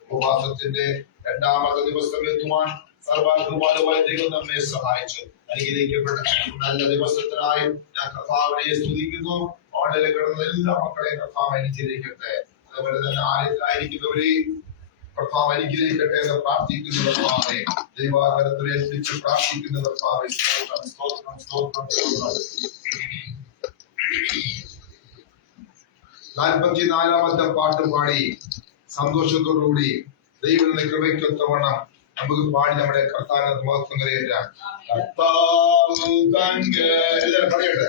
ഉപവാസത്തിന്റെ രണ്ടാമത്തെ ദിവസം എത്തുവാൻ സർവാത്മാവുമായി ദൈവം നമ്മെ സഹായിച്ചു. അനുഗ്രഹിക്കപ്പെട്ട നല്ല ദിവസത്തിനായി ഞാൻ കർത്താവിനെ സ്തുതിക്കുന്നു. ഓണിലെ കിടന്ന എല്ലാ മക്കളെയും കർത്താവ് അനുഗ്രഹിക്കട്ടെ. അതുപോലെ തന്നെ ആയിരിക്കുന്നവരെ കർത്താവ് അനുഗ്രഹിക്കട്ടെ എന്ന് പ്രാർത്ഥിക്കുന്ന കർത്താവെ, ദൈവാകരത്തിൽ ഏൽപ്പിച്ച് പ്രാർത്ഥിക്കുന്ന കർത്താവെ, സ്തോത്രം സ്തോത്രം സ്തോത്രം സ്തോത്രം. 44-ാമത്തെ പാട്ട് പാടി സന്തോഷത്തോടുകൂടി ദൈവത്തിന്റെ കൃപയ്ക്കൊത്തവണ്ണം നമുക്ക് പാടി നമ്മുടെ കർത്താവിന്റെ മഹത്വം കരയേറ്റാം. കർത്താവ് തന്റെ എല്ലാവരും പറയട്ടെ.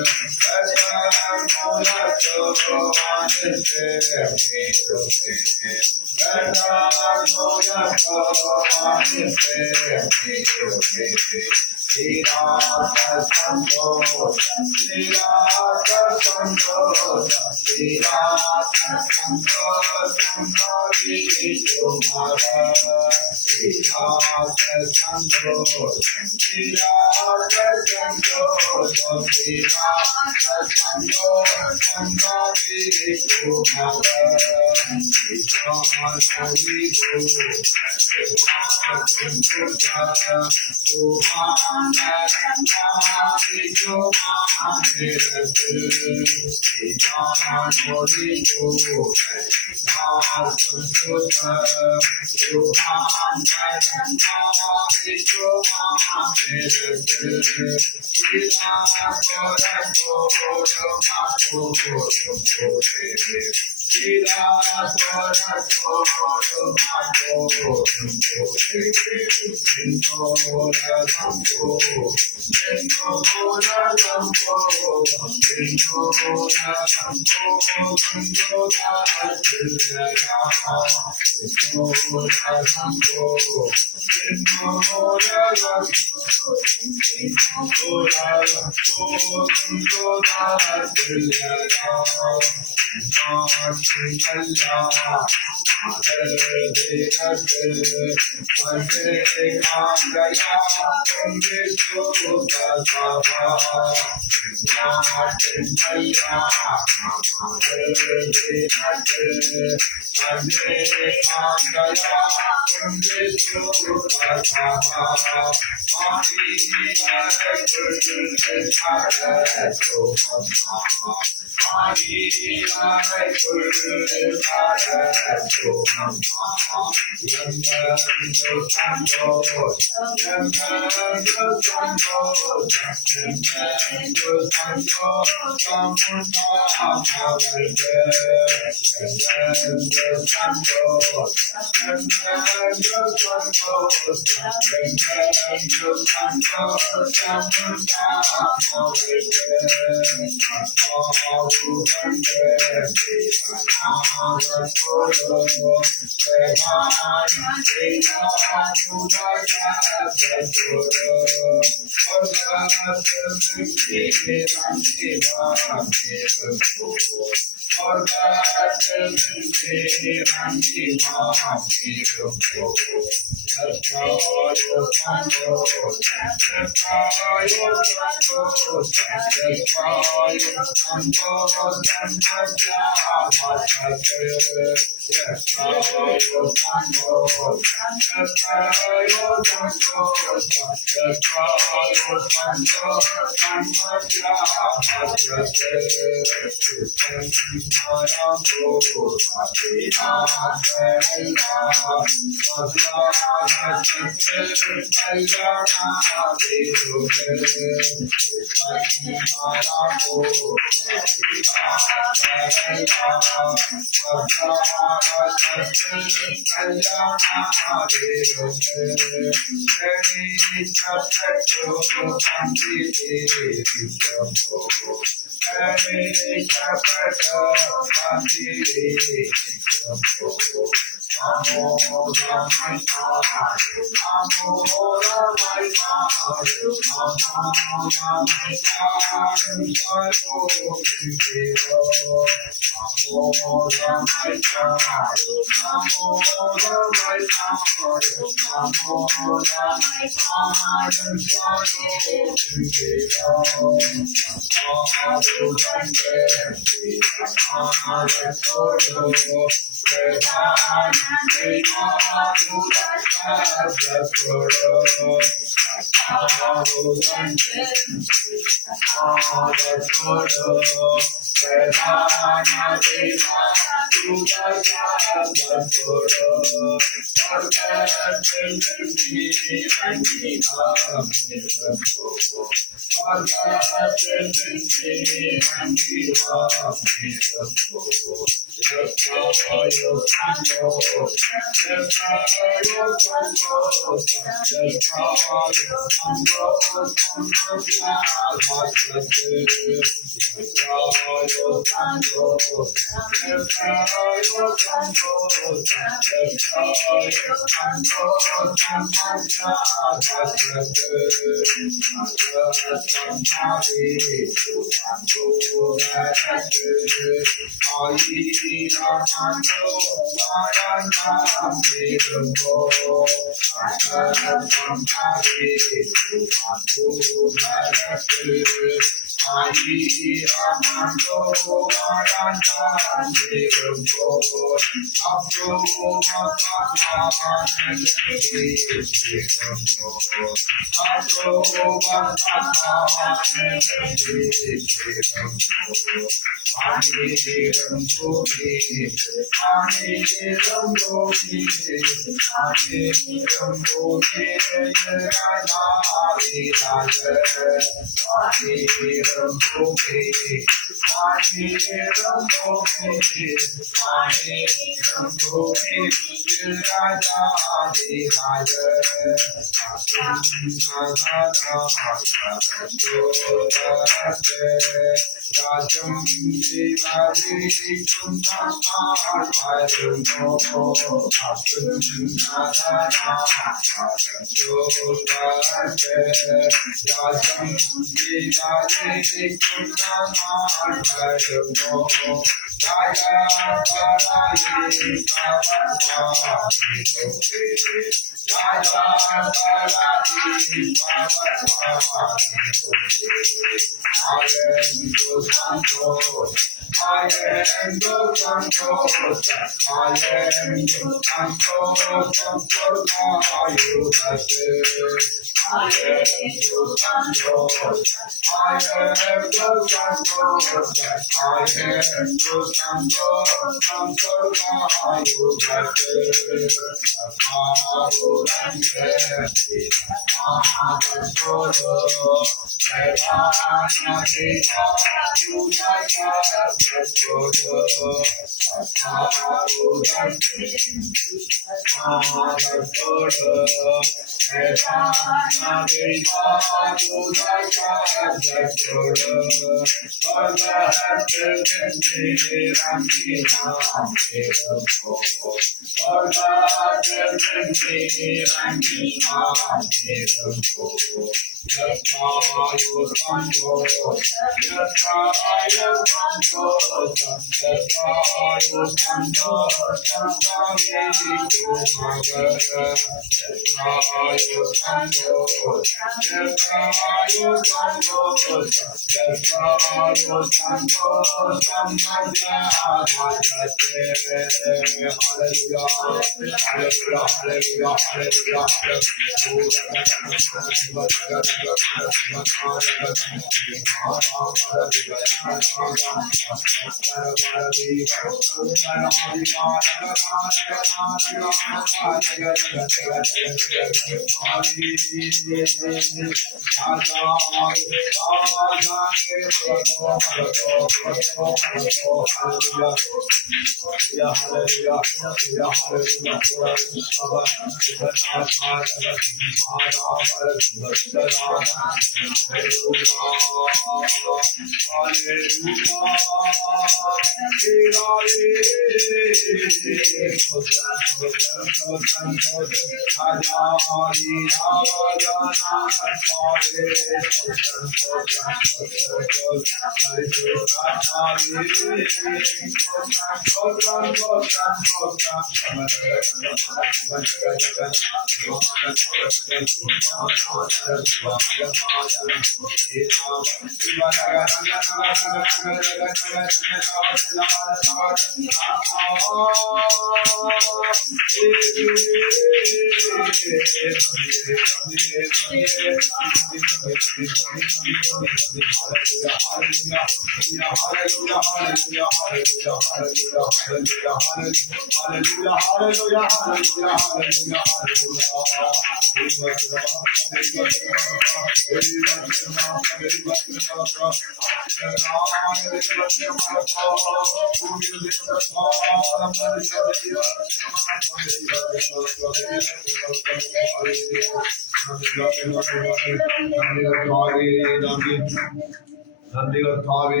നന്ദി കർത്താവേ,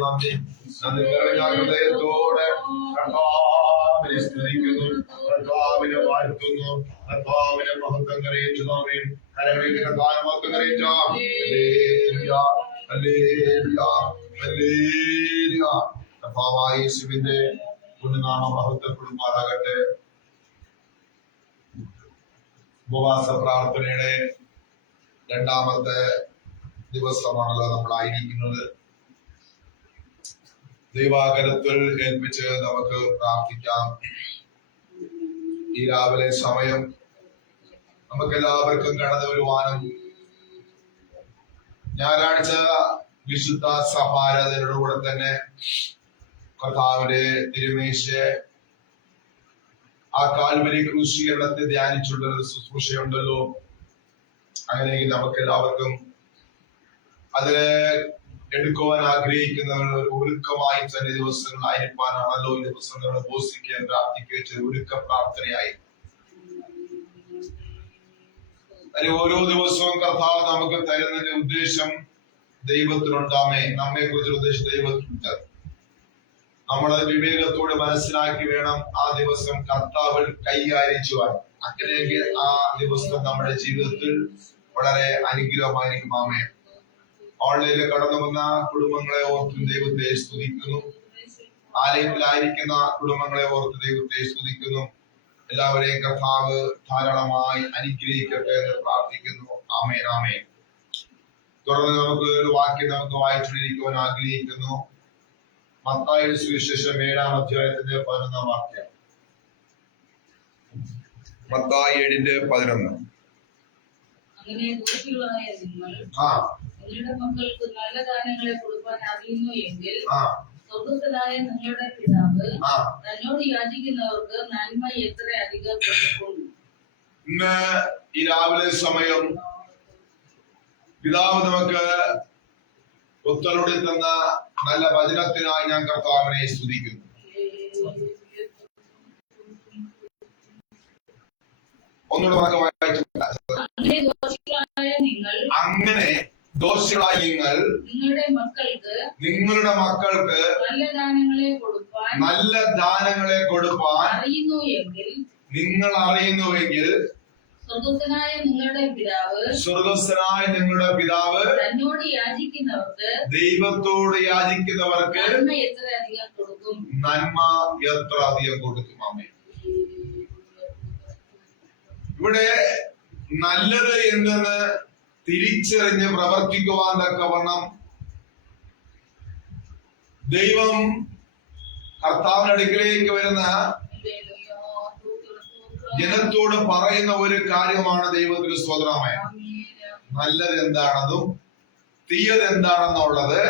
നന്ദി. നന്ദി നിറഞ്ഞ ഹൃദയത്തോടെ കർത്താവിനെ സ്തുതിക്കുന്നു, കർത്താവിനെ വാഴ്ത്തുന്നു, കർത്താവിനെ മഹത്വം കരയിച്ചുതാമേ. കരകളിൽ കർത്താവിനെ മഹത്വം കരയിച്ചാം. Hallelujah, hallelujah, hallelujah. കർത്താവായ യേശുവിന്റെ പുണ്യനാമം മഹത്വപ്പെടുമാറാകട്ടെ. ഉപവാസ പ്രാർത്ഥനയുടെ രണ്ടാമത്തെ ദിവസമാണല്ലോ നമ്മളായിരിക്കുന്നത്. ദൈവാകരത്തിൽ ഏൽപ്പിച്ച് നമുക്ക് പ്രാർത്ഥിക്കാം. ഈ രാവിലെ സമയം നമുക്ക് എല്ലാവർക്കും കടന്നു വരുവാനും ഞായറാഴ്ച വിശുദ്ധ സഭാരാധനയോടുകൂടെ തന്നെ കർത്താവിന്റെ തിരുമേശ ആ കാൽവരി ക്രൂശീകരണത്തെ ധ്യാനിച്ചുള്ള ഒരു ശുശ്രൂഷയുണ്ടല്ലോ. അങ്ങനെയെങ്കിൽ നമുക്ക് എല്ലാവർക്കും അതിനെ എടുക്കുവാൻ ആഗ്രഹിക്കുന്നവർ ഒരു ഒരുക്കമായി തന്നെ ദിവസങ്ങളായിരിക്കാനാണല്ലോ ഈ ദിവസങ്ങൾ ഉപവസിക്കാൻ പ്രാർത്ഥിക്കുക ഒരുക്ക പ്രാർത്ഥനയായി. അതിൽ ഓരോ ദിവസവും കർത്താവ് നമുക്ക് തരുന്നതിന്റെ ഉദ്ദേശം ദൈവത്തിനുണ്ടാമേ. നമ്മെ കുറിച്ചുള്ള ഉദ്ദേശം ദൈവത്തിനുണ്ട്. നമ്മളത് വിവേകത്തോടെ മനസ്സിലാക്കി വേണം ആ ദിവസം കർത്താവ് കൈകാര്യം ചെയ്യുവാൻ. അങ്ങനെയെങ്കിൽ ആ ദിവസം നമ്മുടെ ജീവിതത്തിൽ വളരെ അനുഗ്രഹമായിരിക്കും. ആമേ. ഓൺലൈനിൽ കടന്നു വന്ന കുടുംബങ്ങളെ ഓർത്ത് ദൈവത്തെ സ്തുതിക്കുന്നു. ആലയത്തിലായിരിക്കുന്ന കുടുംബങ്ങളെ ഓർത്ത് ദൈവത്തെ സ്തുതിക്കുന്നു. എല്ലാവരെയും കർത്താവ് ധാരാളമായി അനുഗ്രഹിക്കട്ടെ എന്ന് പ്രാർത്ഥിക്കുന്നു. ആമേൻ, ആമേൻ. തുടർന്ന് നമുക്ക് ഒരു വാക്യം നമുക്ക് വായിച്ചുകൊണ്ടിരിക്കുവാൻ ആഗ്രഹിക്കുന്നു. മത്തായിയുടെ സുവിശേഷം 7-ാം അധ്യായത്തിന്റെ 11-ാം വാക്യം. മത്തായി 7:11. നിങ്ങളുടെ മക്കൾക്ക് നല്ല ദാനങ്ങളെ കൊടുക്കാൻ അറിയുന്നു എങ്കിൽ സ്വർഗ്ഗസ്ഥനായ നിങ്ങളുടെ പിതാവ് തന്നോട് യാചിക്കുന്നവർക്ക് നന്മ എത്ര അധികം കൊടുക്കും. ഇന്ന് ഈ രാവിലെ സമയം പിതാവ് നമുക്ക് ഉത്തരവിടി തന്ന നല്ല വചനത്തിനായി ഞാൻ കർത്താവിനെ സ്തുതിക്കുന്നു. ഒന്നുകൂടെ വായിച്ചു. അങ്ങനെ ദോഷികളായ നിങ്ങൾ നിങ്ങളുടെ മക്കൾക്ക് നല്ല ദാനങ്ങളെ കൊടുപ്പാൻ നിങ്ങൾ അറിയുന്നുവെങ്കിൽ സ്വർഗ്ഗസ്ഥനായ നിങ്ങളുടെ പിതാവ് ദൈവത്തോട് യാചിക്കുന്നവർക്ക് നന്മ എത്ര അധികം കൊടുക്കും. ആമേൻ. ഇവിടെ നല്ലത് എന്തെന്ന് തിരിച്ചറിഞ്ഞ് പ്രവർത്തിക്കുവാൻ തക്കവണ്ണം ദൈവം കർത്താവിന്റെ അടുക്കലേക്ക് വരുന്ന ജനത്തോട് പറയുന്ന ഒരു കാര്യമാണ് ദൈവത്തിന് സ്തോത്രമേ. നല്ലത് എന്താണെന്നും തീയത് എന്താണെന്നുള്ളത്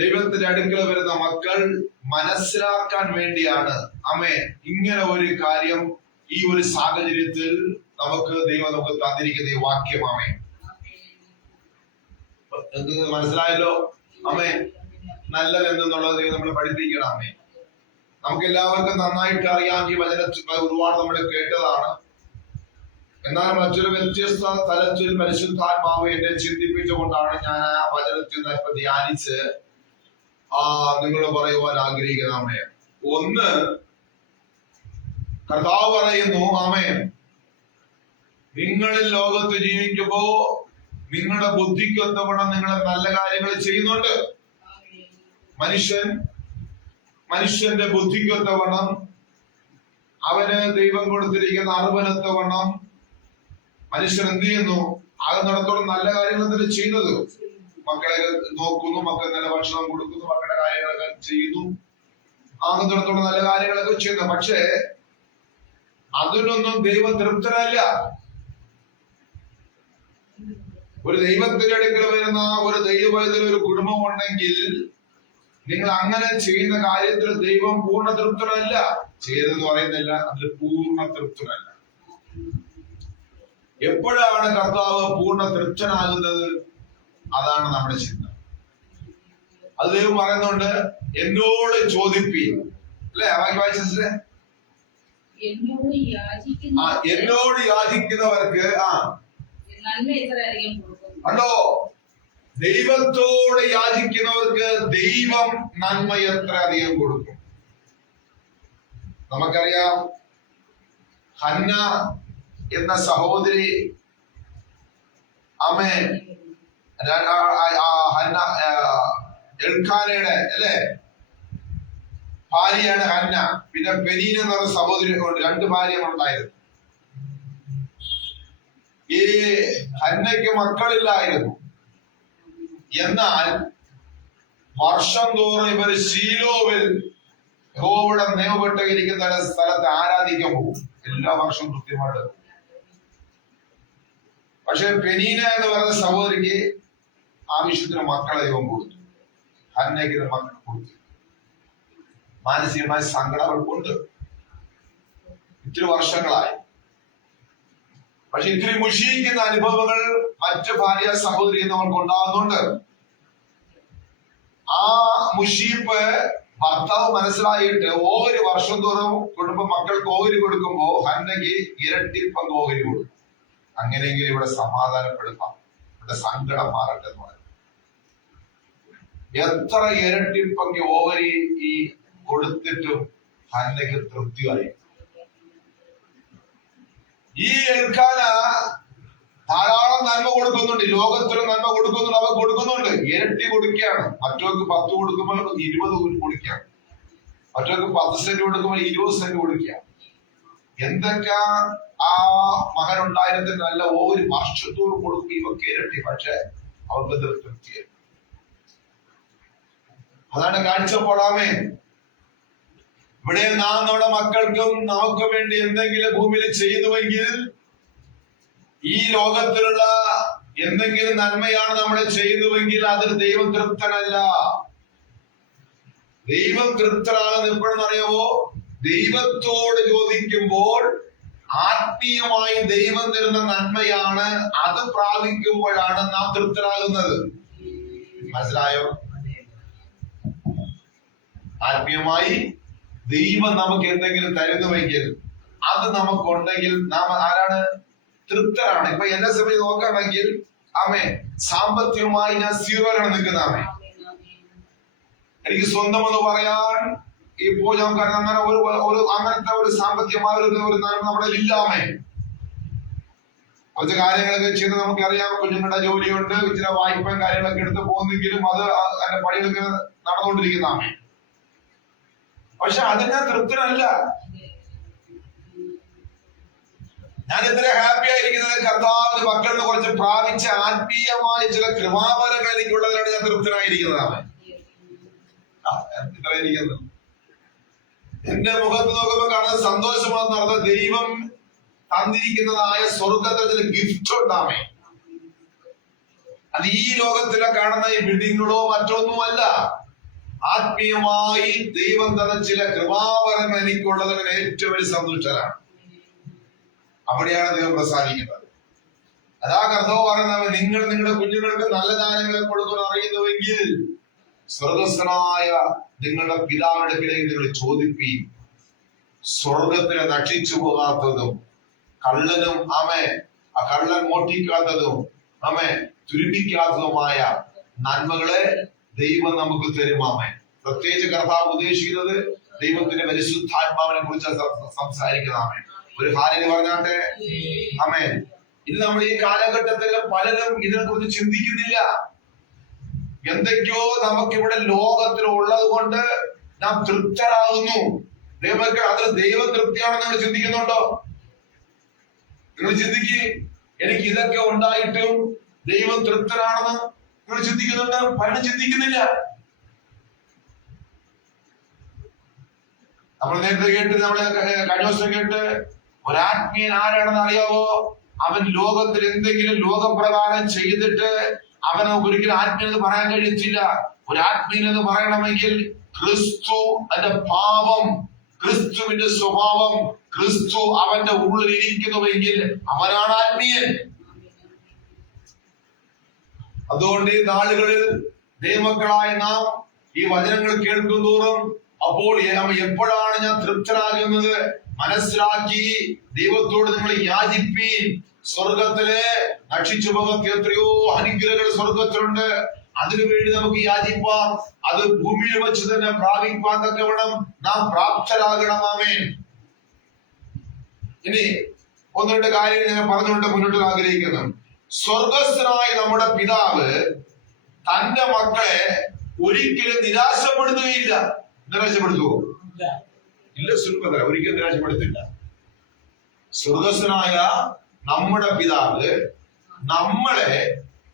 ദൈവത്തിന്റെ അടുക്കൽ വരുന്ന മക്കൾ മനസ്സിലാക്കാൻ വേണ്ടിയാണ്. ആമേ. ഇങ്ങനെ ഒരു കാര്യം ഈ ഒരു സാഹചര്യത്തിൽ ദൈവം നമുക്ക് തന്നിരിക്കുന്ന ഈ വാക്യമാമേ. മനസ്സിലായല്ലോ. ആമേ. നല്ലത് എന്തെന്നുള്ളത് ദൈവം നമ്മൾ പഠിപ്പിക്കണം. ആമേ. നമുക്ക് എല്ലാവർക്കും നന്നായിട്ട് അറിയാം, ഈ വചനത്തിൽ ഒരുപാട് നമ്മൾ കേട്ടതാണ്. എന്നാൽ മറ്റൊരു വ്യത്യസ്ത തലത്തിൽ പരിശുദ്ധാത്മാവ് എന്നെ ചിന്തിപ്പിച്ചുകൊണ്ടാണ് ഞാൻ ആ വചനത്തിൽ നിന്ന് ധ്യാനിച്ച് നിങ്ങളോട് പറയുവാൻ ആഗ്രഹിക്കുന്ന അമ്മേ. ഒന്ന്, കർത്താവ് പറയുന്നു, ആമേൻ, നിങ്ങളിൽ ലോകത്ത് ജീവിക്കുമ്പോ നിങ്ങളുടെ ബുദ്ധിക്കൊത്തവണ്ണം നിങ്ങൾ നല്ല കാര്യങ്ങൾ ചെയ്യുന്നുണ്ട്. മനുഷ്യന്റെ ബുദ്ധിക്കൊത്തവണ്ണം, അവന് ദൈവം കൊടുത്തിരിക്കുന്ന അറിവിനൊത്തവണ്ണം മനുഷ്യൻ എന്ത് ചെയ്യുന്നു? ആകുന്നിടത്തോളം നല്ല കാര്യങ്ങൾ തന്നെ ചെയ്യുന്നത്. മക്കളെ നോക്കുന്നു, മക്കൾ നല്ല ഭക്ഷണം കൊടുക്കുന്നു, മക്കളുടെ കാര്യങ്ങളൊക്കെ ചെയ്യുന്നു, ആകുന്നിടത്തോളം നല്ല കാര്യങ്ങളൊക്കെ ചെയ്യുന്നു. പക്ഷേ അതിനൊന്നും ദൈവം തൃപ്തരല്ല. ഒരു ദൈവത്തിന്റെ അടുക്കൽ വരുന്ന ഒരു ദൈവത്തിൽ ഒരു കുടുംബം ഉണ്ടെങ്കിൽ നിങ്ങൾ അങ്ങനെ ചെയ്യുന്ന കാര്യത്തിൽ ദൈവം പൂർണ്ണ തൃപ്തരല്ല. ചെയ്തെന്ന് പറയുന്നില്ല, അതിൽ പൂർണ്ണ തൃപ്തരല്ല. എപ്പോഴാണ് കർത്താവ് പൂർണ്ണ തൃപ്തനാകുന്നത്? അതാണ് നമ്മുടെ ചിന്ത. അത് ദൈവം പറയുന്നുണ്ട്, എന്നോട് ചോദിപ്പീൻ, അല്ലെ? വായിച്ചേ, എന്നോട് യാചിക്കുന്നവർക്ക് കണ്ടോ, ദൈവത്തോട് യാചിക്കുന്നവർക്ക് ദൈവം നന്മ എത്ര അധികം കൊടുക്കും. നമുക്കറിയാം, ഹന്ന എന്ന സഹോദരി അമ്മേ എൽഖാനയുടെ അല്ലെ ഭാര്യയാണ് ഹന്ന. പിന്നെ പെനീന എന്ന സഹോദരി കൊണ്ട് 2 ഭാര്യകളുണ്ടായിരുന്നു. ഈ ഹന്നയ്ക്ക് മക്കളില്ലായിരുന്നു. എന്നാൽ വർഷം തോറും ഇവർ ശീലോവിൽ യഹോവയുടെ നിയമപ്പെട്ടിരിക്കുന്ന സ്ഥലത്ത് ആരാധിക്കാൻ പോകും. എല്ലാ വർഷവും കൃത്യമായിട്ട്. പക്ഷെ പെനീന എന്ന് പറയുന്ന സഹോദരിക്ക് ആവശ്യത്തിന് മക്കളെ ദൈവം കൊടുത്തു. ഹന്നയ്ക്ക് മക്കൾ കൊടുത്തു. മാനസികമായ സങ്കടങ്ങളുണ്ട്. ഇത്തിരി വർഷങ്ങളായി. പക്ഷെ ഇത്തിരി മുഷിയിക്കുന്ന അനുഭവങ്ങൾ മറ്റു ഭാര്യ സഹോദരി നമ്മൾക്ക് ഉണ്ടാകുന്നുണ്ട്. ആ മുഷീപ്പ് ഭർത്താവ് മനസ്സിലായിട്ട് ഓഹരി വർഷം തോറും കുടുംബം മക്കൾക്ക് ഓഹരി കൊടുക്കുമ്പോ ഹന്നയ്ക്ക് ഇരട്ടി പങ്ക് ഓഹരി കൊടുക്കും. അങ്ങനെയെങ്കിലും ഇവിടെ സമാധാനപ്പെടുത്താം, ഇവിടെ സങ്കടം മാറട്ടെ എന്ന് പറയും. എത്ര ഇരട്ടി പങ്ക് ഓഹരി ഈ കൊടുത്തിട്ടും ഹന്നയ്ക്ക് തൃപ്തിയായി. ഈ എൽക്കാന ധാരാളം നന്മ കൊടുക്കുന്നുണ്ട്, ലോകത്തിലും നന്മ കൊടുക്കുന്നുണ്ട്, അവർ കൊടുക്കുന്നുണ്ട്, ഇരട്ടി കൊടുക്കുകയാണ്. മറ്റവർക്ക് 10 കൊടുക്കുമ്പോൾ 20 കൊടുക്കുകയാണ്. മറ്റവർക്ക് 10 സെന്റ് കൊടുക്കുമ്പോൾ 20 സെന്റ് കൊടുക്കുക. എന്തൊക്കെ ആ മകനുണ്ടായിരുന്നതിന് നല്ല ഒരു വർഷത്തോറും കൊടുക്കും ഇവർക്ക് ഇരട്ടി. പക്ഷെ അവർക്ക് തൃപ്തിയായി. അതാണ് കാഴ്ചപ്പാടാമേ. ഇവിടെ നാം നമ്മുടെ മക്കൾക്കും നമുക്ക് വേണ്ടി എന്തെങ്കിലും ഭൂമിയിൽ ചെയ്യുന്നുവെങ്കിൽ, ഈ ലോകത്തിലുള്ള എന്തെങ്കിലും നന്മയാണ് നമ്മൾ ചെയ്യുന്നുവെങ്കിൽ അതിൽ ദൈവം തൃപ്തനല്ല. ദൈവം തൃപ്തനാകുന്ന എപ്പോഴെന്നറിയാമോ? ദൈവത്തോട് ചോദിക്കുമ്പോൾ ആത്മീയമായി ദൈവം തരുന്ന നന്മയാണ്, അത് പ്രാപിക്കുമ്പോഴാണ് നാം തൃപ്തരാകുന്നത്. മനസ്സിലായോ? ആത്മീയമായി ദൈവം നമുക്ക് എന്തെങ്കിലും തരുന്നുവെങ്കിൽ, അത് നമുക്കുണ്ടെങ്കിൽ നാം ആരാണ്? തൃപ്തരാണ്. ഇപ്പൊ എന്നെ സമയം നോക്കുകയാണെങ്കിൽ ആമേ, സാമ്പത്തികമായി ഞാൻ 0 നിൽക്കുന്ന ആമേ. എനിക്ക് സ്വന്തം എന്ന് പറയാൻ ഇപ്പോൾ നമുക്ക് അങ്ങനെ അങ്ങനത്തെ ഒരു സാമ്പത്തികമായ ഒരു നമ്മുടെ ഇല്ലാമേ. കുറച്ച് കാര്യങ്ങളൊക്കെ ചെയ്ത് നമുക്കറിയാം. കുഞ്ഞുങ്ങളുടെ ജോലിയുണ്ട്, ഇച്ചിരി വായ്പയും കാര്യങ്ങളൊക്കെ എടുത്ത് പോകുന്നെങ്കിലും അത് അതിന്റെ പണികളൊക്കെ നടന്നുകൊണ്ടിരിക്കുന്നതാമേ. പക്ഷെ അതിന് ഞാൻ തൃപ്തനല്ല. ഞാൻ ഇത്ര ഹാപ്പി ആയിരിക്കുന്നത് കർത്താവിന്റെ മക്കളിൽ നിന്ന് കുറച്ച് പ്രാപിച്ച ആത്മീയമായ ചില കൃപാവരങ്ങൾ എനിക്കുള്ളതിലാണ് ഞാൻ തൃപ്തനായിരിക്കുന്നതാണ്. ഇത്രയിരിക്കുന്നത് എന്റെ മുഖത്ത് നോക്കുമ്പോൾ കാണുന്ന സന്തോഷമാണെന്ന് പറഞ്ഞാൽ ദൈവം തന്നിരിക്കുന്നതായ സ്വർഗത്തിൽ ഗിഫ്റ്റ് ഉണ്ടാമേ. അത് ഈ ലോകത്തിലെ കാണുന്ന ഈ ബിൽഡിങ്ങുകളോ മറ്റൊന്നുമല്ല. ആത്മീയമായി ദൈവം തന്ന ചില കൃപാവരങ്ങൾ എനിക്കുള്ളതിന് ഏറ്റവും വലിയ സന്തുഷ്ടരാണ്. അവിടെയാണ് ദൈവം പ്രസാദിക്കുന്നത്. അതാ കർത്താവ് പറയുന്നത്, നിങ്ങൾ നിങ്ങളുടെ കുഞ്ഞുങ്ങൾക്ക് നല്ല ദാനങ്ങളെ കൊടുക്കാൻ അറിയുന്നുവെങ്കിൽ സ്വർഗസ്ഥനായ നിങ്ങളുടെ പിതാവിന്റെ അടുക്കലേക്ക് നിങ്ങൾ ചോദിപ്പീൻ. സ്വർഗത്തിലെ നക്ഷിച്ചു പോകാത്തതും കള്ളനും ആ കള്ളൻ മോഷ്ടിക്കാത്തതും തുരുപ്പിക്കാത്തതുമായ നന്മകളെ ദൈവം നമുക്ക് തരും. പ്രത്യേകിച്ച് കർത്താവ് ഉദ്ദേശിക്കുന്നത് ദൈവത്തിന്റെ പരിശുദ്ധാത്മാവിനെ കുറിച്ച് സംസാരിക്കുന്നതാണ്. ഒരു ഹാലിന് പറഞ്ഞാട്ടെ. ഇത് നമ്മൾ ഈ കാലഘട്ടത്തിൽ പലരും ഇതിനെ കുറിച്ച് ചിന്തിക്കുന്നില്ല. എന്തൊക്കെയോ നമുക്കിവിടെ ലോകത്തിൽ ഉള്ളത് കൊണ്ട് നാം തൃപ്തരാകുന്നു. ദൈവമക്കൾ, അതിൽ ദൈവ തൃപ്തിയാണെന്ന് നിങ്ങൾ ചിന്തിക്കുന്നുണ്ടോ? നിങ്ങൾ ചിന്തിക്ക്, എനിക്ക് ഇതൊക്കെ ഉണ്ടായിട്ടും ദൈവം തൃപ്തനാണെന്ന് നിങ്ങൾ ചിന്തിക്കുന്നുണ്ട്? പലരും ചിന്തിക്കുന്നില്ല. നമ്മൾ നേരത്തെ കേട്ട്, നമ്മളെ കഴിഞ്ഞ ദിവസം കേട്ട്, ഒരാത്മീയൻ ആരാണെന്ന് അറിയാവോ? അവൻ ലോകത്തിൽ എന്തെങ്കിലും ലോകപ്രകാരം ചെയ്തിട്ട് അവന് ഒരിക്കലും ആത്മീയനെന്ന് പറയാൻ കഴിയത്തില്ല. ഒരു ആത്മീയനെന്ന് പറയണമെങ്കിൽ ക്രിസ്തു അതിന്റെ പാപം, ക്രിസ്തുവിന്റെ സ്വഭാവം, ക്രിസ്തു അവന്റെ ഉള്ളിൽ ഇരിക്കുന്നുവെങ്കിൽ അവനാണ് ആത്മീയൻ. അതുകൊണ്ട് ഈ നാളുകളിൽ ദൈവമക്കളായ നാം ഈ വചനങ്ങൾ കേൾക്കും തോറും അപ്പോൾ എപ്പോഴാണ് ഞാൻ തൃപ്തരാകുന്നത് മനസ്സിലാക്കി ദൈവത്തോട് നിങ്ങൾ യാചിപ്പീൻ. സ്വർഗത്തിലെ നക്ഷിച്ചു പോകത്ത് എത്രയോ അനുഗ്രഹങ്ങൾ സ്വർഗത്തിലുണ്ട്. അതിനുവേണ്ടി നമുക്ക് യാചിപ്പാം. അത് ഭൂമിയിൽ വെച്ച് തന്നെ പ്രാപിപ്പാൻ തക്കവണ്ണം നാം പ്രാപ്തരാകണം. ആമേൻ. ഇനി ഒന്ന് രണ്ട് കാര്യങ്ങൾ ഞാൻ പറഞ്ഞുകൊണ്ട് മുന്നോട്ട് ആഗ്രഹിക്കുന്നു. സ്വർഗസ്ഥനായ നമ്മുടെ പിതാവ് തന്റെ മക്കളെ ഒരിക്കലും നിരാശപ്പെടുത്തുകയില്ല. നിരാശപ്പെടുത്തുവോ? ഇല്ല, സുൽഭതര ഒരിക്കലും നിരാശപ്പെടുത്തില്ല. സ്വർഗസ്ഥനായ നമ്മുടെ പിതാവ് നമ്മളെ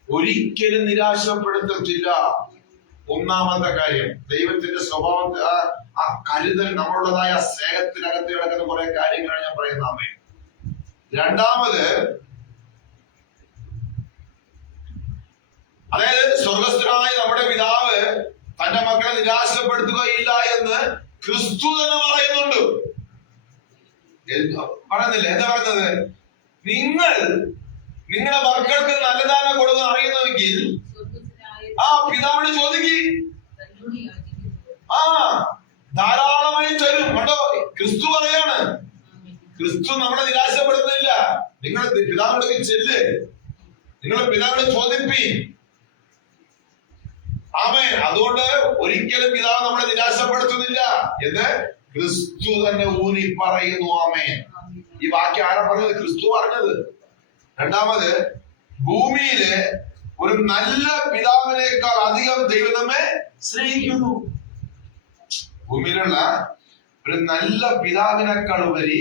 ഒരിക്കലും നിരാശപ്പെടുത്തത്തില്ല. ഒന്നാമത്തെ കാര്യം, ദൈവത്തിന്റെ സ്വഭാവത്തെ ആ കരുതൽ, നമ്മളുടേതായ സ്നേഹത്തിനകത്ത് കിടക്കുന്ന കുറെ കാര്യങ്ങളാണ് ഞാൻ പറയുന്നത്. ആമേൻ. രണ്ടാമത്, അതായത് സ്വർഗസ്ഥനായ നമ്മുടെ പിതാവ് തന്റെ മക്കളെ നിരാശപ്പെടുത്തുകയില്ല എന്ന് ക്രിസ്തു തന്നെ പറയുന്നുണ്ട്. പറയുന്നില്ല? എന്താ പറയുന്നത്? നിങ്ങളുടെ മക്കൾക്ക് നല്ലതാണ് കൊടുക്കാൻ അറിയുന്നുവെങ്കിൽ ആ പിതാവിനെ ചോദിക്ക്, ധാരാളമായി തരും. കണ്ടോ, ക്രിസ്തു പറയാണ്. ക്രിസ്തു നമ്മളെ നിരാശപ്പെടുത്തുന്നില്ല. നിങ്ങൾ പിതാവിന്റെ ചെല്ല്, നിങ്ങൾ പിതാവിനെ ചോദിപ്പീൻ. ആമേൻ. അതുകൊണ്ട് ഒരിക്കലും പിതാവ് നമ്മളെ നിരാശപ്പെടുത്തുന്നില്ല എന്ന് ക്രിസ്തു തന്നെ ഊന്നി പറയുന്നു. ആമേൻ. ഈ വാക്യം ആരാ പറഞ്ഞത്? ക്രിസ്തു പറഞ്ഞത്. രണ്ടാമത്, ഭൂമിയിലെ ഒരു നല്ല പിതാവിനേക്കാൾ അധികം ദൈവം നമ്മെ സ്നേഹിക്കുന്നു. ഭൂമിയിലുള്ള ഒരു നല്ല പിതാവിനേക്കാൾ ഉപരി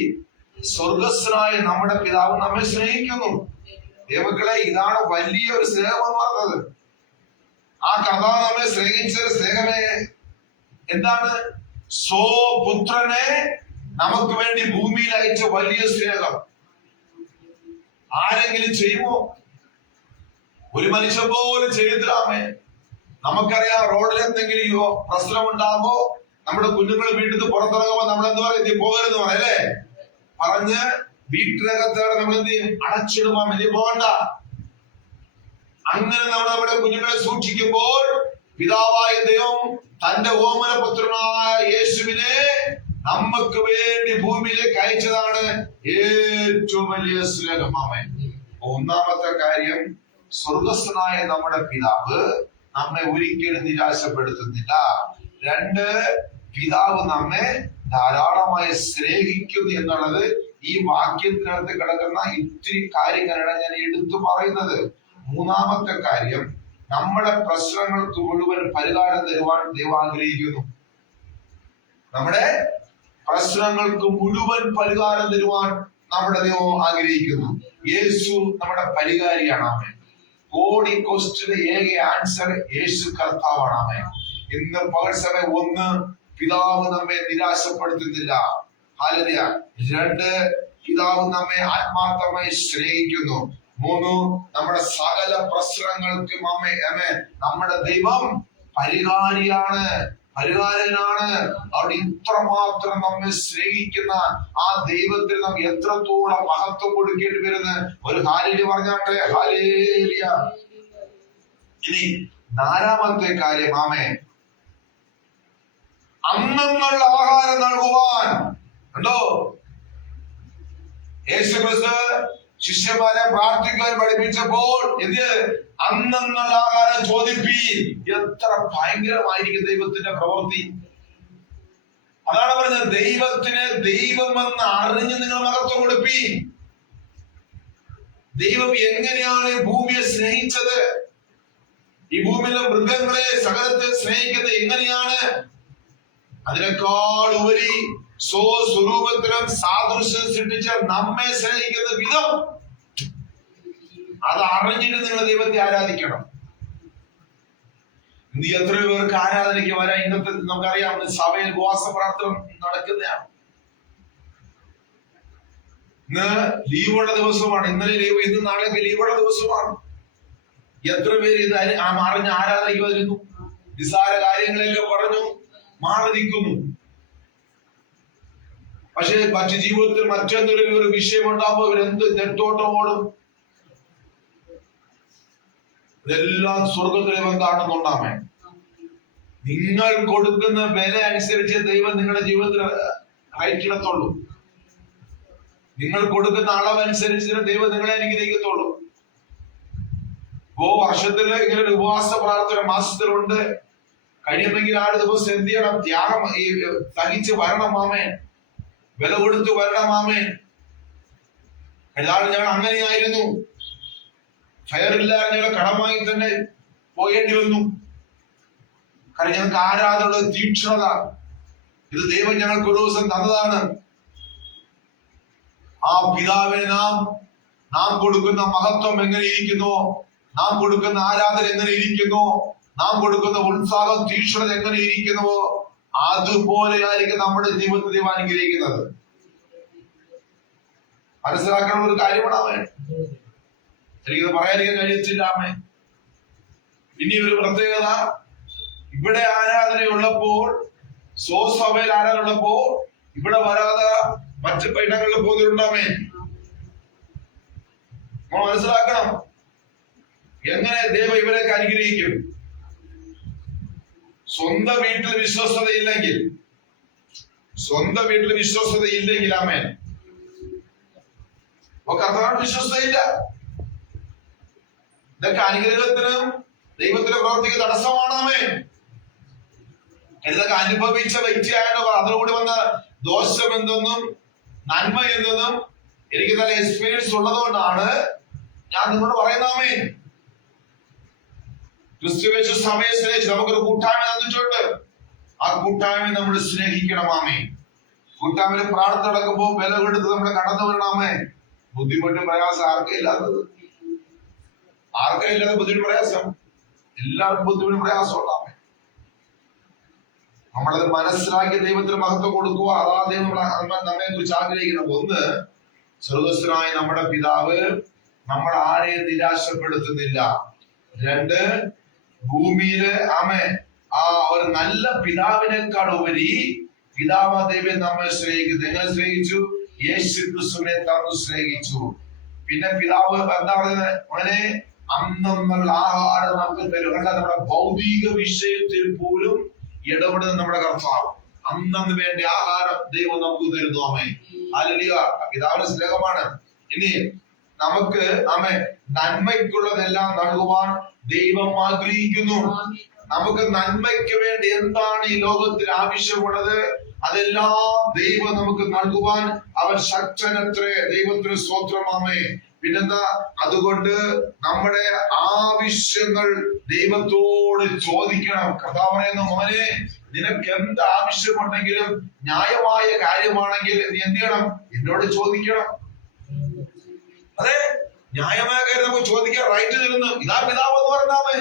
സ്വർഗസ്ഥനായ നമ്മുടെ പിതാവ് നമ്മെ സ്നേഹിക്കുന്നു. ദൈവമക്കളെ, ഇതാണ് വലിയൊരു സ്നേഹം എന്ന് പറഞ്ഞത്. ആ കർത്താവ് നമ്മെ സ്നേഹിച്ച സ്നേഹമേ എന്താണ്? സ്വപുത്രനെ നമുക്ക് വേണ്ടി ഭൂമിയിൽ അയച്ച വലിയ സ്നേഹം ആരെങ്കിലും ചെയ്യുമോ? ഒരു മനുഷ്യൻ പോലും ചെയ്തില്ലാമേ. നമുക്കറിയാം, റോഡിൽ എന്തെങ്കിലും പ്രശ്നം ഉണ്ടാകുമ്പോ നമ്മുടെ കുഞ്ഞുങ്ങൾ വീട്ടിൽ നിന്ന് പുറത്തിറങ്ങുമ്പോ നമ്മൾ എന്ത് പറയും? നീ പോകരുതെന്ന് പറയല്ലേ? പറഞ്ഞ് വീട്ടിനകത്തേറെ നമ്മൾ എന്ത് ചെയ്യും? അടച്ചിടുമ്പോ നീ പോകണ്ട. അങ്ങനെ നമ്മൾ നമ്മുടെ കുഞ്ഞുങ്ങളെ സൂക്ഷിക്കുമ്പോൾ പിതാവായ ദൈവം തന്റെ ഓമനപുത്രനായ യേശുവിനെ നമുക്ക് വേണ്ടി ഭൂമിയിലേക്ക് അയച്ചതാണ് ഏറ്റവും വലിയ സ്നേഹം. ആമേൻ. ഒന്നാമത്തെ കാര്യം, സ്വർഗസ്ഥനായ നമ്മുടെ പിതാവ് നമ്മെ ഒരിക്കലും നിരാശപ്പെടുത്തുന്നില്ല. രണ്ട്, പിതാവ് നമ്മെ ധാരാളമായി സ്നേഹിക്കുന്നു എന്നുള്ളത് ഈ വാക്യത്തിനകത്ത് കിടക്കുന്ന ഇത്തിരി കാര്യങ്ങളാണ് ഞാൻ എടുത്തു പറയുന്നത്. മൂന്നാമത്തെ കാര്യം, നമ്മുടെ പ്രശ്നങ്ങൾക്ക് മുഴുവൻ പരിഹാരം തരുവാൻ ദൈവം ആഗ്രഹിക്കുന്നു. നമ്മുടെ പ്രശ്നങ്ങൾക്ക് മുഴുവൻ പരിഹാരം തരുവാൻ നമ്മുടെ ദൈവം ആഗ്രഹിക്കുന്നു. യേശു നമ്മുടെ പരിഹാരിയാണ്. ആമേൻ. കോടി ക്വസ്റ്റിന് ഏക ആൻസർ യേശു കർത്താവാണ്. ആമേൻ. ഇന്ന് പകൽ സമയം ഒന്ന്, പിതാവ് നമ്മെ നിരാശപ്പെടുത്തുന്നില്ല. ഹല്ലേലൂയ. രണ്ട്, പിതാവ് നമ്മെ ആത്മാർത്ഥമായി സ്നേഹിക്കുന്നു. മൂന്ന്, നമ്മുടെ സകല പ്രശ്നങ്ങൾക്കും നമ്മുടെ ദൈവം പരിഹാരിയാണ്, പരിഹാരനാണ്. അവിടെ ഇത്രമാത്രം നമ്മെ സ്നേഹിക്കുന്ന ആ ദൈവത്തിന് നാം എത്രത്തോളം മഹത്വം കൊടുക്കേണ്ടി വരുന്ന ഒരു ഹല്ലേലൂയ പറഞ്ഞാട്ടെ. ഹല്ലേലൂയ. ഇനി നാലാമത്തെ കാര്യം, ആമേൻ, അന്നുള്ള ആഹാരം നൽകുവാൻ. കണ്ടോ, യേശുക്രിസ്തു ശിഷ്യന്മാരെ പ്രാർത്ഥിക്കാൻ പഠിപ്പിച്ചപ്പോൾ എന്ത്? അന്നുള്ള ആഹാരം ചോദിപ്പീൻ. എത്ര ഭയങ്കരമായിരിക്കും ദൈവത്തിന്റെ പ്രവൃത്തി. അതാണ് പറഞ്ഞത്, ദൈവത്തിന് ദൈവമെന്ന് അറിഞ്ഞ് നിങ്ങൾ മഹത്വം കൊടുപ്പീൻ. ദൈവം എങ്ങനെയാണ് ഭൂമിയെ സ്നേഹിച്ചത്, ഈ ഭൂമിയിലെ മൃഗങ്ങളെ സകലത്തെ സ്നേഹിക്കുന്നത് എങ്ങനെയാണ്, അതിനേക്കാൾ ഉപരി സ്വസ്വരൂപത്തിലും സാദൃശ്യം സൃഷ്ടിച്ച നമ്മെ സ്നേഹിക്കുന്ന വിധം, അത് അറിഞ്ഞിട്ട് നിങ്ങൾ ദൈവത്തെ ആരാധിക്കണം. ഇന്ന് എത്രയോ പേർക്ക് ആരാധനയ്ക്ക് വരാൻ ഇന്നത്തെ നമുക്കറിയാം, സഭയിൽ ഉപവാസ പ്രാർത്ഥന നടക്കുന്നതാണ്. ഇന്ന് ലീവുള്ള ദിവസമാണ്, ഇന്നലെ ലീവ്, ഇന്ന് നാളെ ലീവുള്ള ദിവസമാണ്. എത്ര പേര് ഇത് അറിഞ്ഞ് ആരാധനയ്ക്ക് വരുന്നു, നിസ്സാര കാര്യങ്ങളെല്ലാം പറഞ്ഞു മാറി നിൽക്കുന്നു. പക്ഷെ മറ്റു ജീവിതത്തിൽ മറ്റെന്തെങ്കിലും ഒരു വിഷയം ഉണ്ടാകുമ്പോൾ ഇവരെന്ത് നെട്ടോട്ടം ഓടും. ഇതെല്ലാം സ്വർഗത്തിലെ കാണുന്നുണ്ടാമേ. നിങ്ങൾ കൊടുക്കുന്ന വില അനുസരിച്ച് ദൈവം നിങ്ങളുടെ ജീവിതത്തിൽ റൈറ്റിടത്തുള്ളൂ. നിങ്ങൾ കൊടുക്കുന്ന അളവനുസരിച്ച് ദൈവം നിങ്ങളെ അനുഗ്രഹിക്കത്തുള്ളൂ. വർഷത്തില് ഇങ്ങനെ ഒരു ഉപവാസ പ്രാർത്ഥന മാസത്തിലുണ്ട്. കഴിയുമെങ്കിൽ 6 ദിവസം എന്ത് ചെയ്യണം? ത്യാഗം സഹിച്ച് വരണം മാമേ, വില കൊടുത്ത് വരണം മാമേ. ഏതാണ് ഞങ്ങൾ അങ്ങനെയായിരുന്നു. ഫയറില്ലാതെ ഞങ്ങൾ കടമായി തന്നെ പോകേണ്ടി വന്നു. കാരണം ഞങ്ങൾക്ക് ആരാധനയുള്ള തീക്ഷ്ണത, ഇത് ദൈവം ഞങ്ങൾക്ക് ഒരു ദിവസം തന്നതാണ്. ആ പിതാവിനെ നാം കൊടുക്കുന്ന മഹത്വം എങ്ങനെ ഇരിക്കുന്നു, നാം കൊടുക്കുന്ന ആരാധന എങ്ങനെ ഇരിക്കുന്നു, നാം കൊടുക്കുന്ന ഉത്സാഹം തീക്ഷ്ണത എങ്ങനെ ഇരിക്കുന്നുവോ, അതുപോലെ ആയിരിക്കും നമ്മുടെ ജീവിതത്തിൽ ദൈവം അനുഗ്രഹിക്കുന്നത്. മനസ്സിലാക്കണം ഒരു കാര്യമാണ്. എനിക്കിത് പറയാതിരിക്കാൻ കഴിയത്തില്ലാമേ. ഇനി ഒരു പ്രത്യേകത, ഇവിടെ ആരാധനയുള്ളപ്പോൾ, സ്വസഭയിൽ ആരാധന ഉള്ളപ്പോൾ ഇവിടെ വരാതെ മറ്റു ഇടങ്ങളിൽ പോകുന്നുണ്ടാമേ. നമ്മൾ മനസ്സിലാക്കണം എങ്ങനെ ദൈവം ഇവരൊക്കെ അനുഗ്രഹിക്കും. സ്വന്തം വീട്ടിൽ വിശ്വസ്തതയില്ലെങ്കിൽ, ആമേൻ, കർത്താവിന് വിശ്വസ്തയില്ല. ഇതൊക്കെ അനുഗ്രഹത്തിനും ദൈവത്തിന്റെ പ്രവർത്തിക്ക് തടസ്സമാണ്. ആമേൻ. ഇതൊക്കെ അനുഭവിച്ച വ്യക്തിയായിട്ട് അതിലൂടെ വന്ന ദോഷം എന്തെന്നും നന്മ എന്തെന്നും എനിക്ക് നല്ല എക്സ്പീരിയൻസ് ഉള്ളതുകൊണ്ടാണ് ഞാൻ നിങ്ങളോട് പറയുന്നതാമേ. ക്രിസ്തുവേശു സഭയെ സ്നേഹിച്ച് നമുക്കൊരു കൂട്ടായ്മ തന്നിട്ടുണ്ട്. ആ കൂട്ടായ്മ നമ്മൾ സ്നേഹിക്കണമാമേ. കൂട്ടായ്മയിൽ പ്രാർത്ഥന നടക്കുമ്പോൾ വില കൊടുത്ത് നമ്മൾ കടന്നു വരണമേ. ബുദ്ധിമുട്ടും പ്രയാസം ആർക്കും ഇല്ലാത്തത്, ബുദ്ധിമുട്ട് പ്രയാസം, എല്ലാവർക്കും ബുദ്ധിമുട്ടും പ്രയാസം ഉണ്ടാമേ. നമ്മളത് മനസ്സിലാക്കി ദൈവത്തിന് മഹത്വം കൊടുക്കുക. അതാ ദൈവം നമ്മെ കുറിച്ച് ആഗ്രഹിക്കണം. ഒന്ന്, സ്വർഗ്ഗസ്ഥനായ നമ്മുടെ പിതാവ് നമ്മൾ ആരെയും നിരാശപ്പെടുത്തുന്നില്ല. 2, ഭൂമിയില് ആ ഒരു നല്ല പിതാവിനേക്കാൾ ഉപരി പിതാവ് ദൈവം നമ്മെ സ്നേഹിക്കുന്നു. എങ്ങനെ സ്നേഹിച്ചു? യേശു ക്രിസ്തുവിനെ തന്നു സ്നേഹിച്ചു. പിന്നെ പിതാവ് എന്താ പറയുന്നത്? അവനെ അന്നുള്ള ആഹാരം നമുക്ക് തരും. നമ്മുടെ ഭൗതിക വിഷയത്തിൽ പോലും ഇടപെടുന്ന നമ്മുടെ കർത്താവ് അന്നു വേണ്ട ആഹാരം ദൈവം നമുക്ക് തരുന്നു. ആമേൻ. ഹല്ലേലൂയ. പിതാവിന്റെ സ്നേഹമാണ്. ഇനി നമുക്ക് നന്മയ്ക്കുള്ളതെല്ലാം നൽകുവാൻ ദൈവം ആഗ്രഹിക്കുന്നു. നമുക്ക് നന്മയ്ക്ക് വേണ്ടി എന്താണ് ഈ ലോകത്തിൽ ആവശ്യമുള്ളത് അതെല്ലാം ദൈവം നമുക്ക് നൽകുവാൻ അവൻ ശക്തനത്രേ. ദൈവത്തിന് സ്തോത്രമാമേ. പിന്നെന്താ? അതുകൊണ്ട് നമ്മുടെ ആവശ്യങ്ങൾ ദൈവത്തോട് ചോദിക്കണം. കർത്താവ് പറയുന്ന, മോനെ, നിനക്ക് എന്ത് ആവശ്യമുണ്ടെങ്കിലും ന്യായമായ കാര്യമാണെങ്കിൽ നീ എന്ത് ചെയ്യണം? എന്നോട് ചോദിക്കണം. അതെ, ന്യായമായ കാര്യം നമുക്ക് ചോദിക്കാൻ റൈറ്റ് തരുന്നു. ഇതാ പിതാവ് എന്ന് പറഞ്ഞാമേ.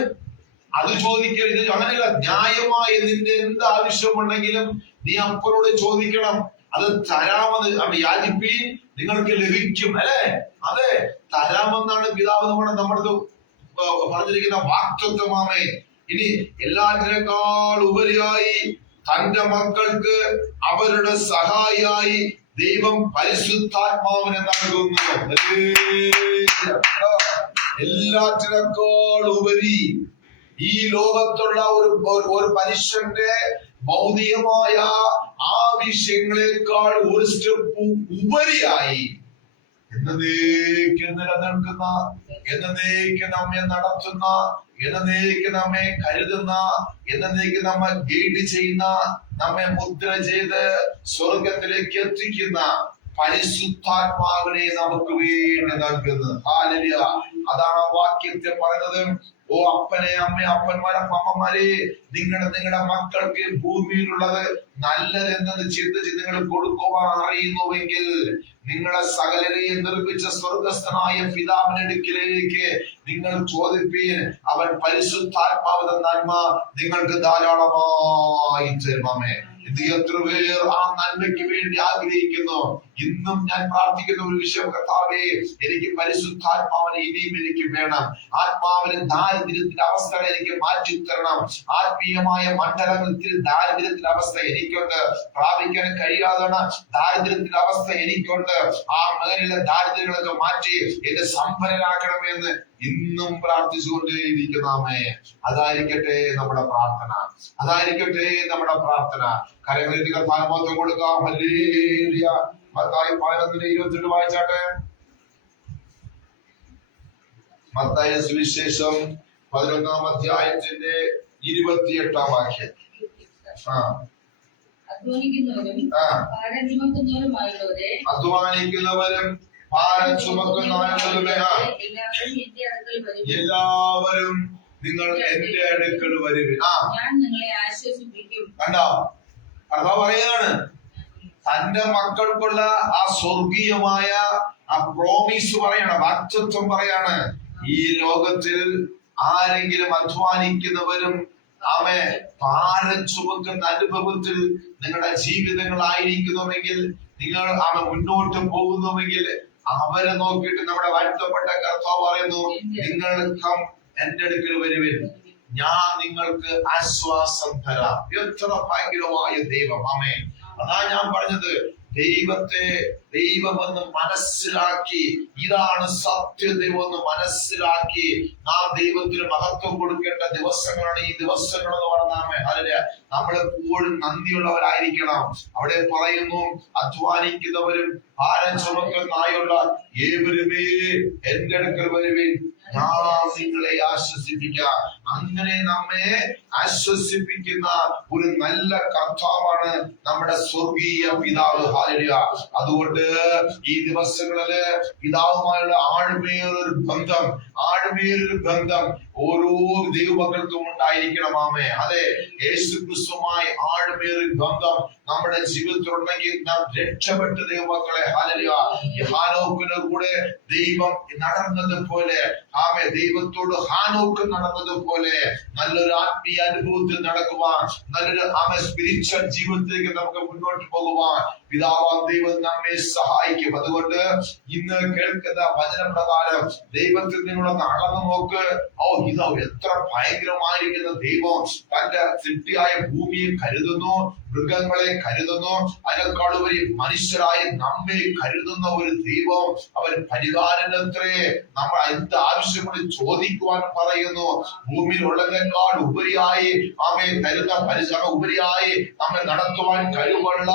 അത് ചോദിക്കരുത്, അങ്ങനെയല്ല. ന്യായമായ നിന്റെ എന്ത് ആവശ്യമുണ്ടെങ്കിലും നീ അപ്പനോട് ചോദിക്കണം. അത് തരാമെന്ന് യാചിപ്പീൻ, നിങ്ങൾക്ക് ലഭിക്കും. അല്ലെ? അതെ, തരാമെന്നാണ് പിതാവ് നമ്മുടെ പറഞ്ഞിരിക്കുന്ന വാക്തത്വമാമേ. ഇനി എല്ലാറ്റിനേക്കാൾ ഉപരിയായി തന്റെ മക്കൾക്ക് അവരുടെ സഹായിയായി ദൈവം പരിശുദ്ധാത്മാവിനെ നൽകുന്നു. എല്ലാറ്റിനേക്കാൾ ഉപരി ഈ ലോകത്തുള്ള ഒരു മനുഷ്യന്റെ ഭൗതികമായ ആവശ്യങ്ങളെക്കാൾ ഒരു സ്റ്റെപ്പ് ഉപരിയായി എന്നേക്ക് നിലനിൽക്കുന്ന, എന്നേക്ക് നമ്മെ നടത്തുന്ന, എന്നേക്ക് നമ്മെ കരുതുന്ന, എന്നേക്ക് നമ്മെ ഗൈഡ് ചെയ്യുന്ന, നമ്മെ മുദ്ര ചെയ്ത് സ്വർഗത്തിലേക്ക് എത്തിക്കുന്ന പരിശുദ്ധാത്മാവിനെ നമുക്ക് വേണ്ടി നൽകുന്നത്. ഹല്ലേലൂയ. അതാണ് ആ വാക്യത്തെ പറയുന്നത്. ഓ അപ്പനെ, അമ്മ, അപ്പന്മാരെ, അമ്മമാരെ, നിങ്ങളുടെ മക്കൾക്ക് ഭൂമിയിലുള്ളത് നല്ലതെന്നത് ചിന്തിച്ച് നിങ്ങൾ കൊടുക്കുവാൻ അറിയുന്നുവെങ്കിൽ നിങ്ങളെ സകലരെയും നിർമ്മിച്ച സ്വർഗസ്ഥനായ പിതാവിന്റെ അടുക്കിലേക്ക് നിങ്ങൾ ചോദിപ്പീൻ. അവൻ പരിശുദ്ധാത്മാവിന്റെ നന്മ നിങ്ങൾക്ക് ധാരാളമായി തരുമേ. ഇത് എത്ര പേർ ആ നന്മയ്ക്ക് വേണ്ടി ആഗ്രഹിക്കുന്നു. ഇന്നും ഞാൻ പ്രാർത്ഥിക്കുന്ന ഒരു വിഷയം, കർത്താവേ, എനിക്ക് പരിശുദ്ധാത്മാവിനെ ഇനിയും എനിക്ക് വേണം. ആത്മാവിന് ദാരിദ്ര്യത്തിന്റെ അവസ്ഥകൾ എനിക്ക് മാറ്റി തരണം. ആത്മീയമായ മണ്ഡലത്തിൽ ദാരിദ്ര്യത്തിന്റെ അവസ്ഥ എനിക്കുണ്ട്. പ്രാപിക്കാൻ കഴിയാതെ ദാരിദ്ര്യത്തിന്റെ അവസ്ഥ എനിക്കുണ്ട്. ആ മേഖലയിലെ ദാരിദ്ര്യങ്ങളൊക്കെ മാറ്റി എന്നെ സമ്പന്നനാക്കണമെന്ന് ഇന്നും പ്രാർത്ഥിച്ചുകൊണ്ടേയിരിക്കുന്നേ. അതായിരിക്കട്ടെ നമ്മുടെ പ്രാർത്ഥന, അതായിരിക്കട്ടെ നമ്മുടെ പ്രാർത്ഥന. കരങ്ങളിൽ കർത്താവിന് കൊടുക്കാം. ഹല്ലേലൂയ. മത്തായി 11:22 വായിച്ചാട്ടെ. മത്തായി സുവിശേഷം 11-ാം അധ്യായത്തിന്റെ 28-ാം വാക്യം. അധ്വാനിക്കുന്നവരും ഭാരം ചുമക്കുന്നവരുമേ, എല്ലാവരും നിങ്ങൾ എന്റെ അടുക്കൽ വരുവിൻ. കണ്ടോ, കർത്താവ് പറയുകയാണ് തന്റെ മക്കൾക്കുള്ള ആ സ്വർഗീയമായ ആ പ്രോമിസ് പറയാണ്, വാഗ്ദത്തം പറയാണ്. ഈ ലോകത്തിൽ ആരെങ്കിലും അധ്വാനിക്കുന്നവരും ഭാരം ചുമക്കുന്ന അനുഭവത്തിൽ നിങ്ങളുടെ ജീവിതങ്ങളായിരിക്കുന്നുവെങ്കിൽ, നിങ്ങൾ മുന്നോട്ട് പോകുന്നുവെങ്കിൽ അവരെ നോക്കിയിട്ട് നമ്മുടെ വാഴ്ത്തപ്പെട്ട കർത്താവ് പറയുന്നു, നിങ്ങൾ എന്റെ അടുക്കൽ വരുവിൻ, ഞാൻ നിങ്ങൾക്ക് ആശ്വാസം തരാം. എത്ര ഭയങ്കരമായ ദൈവം. ആമേൻ. അതാ ഞാൻ പറഞ്ഞത്, ദൈവമെന്ന് മനസ്സിലാക്കി, ഇതാണ് സത്യദൈവമെന്ന് മനസ്സിലാക്കി നാം ദൈവത്തിന് മഹത്വം കൊടുക്കേണ്ട ദിവസങ്ങളാണ് ഈ ദിവസങ്ങൾ എന്ന് പറഞ്ഞാൽ അതിന് നമ്മളെപ്പോഴും നന്ദിയുള്ളവരായിരിക്കണം. അവിടെ പറയുന്നു, അധ്വാനിക്കുന്നവരും ഭാരം ചുമക്കുന്നതായുള്ള ഏവരുമേ എന്റെ അടുക്കൽ വരുവിൻ, ഞാൻ നിങ്ങളെ ആശ്വസിപ്പിക്കാം. അങ്ങനെ നമ്മെ ആശ്വസിപ്പിക്കുന്ന ഒരു നല്ല കർത്താവാണ് നമ്മുടെ സ്വർഗീയ പിതാവ്. ഹല്ലേലൂയ. അതുകൊണ്ട് ഈ ദിവസങ്ങളില് പിതാവുമായുള്ള ആഴമേറിയൊരു ബന്ധം ഓരോ ദൈവമക്കൾക്കും ഉണ്ടായിരിക്കണം. ആമേ. അതെ, യേശു ക്രിസ്തുവുമായി ആഴമേറിയ ബന്ധം നമ്മുടെ ജീവിതത്തിലുണ്ടെങ്കിൽ നാം രക്ഷപ്പെട്ട ദൈവമക്കളെ. ഹല്ലേലൂയ. ഹാനോക്കിന്റെ കൂടെ ദൈവം നടന്നതുപോലെ, ആമേ, ദൈവത്തോട് ഹാനോക്ക് നടന്നതുപോലെ നല്ലൊരു ആത്മീയ അനുഭവത്തിൽ നടക്കുവാൻ, നല്ലൊരു സ്പിരിച്വൽ ജീവിതത്തിലേക്ക് നമുക്ക് മുന്നോട്ട് പോകുവാൻ പിതാവാം ദൈവം നമ്മെ സഹായിക്കും. അതുകൊണ്ട് ഇന്ന് കേൾക്കുന്ന വചനപ്രകാരം ദൈവത്തിൽ നിങ്ങളൊന്ന് അളന്നു നോക്ക്. ഇതോ എത്ര ഭയങ്കരമായിരിക്കുന്ന ദൈവം തന്റെ സൃഷ്ടിയായ ഭൂമിയെ കരുതുന്നു, മൃഗങ്ങളെ കരുതുന്നു, അതിനേക്കാളുപരി മനുഷ്യരായി നമ്മെ കരുതുന്ന ഒരു ദൈവം. അവൻ പരിപാലനത്രേ നമ്മൾ എന്ത് ആവശ്യങ്ങൾ ചോദിക്കുവാൻ പറയുന്നു. ഭൂമിയിലുള്ളതിനേക്കാൾ ഉപരിയായി നമ്മെ തരുന്ന ഉപരിയായി നമ്മെ നടത്തുവാൻ കഴിവുള്ള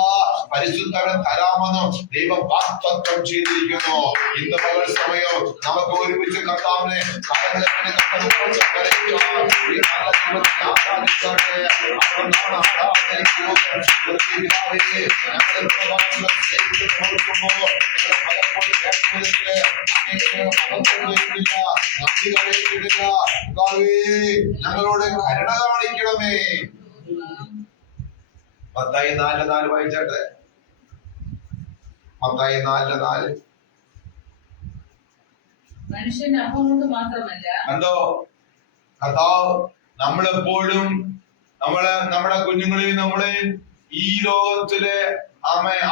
പരിശുദ്ധനെ തരാമെന്ന് ദൈവം വാഗ്ദത്തം ചെയ്തിരിക്കുന്നു. ഇന്ന് പകൽ സമയം നമുക്ക് ഒരുമിച്ച് കർത്താവിനെ ഞങ്ങളോട് കരുണ കാണിക്കണമേ. മത്തായി 4:4 വായിച്ചാട്ടെ. മത്തായി 4:4. മനുഷ്യന്റെ അപ്പം കൊണ്ട് മാത്രമല്ല. കണ്ടോ, കർത്താവ് നമ്മളെപ്പോഴും നമ്മുടെ കുഞ്ഞുങ്ങളെയും നമ്മളെയും ഈ ലോകത്തിലെ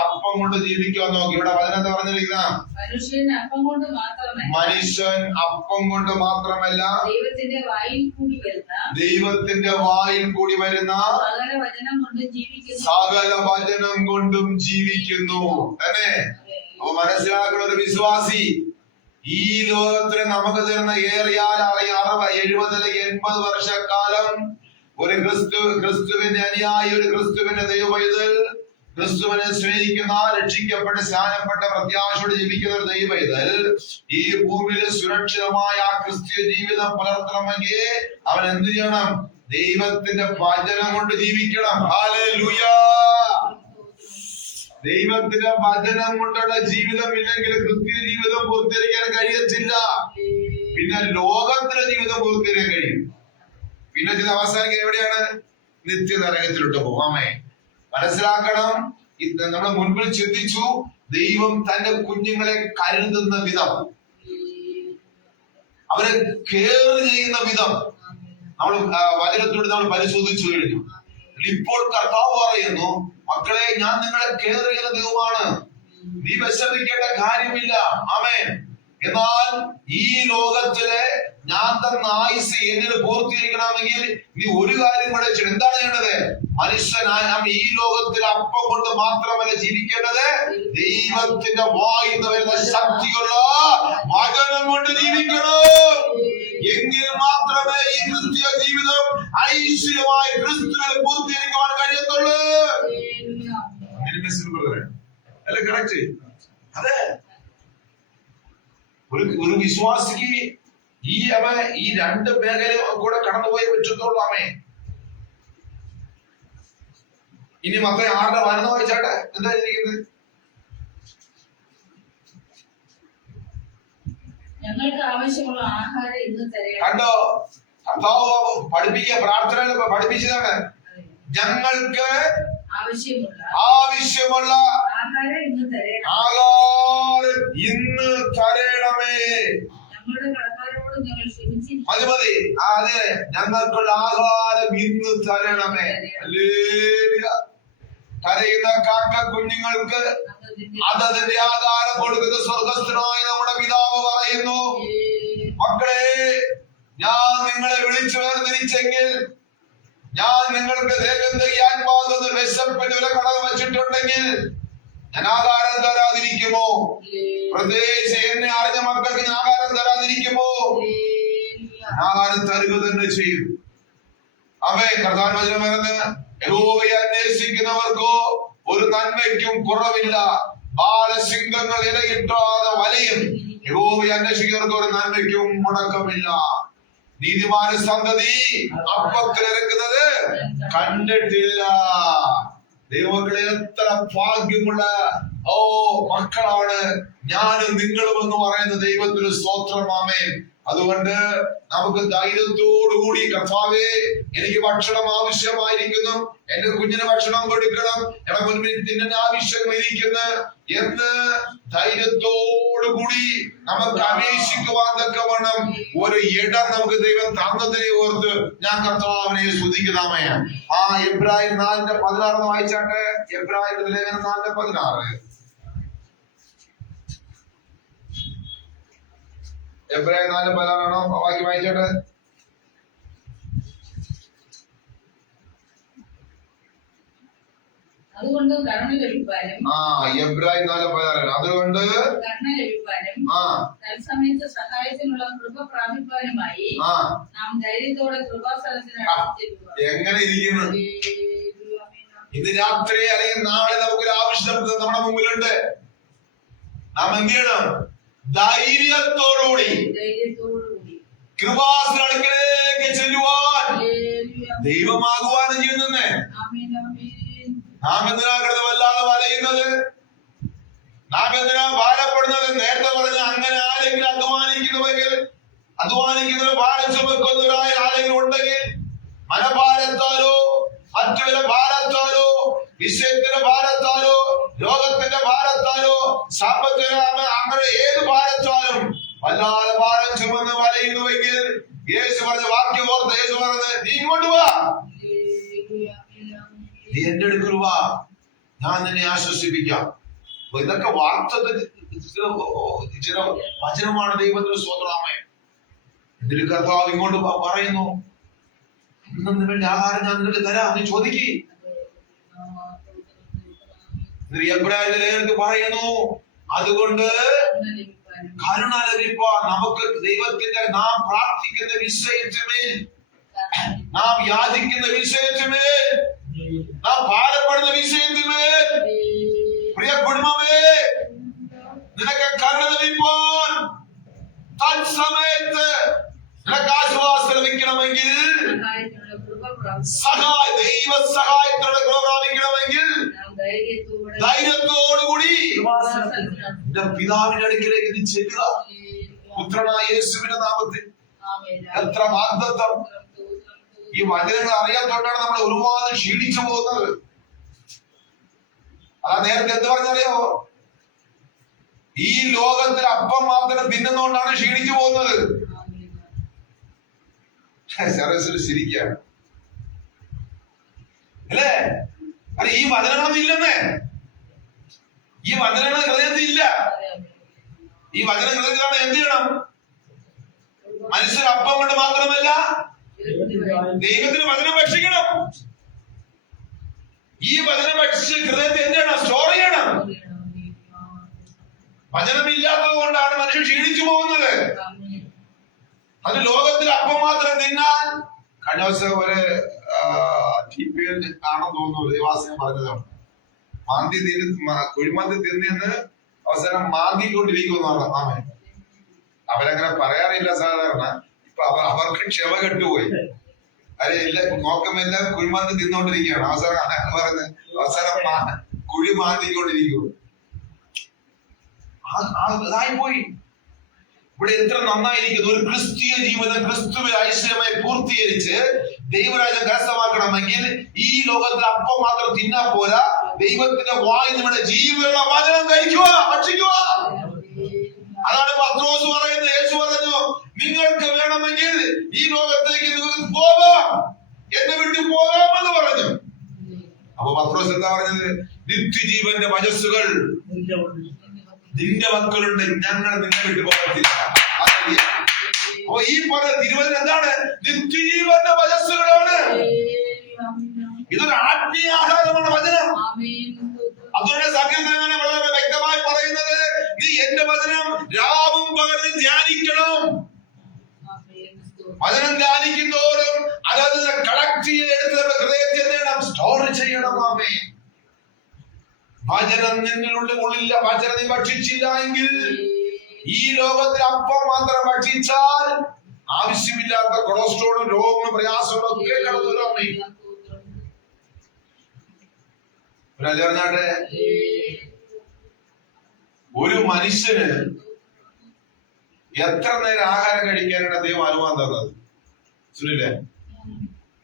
അപ്പം കൊണ്ട് ജീവിക്കാൻ നോക്കി. ഇവിടെ വചനത്തെ പറഞ്ഞിരിക്കുന്ന മനുഷ്യൻ അപ്പം കൊണ്ട് മാത്രമല്ല ദൈവത്തിന്റെ വായിൽ കൂടി വരുന്ന സകല വചനം കൊണ്ടും ജീവിക്കുന്നു. തന്നെ അപ്പൊ മനസ്സിലാക്കുന്ന ഒരു വിശ്വാസി ഈ ലോകത്തിന് നമുക്ക് തരുന്ന ഏറിയാൽ 60, 70, 80 വർഷക്കാലം ഒരു ക്രിസ്തുവിന്റെ അനുയായി, ഒരു ക്രിസ്തുവിന്റെ ദൈവപൈതൽ, ക്രിസ്തുവിനെ സ്നേഹിക്കുന്ന, രക്ഷിക്കപ്പെട്ട് സ്നാനപ്പെട്ട പ്രത്യാശയോടെ ജീവിക്കുന്ന ഒരു ദൈവപൈതൽ ഈ ഭൂമിയിൽ സുരക്ഷിതമായ ആ ക്രിസ്തീയ ജീവിതം പുലർത്തണമെങ്കിൽ അവൻ എന്ത് ചെയ്യണം? ദൈവത്തിന്റെ വചനം കൊണ്ട് ജീവിക്കണം. ഹല്ലേലൂയ. ദൈവത്തിന്റെ വചനം കൊണ്ടുള്ള ജീവിതം ഇല്ലെങ്കിൽ ക്രിസ്തീയ ജീവിതം പൂർത്തീകരിക്കാൻ കഴിയത്തില്ല. പിന്നെ ലോകത്തിലെ ജീവിതം പൂർത്തീകരിക്കാൻ കഴിയും. പിന്നെ ചില അവസാനിക്കാൻ എവിടെയാണ്? നിത്യനരകത്തിലോട്ട് പോകാമേ. മനസ്സിലാക്കണം, നമ്മൾ മുൻപിൽ ചിന്തിച്ചു, ദൈവം തന്റെ കുഞ്ഞുങ്ങളെ കരുതുന്ന വിധം, അവരെ കെയർ ചെയ്യുന്ന വിധം നമ്മൾ വചനത്തോട് നമ്മൾ പരിശോധിച്ചു കഴിഞ്ഞു. ഇപ്പോൾ കർത്താവ് പറയുന്നു, മക്കളെ, ഞാൻ നിങ്ങളെ കെയർ ചെയ്യുന്ന ദൈവമാണ്, നീ വിഷമിക്കേണ്ട കാര്യമില്ല. ആമേൻ. എന്നാൽ ഈ ലോകത്തിലെ ഞാൻ തന്ന ആയുസ് എന്നിട്ട് പൂർത്തീകരിക്കണമെങ്കിൽ നീ ഒരു കാര്യം കൂടെ ചെയ്യണം. എന്താണ് ചെയ്യേണ്ടത്? മനുഷ്യനായ ഈ ലോകത്തിൽ അപ്പം കൊണ്ട് മാത്രമല്ല ജീവിക്കേണ്ടത്, ദൈവത്തിന്റെ വായിന്ന് വരുന്ന ശക്തിയുള്ള വചനം കൊണ്ട് ജീവിക്കണം. എങ്കിൽ മാത്രമേ ഈ ക്രിസ്തീയ ജീവിതം ഐശ്വര്യമായി ക്രിസ്തുവിൽ പൂർത്തീകരിക്കുവാൻ കഴിയത്തുള്ളൂ. അല്ലെ? കറക്റ്റ്. അതെ, ഒരു വിശ്വാസിക്ക് ഈ രണ്ട് മേഖല കൂടെ കടന്നുപോയേ പറ്റത്തുള്ളൂ. ആമേ. ഇനി മക്കളെ 6:11 വായിച്ചാട്ടെ. എന്താ ഇരിക്കുന്നത്? ഞങ്ങൾക്ക് ആവശ്യമുള്ള ആഹാരം ഇന്ന് തരേണം. കണ്ടോ? കർത്താവ് പഠിപ്പിക്കുക, പ്രാർത്ഥന പഠിപ്പിച്ചതാണ്. ഞങ്ങൾക്ക് ആവശ്യമുള്ള ആഹാരം ഇന്ന് തരേണമേ. ഞങ്ങളുടെ കടക്കാരോട് ഞങ്ങൾ ക്ഷമിച്ചിരിക്കുന്നു. മതി. അതെ, ഞങ്ങൾക്കുള്ള ആഹാരം ഇന്ന് തരണമേ. കരയുന്ന കാക്ക കുഞ്ഞുങ്ങൾക്ക് അതതിന്റെ ആഹാരം കൊടുക്കുന്ന സ്വർഗസ്ഥനായ നമ്മുടെ പിതാവ് പറയുന്നു, മക്കളെ, ഞാൻ നിങ്ങളെ വിളിച്ചു വേർതിരിച്ചെങ്കിൽ, ഞാൻ നിങ്ങൾക്ക് ദേഹം തിരിയാൻ പാകുന്ന വിശപ്പിന് ഒരു കടം വച്ചിട്ടുണ്ടെങ്കിൽ ഞാൻ ആഹാരം തരാതിരിക്കുമോ? പ്രത്യേകിച്ച് എന്നെ അറിഞ്ഞ മക്കൾക്ക് ഞാൻ ആഹാരം തരാതിരിക്കുമോ? ആഹാരം തരുക തന്നെ ചെയ്യും. അവേ കർത്താവ് വചനം പറയുന്നത്, യഹോവയെ അന്വേഷിക്കുന്നവർക്കോ ഒരു നന്മയ്ക്കും കുറവില്ല. ബാലസിംഹങ്ങൾ ഇലയിട്ടാതെ വലയും. യഹോവയെ അന്വേഷിക്കുന്നവർക്ക് ഒരു നന്മയ്ക്കും മുടക്കമില്ല. നീതിമാന സന്തതി അപ്പത്തിലിറക്കുന്നത് കണ്ടിട്ടില്ല. ദൈവങ്ങളെ, എത്ര ഭാഗ്യമുള്ള മക്കളാണ് ഞാനും നിങ്ങളും എന്ന് പറയുന്ന ദൈവത്തിന് സ്തോത്രം. ആമേൻ. അതുകൊണ്ട് നമുക്ക് ധൈര്യത്തോടുകൂടി, കർത്താവേ, എനിക്ക് ഭക്ഷണം ആവശ്യമായിരിക്കുന്നു, എന്റെ കുഞ്ഞിന് ഭക്ഷണം കൊടുക്കണം, എന്റെ മുൻപിൽ തിന്നാൻ ആവശ്യമായിരിക്കുന്നു എന്ന് ധൈര്യത്തോടുകൂടി നമുക്ക് അപേക്ഷിക്കുവാൻ തക്കവണ്ണം ഒരു ഇടം നമുക്ക് ദൈവം തന്നതിനെ ഓർത്ത് ഞാൻ കർത്താവിനെ സ്തുതിക്കുന്നതാമേ. എബ്രായർ 4:16 വായിച്ചാട്ടെ. എബ്രായർ 4:16. എബ്രായർ 4:16 വാക്യം വായിച്ചോട്ടെ. അതുകൊണ്ട് കരുണ ലഭിക്കാനും. എബ്രായർ 4:16. അതുകൊണ്ട് കരുണ ലഭിക്കാനും തത്സമയത്ത് സഹായത്തിനുള്ള കൃപ പ്രാപിക്കാനുമായി നാം ധൈര്യത്തോടെ കൃപാസനത്തിന്. എങ്ങനെ ഇരിക്കുന്നു? ഇന്ന് രാത്രി അല്ലെങ്കിൽ നാളെ നമുക്കൊരു ആവശ്യം നമ്മുടെ മുമ്പിലുണ്ട്. നാം എന്ത് ചെയ്യണം? ധൈര്യത്തോടുകൂടി കൃപാസനത്തിലേക്ക് ചെല്ലുവാൻ, ദൈവമാകുവാനും ചെയ്യുന്നേ. നാം എന്തിനാ വല്ലാതെ വലയുന്നത്? നാം എന്തിനാ ഭാരപ്പെടുന്നത്? നേരത്തെ പറഞ്ഞ അങ്ങനെ ആരെങ്കിലും അധ്വാനിക്കുന്നവർ ഭാരം ചുമക്കുന്നവരായ ആരെങ്കിലും ഉണ്ടെങ്കിൽ, മനഭാരത്താലോ മറ്റു വല്ല ഭാരത്താലോ വിഷയത്തിന്റെ ഭാരത്താലോ ലോകത്തിന്റെ ഭാരത്താലോ സാമ്പത്തിക അങ്ങനെ ഏത് ഭാരത്താലും വല്ലാതെ ഭാരം ചുമന്ന് വലയുന്നുവെങ്കിൽ, യേശു പറഞ്ഞ വാക്യം ഓർത്ത് യേശു പറഞ്ഞത്, നീ ഇങ്ങോട്ട് വാ, നീ എന്റെ അടുക്കൽ വാ, ഞാൻ നിന്നെ ആശ്വസിപ്പിക്കാം. ഇതൊക്കെ വാർത്തയുടെ ചില വചനമാണ്. ദൈവത്തിന് സ്തോത്രമേ. എന്തൊരു കർത്താവ് ഇങ്ങോട്ട് പറയുന്നു, ഇന്നും നിങ്ങളുടെ ആഹാരം ഞാൻ നിനക്ക് തരാം, നീ ചോദിക്കേ. പറയുന്നു, അതുകൊണ്ട് കരുണ ലഭിപ്പാൻ നമുക്ക് ദൈവത്തിന്റെ നാം പ്രാർത്ഥിക്കുന്ന വിഷയത്തിന്മേൽ നാം യാചിക്കുന്ന വിഷയത്തിന്മേൽ, നാം ഭാരപ്പെടുന്ന വിഷയത്തിന്മേൽ പ്രിയ കുടുംബമേ നിനക്ക് കരുണ ലഭിക്കാൻ തത്സമയത്ത് നിനക്ക് ആശ്വാസം ലഭിക്കണമെങ്കിൽ, ദൈവ സഹായത്തിനുള്ള കൃപ പ്രാപിക്കണമെങ്കിൽ ധൈര്യത്തോടുകൂടി നിന്റെ പിതാവിന്റെ അടുക്കിലേക്ക് നീ ചെല്ലുക. പുത്രനായ യേശുവിന്റെ നാമത്തിൽ. എത്ര വാഗ്ദത്തം! ഈ വചനങ്ങൾ അറിയാത്തോണ്ടാണ് നമ്മൾ ഒരുപാട് ക്ഷീണിച്ചു പോകുന്നത്. അതാ നേരത്തെ എന്ത് പറഞ്ഞറിയോ? ഈ ലോകത്തിൽ അപ്പം മാത്രം തിന്നുന്നോണ്ടാണ് ക്ഷീണിച്ചു പോകുന്നത്. സരസ്വതി ശരിക്കാണ് അല്ലേ? അല്ല, ഈ വചനങ്ങളൊന്നും ഇല്ലെന്നേ. ഈ വചനങ്ങൾ ഹൃദയത്തിൽ ഇല്ല. ഈ വചന ഹൃദയത്തിലാണ് എന്ത് ചെയ്യണം? മനുഷ്യർ അപ്പം കൊണ്ട് മാത്രമല്ല ദൈവത്തിന് വചനം ഭക്ഷിക്കണം. ഈ വചനം ഭക്ഷിച്ച് ഹൃദയത്തെ എന്ത് ചെയ്യണം? സ്റ്റോർ ചെയ്യണം. വചനമില്ലാത്തത് കൊണ്ടാണ് മനുഷ്യൻ ക്ഷീണിച്ചു പോകുന്നത്. അത് ലോകത്തിൽ അപ്പം മാത്രം തിന്നാൽ, കഴിഞ്ഞ ദിവസം ഒരു ടിവിയിൽ കാണാൻ തോന്നുന്നു, ദേവാസിനെ പറഞ്ഞതാണ്, മാന്തി കുഴിമന്തി തിന്നിന്ന് അവസാനം മാന്തിക്കൊണ്ടിരിക്കുന്നതാണ്. ആമേ. അവരങ്ങനെ പറയാറില്ല സാധാരണ. ഇപ്പൊ അവർക്ക് ക്ഷമ കെട്ടുപോയി. അരെ എല്ലാം നോക്കുമ്പോ എല്ലാം കുഴിമന്തി തിന്നോണ്ടിരിക്കുകയാണ്. അവസാനം പറഞ്ഞ് അവസാനം കുഴി മാന്തിക്കൊണ്ടിരിക്കുക. അതായിപ്പോയി. ഇവിടെ എത്ര നന്നായിരിക്കുന്നു. ഒരു ക്രിസ്തീയ ജീവിതം ക്രിസ്തുവിൽ ഐശ്വര്യമായി പൂർത്തീകരിച്ച് ദൈവരാജ്യം കരസ്ഥമാക്കണമെങ്കിൽ ഈ ലോകത്തിൽ അപ്പം മാത്രം തിന്നാ പോരാ, ദൈവത്തിന്റെ വായിൽ നമ്മുടെ ജീവനുള്ള വചനം കഴിക്കുക, ഭക്ഷിക്കുക. അതാണ് പത്രോസ് പറയുന്നത്. യേശു പറഞ്ഞു, നിങ്ങൾക്ക് വേണമെങ്കിൽ ഈ ലോകത്തേക്ക് നിങ്ങൾക്ക് പോകാം, എന്നെ വിട്ടു പോകാമെന്ന് പറഞ്ഞു. അപ്പൊ പത്രോസ് എന്താ പറഞ്ഞത്? നിത്യജീവന്റെ വചസ്സുകൾ നിന്റെ മക്കളുണ്ട്, ഞങ്ങൾ നിന്നെ വിട്ടു പോകത്തില്ല. അപ്പൊ ഈ പറഞ്ഞ തിരുവചനം എന്താണ്? നിത്യജീവന്റെ വചസ്സുകളാണ്. ഇതൊരു ആത്മീയ ആഹാരമാണ് വചനം. അതുകൊണ്ട് സങ്കീർത്തനങ്ങൾ വളരെ വ്യക്തമായി പറയുന്നത്, നീ എന്റെ വചനം രാവും പകലും ധ്യാനിക്കണം. വചനം ധ്യാനിക്കുന്നതോറും അതതിനെ കളക്ട് ചെയ്തെടുത്ത് ഹൃദയത്തിൽ സ്റ്റോർ ചെയ്യണം. ആമേ. വചനം നിന്നുള്ളിൽ ഉള്ളില്ല. വചനം നീ ഭക്ഷിച്ചില്ല എങ്കിൽ ഈ ലോകത്തിൽ അപ്പം മാത്രം ഭക്ഷിച്ചാൽ ആവശ്യമില്ലാത്ത കൊളസ്ട്രോളും രോഗങ്ങളും പ്രയാസങ്ങളും ഒക്കെ കടന്നു വരും. പറഞ്ഞാട്ടെ, ഒരു മനുഷ്യന് എത്ര നേരം ആഹാരം കഴിക്കാനാണ് ദൈവം അനുവാദം തന്നത്? സുനിലെ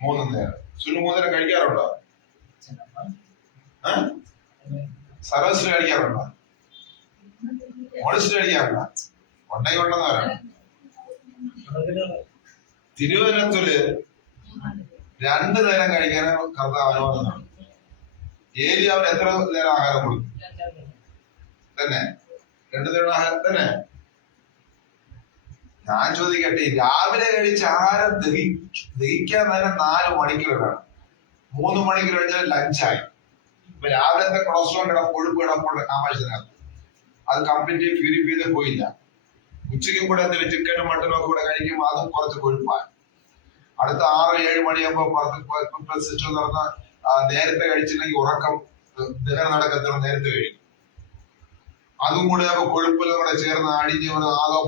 3 നേരം. സുനു 3 നേരം കഴിക്കാറുണ്ടോ? സർവീസിൽ കഴിക്കാറുണ്ടോ? മോളിസിൽ കഴിക്കാറുണ്ടോ? ഉണ്ടെങ്കിൽ ഉണ്ടെന്നവരാണ്. തിരുവനന്തപുരത്ത് 2 നേരം കഴിക്കാൻ കർത്താവ് അനുവാദം തന്നു. ഏലിയാവിന് എത്ര നേരം ആഹാരം കൊടുക്കും? തന്നെ 2 നേരം ആഹാരം തന്നെ. ഞാൻ ചോദിക്കട്ടെ, രാവിലെ കഴിച്ച ആഹാരം ദഹിക്കാൻ നേരം 4 മണിക്കൂർ വേണം. 3 മണിക്കൂർ കഴിഞ്ഞാൽ ലഞ്ചായി. ഇപ്പൊ രാവിലത്തെ കൊളസ്ട്രോൾ കൊഴുപ്പ് കിടപ്പുണ്ട് ആവശ്യത്തിനകത്ത്. അത് കംപ്ലീറ്റ് പ്യൂരിഫൈ ചെയ്ത് പോയില്ല. ഉച്ചയ്ക്കും കൂടെ എന്തെങ്കിലും ചിക്കനും മട്ടനും ഒക്കെ കൂടെ കഴിക്കുമ്പോൾ അതും കുറച്ച് കൊഴുപ്പായി. അടുത്ത 6-7 മണിയാകുമ്പോ സിസ്റ്റം നടന്ന നേരത്തെ കഴിച്ചില്ലെങ്കിൽ ഉറക്കം ദഹനം നടക്കത്തില്ല, നേരത്തെ കഴിക്കും. അതും കൂടെ അപ്പൊ കൊഴുപ്പെല്ലാം കൂടെ ചേർന്ന് അടിഞ്ഞ് ആകെ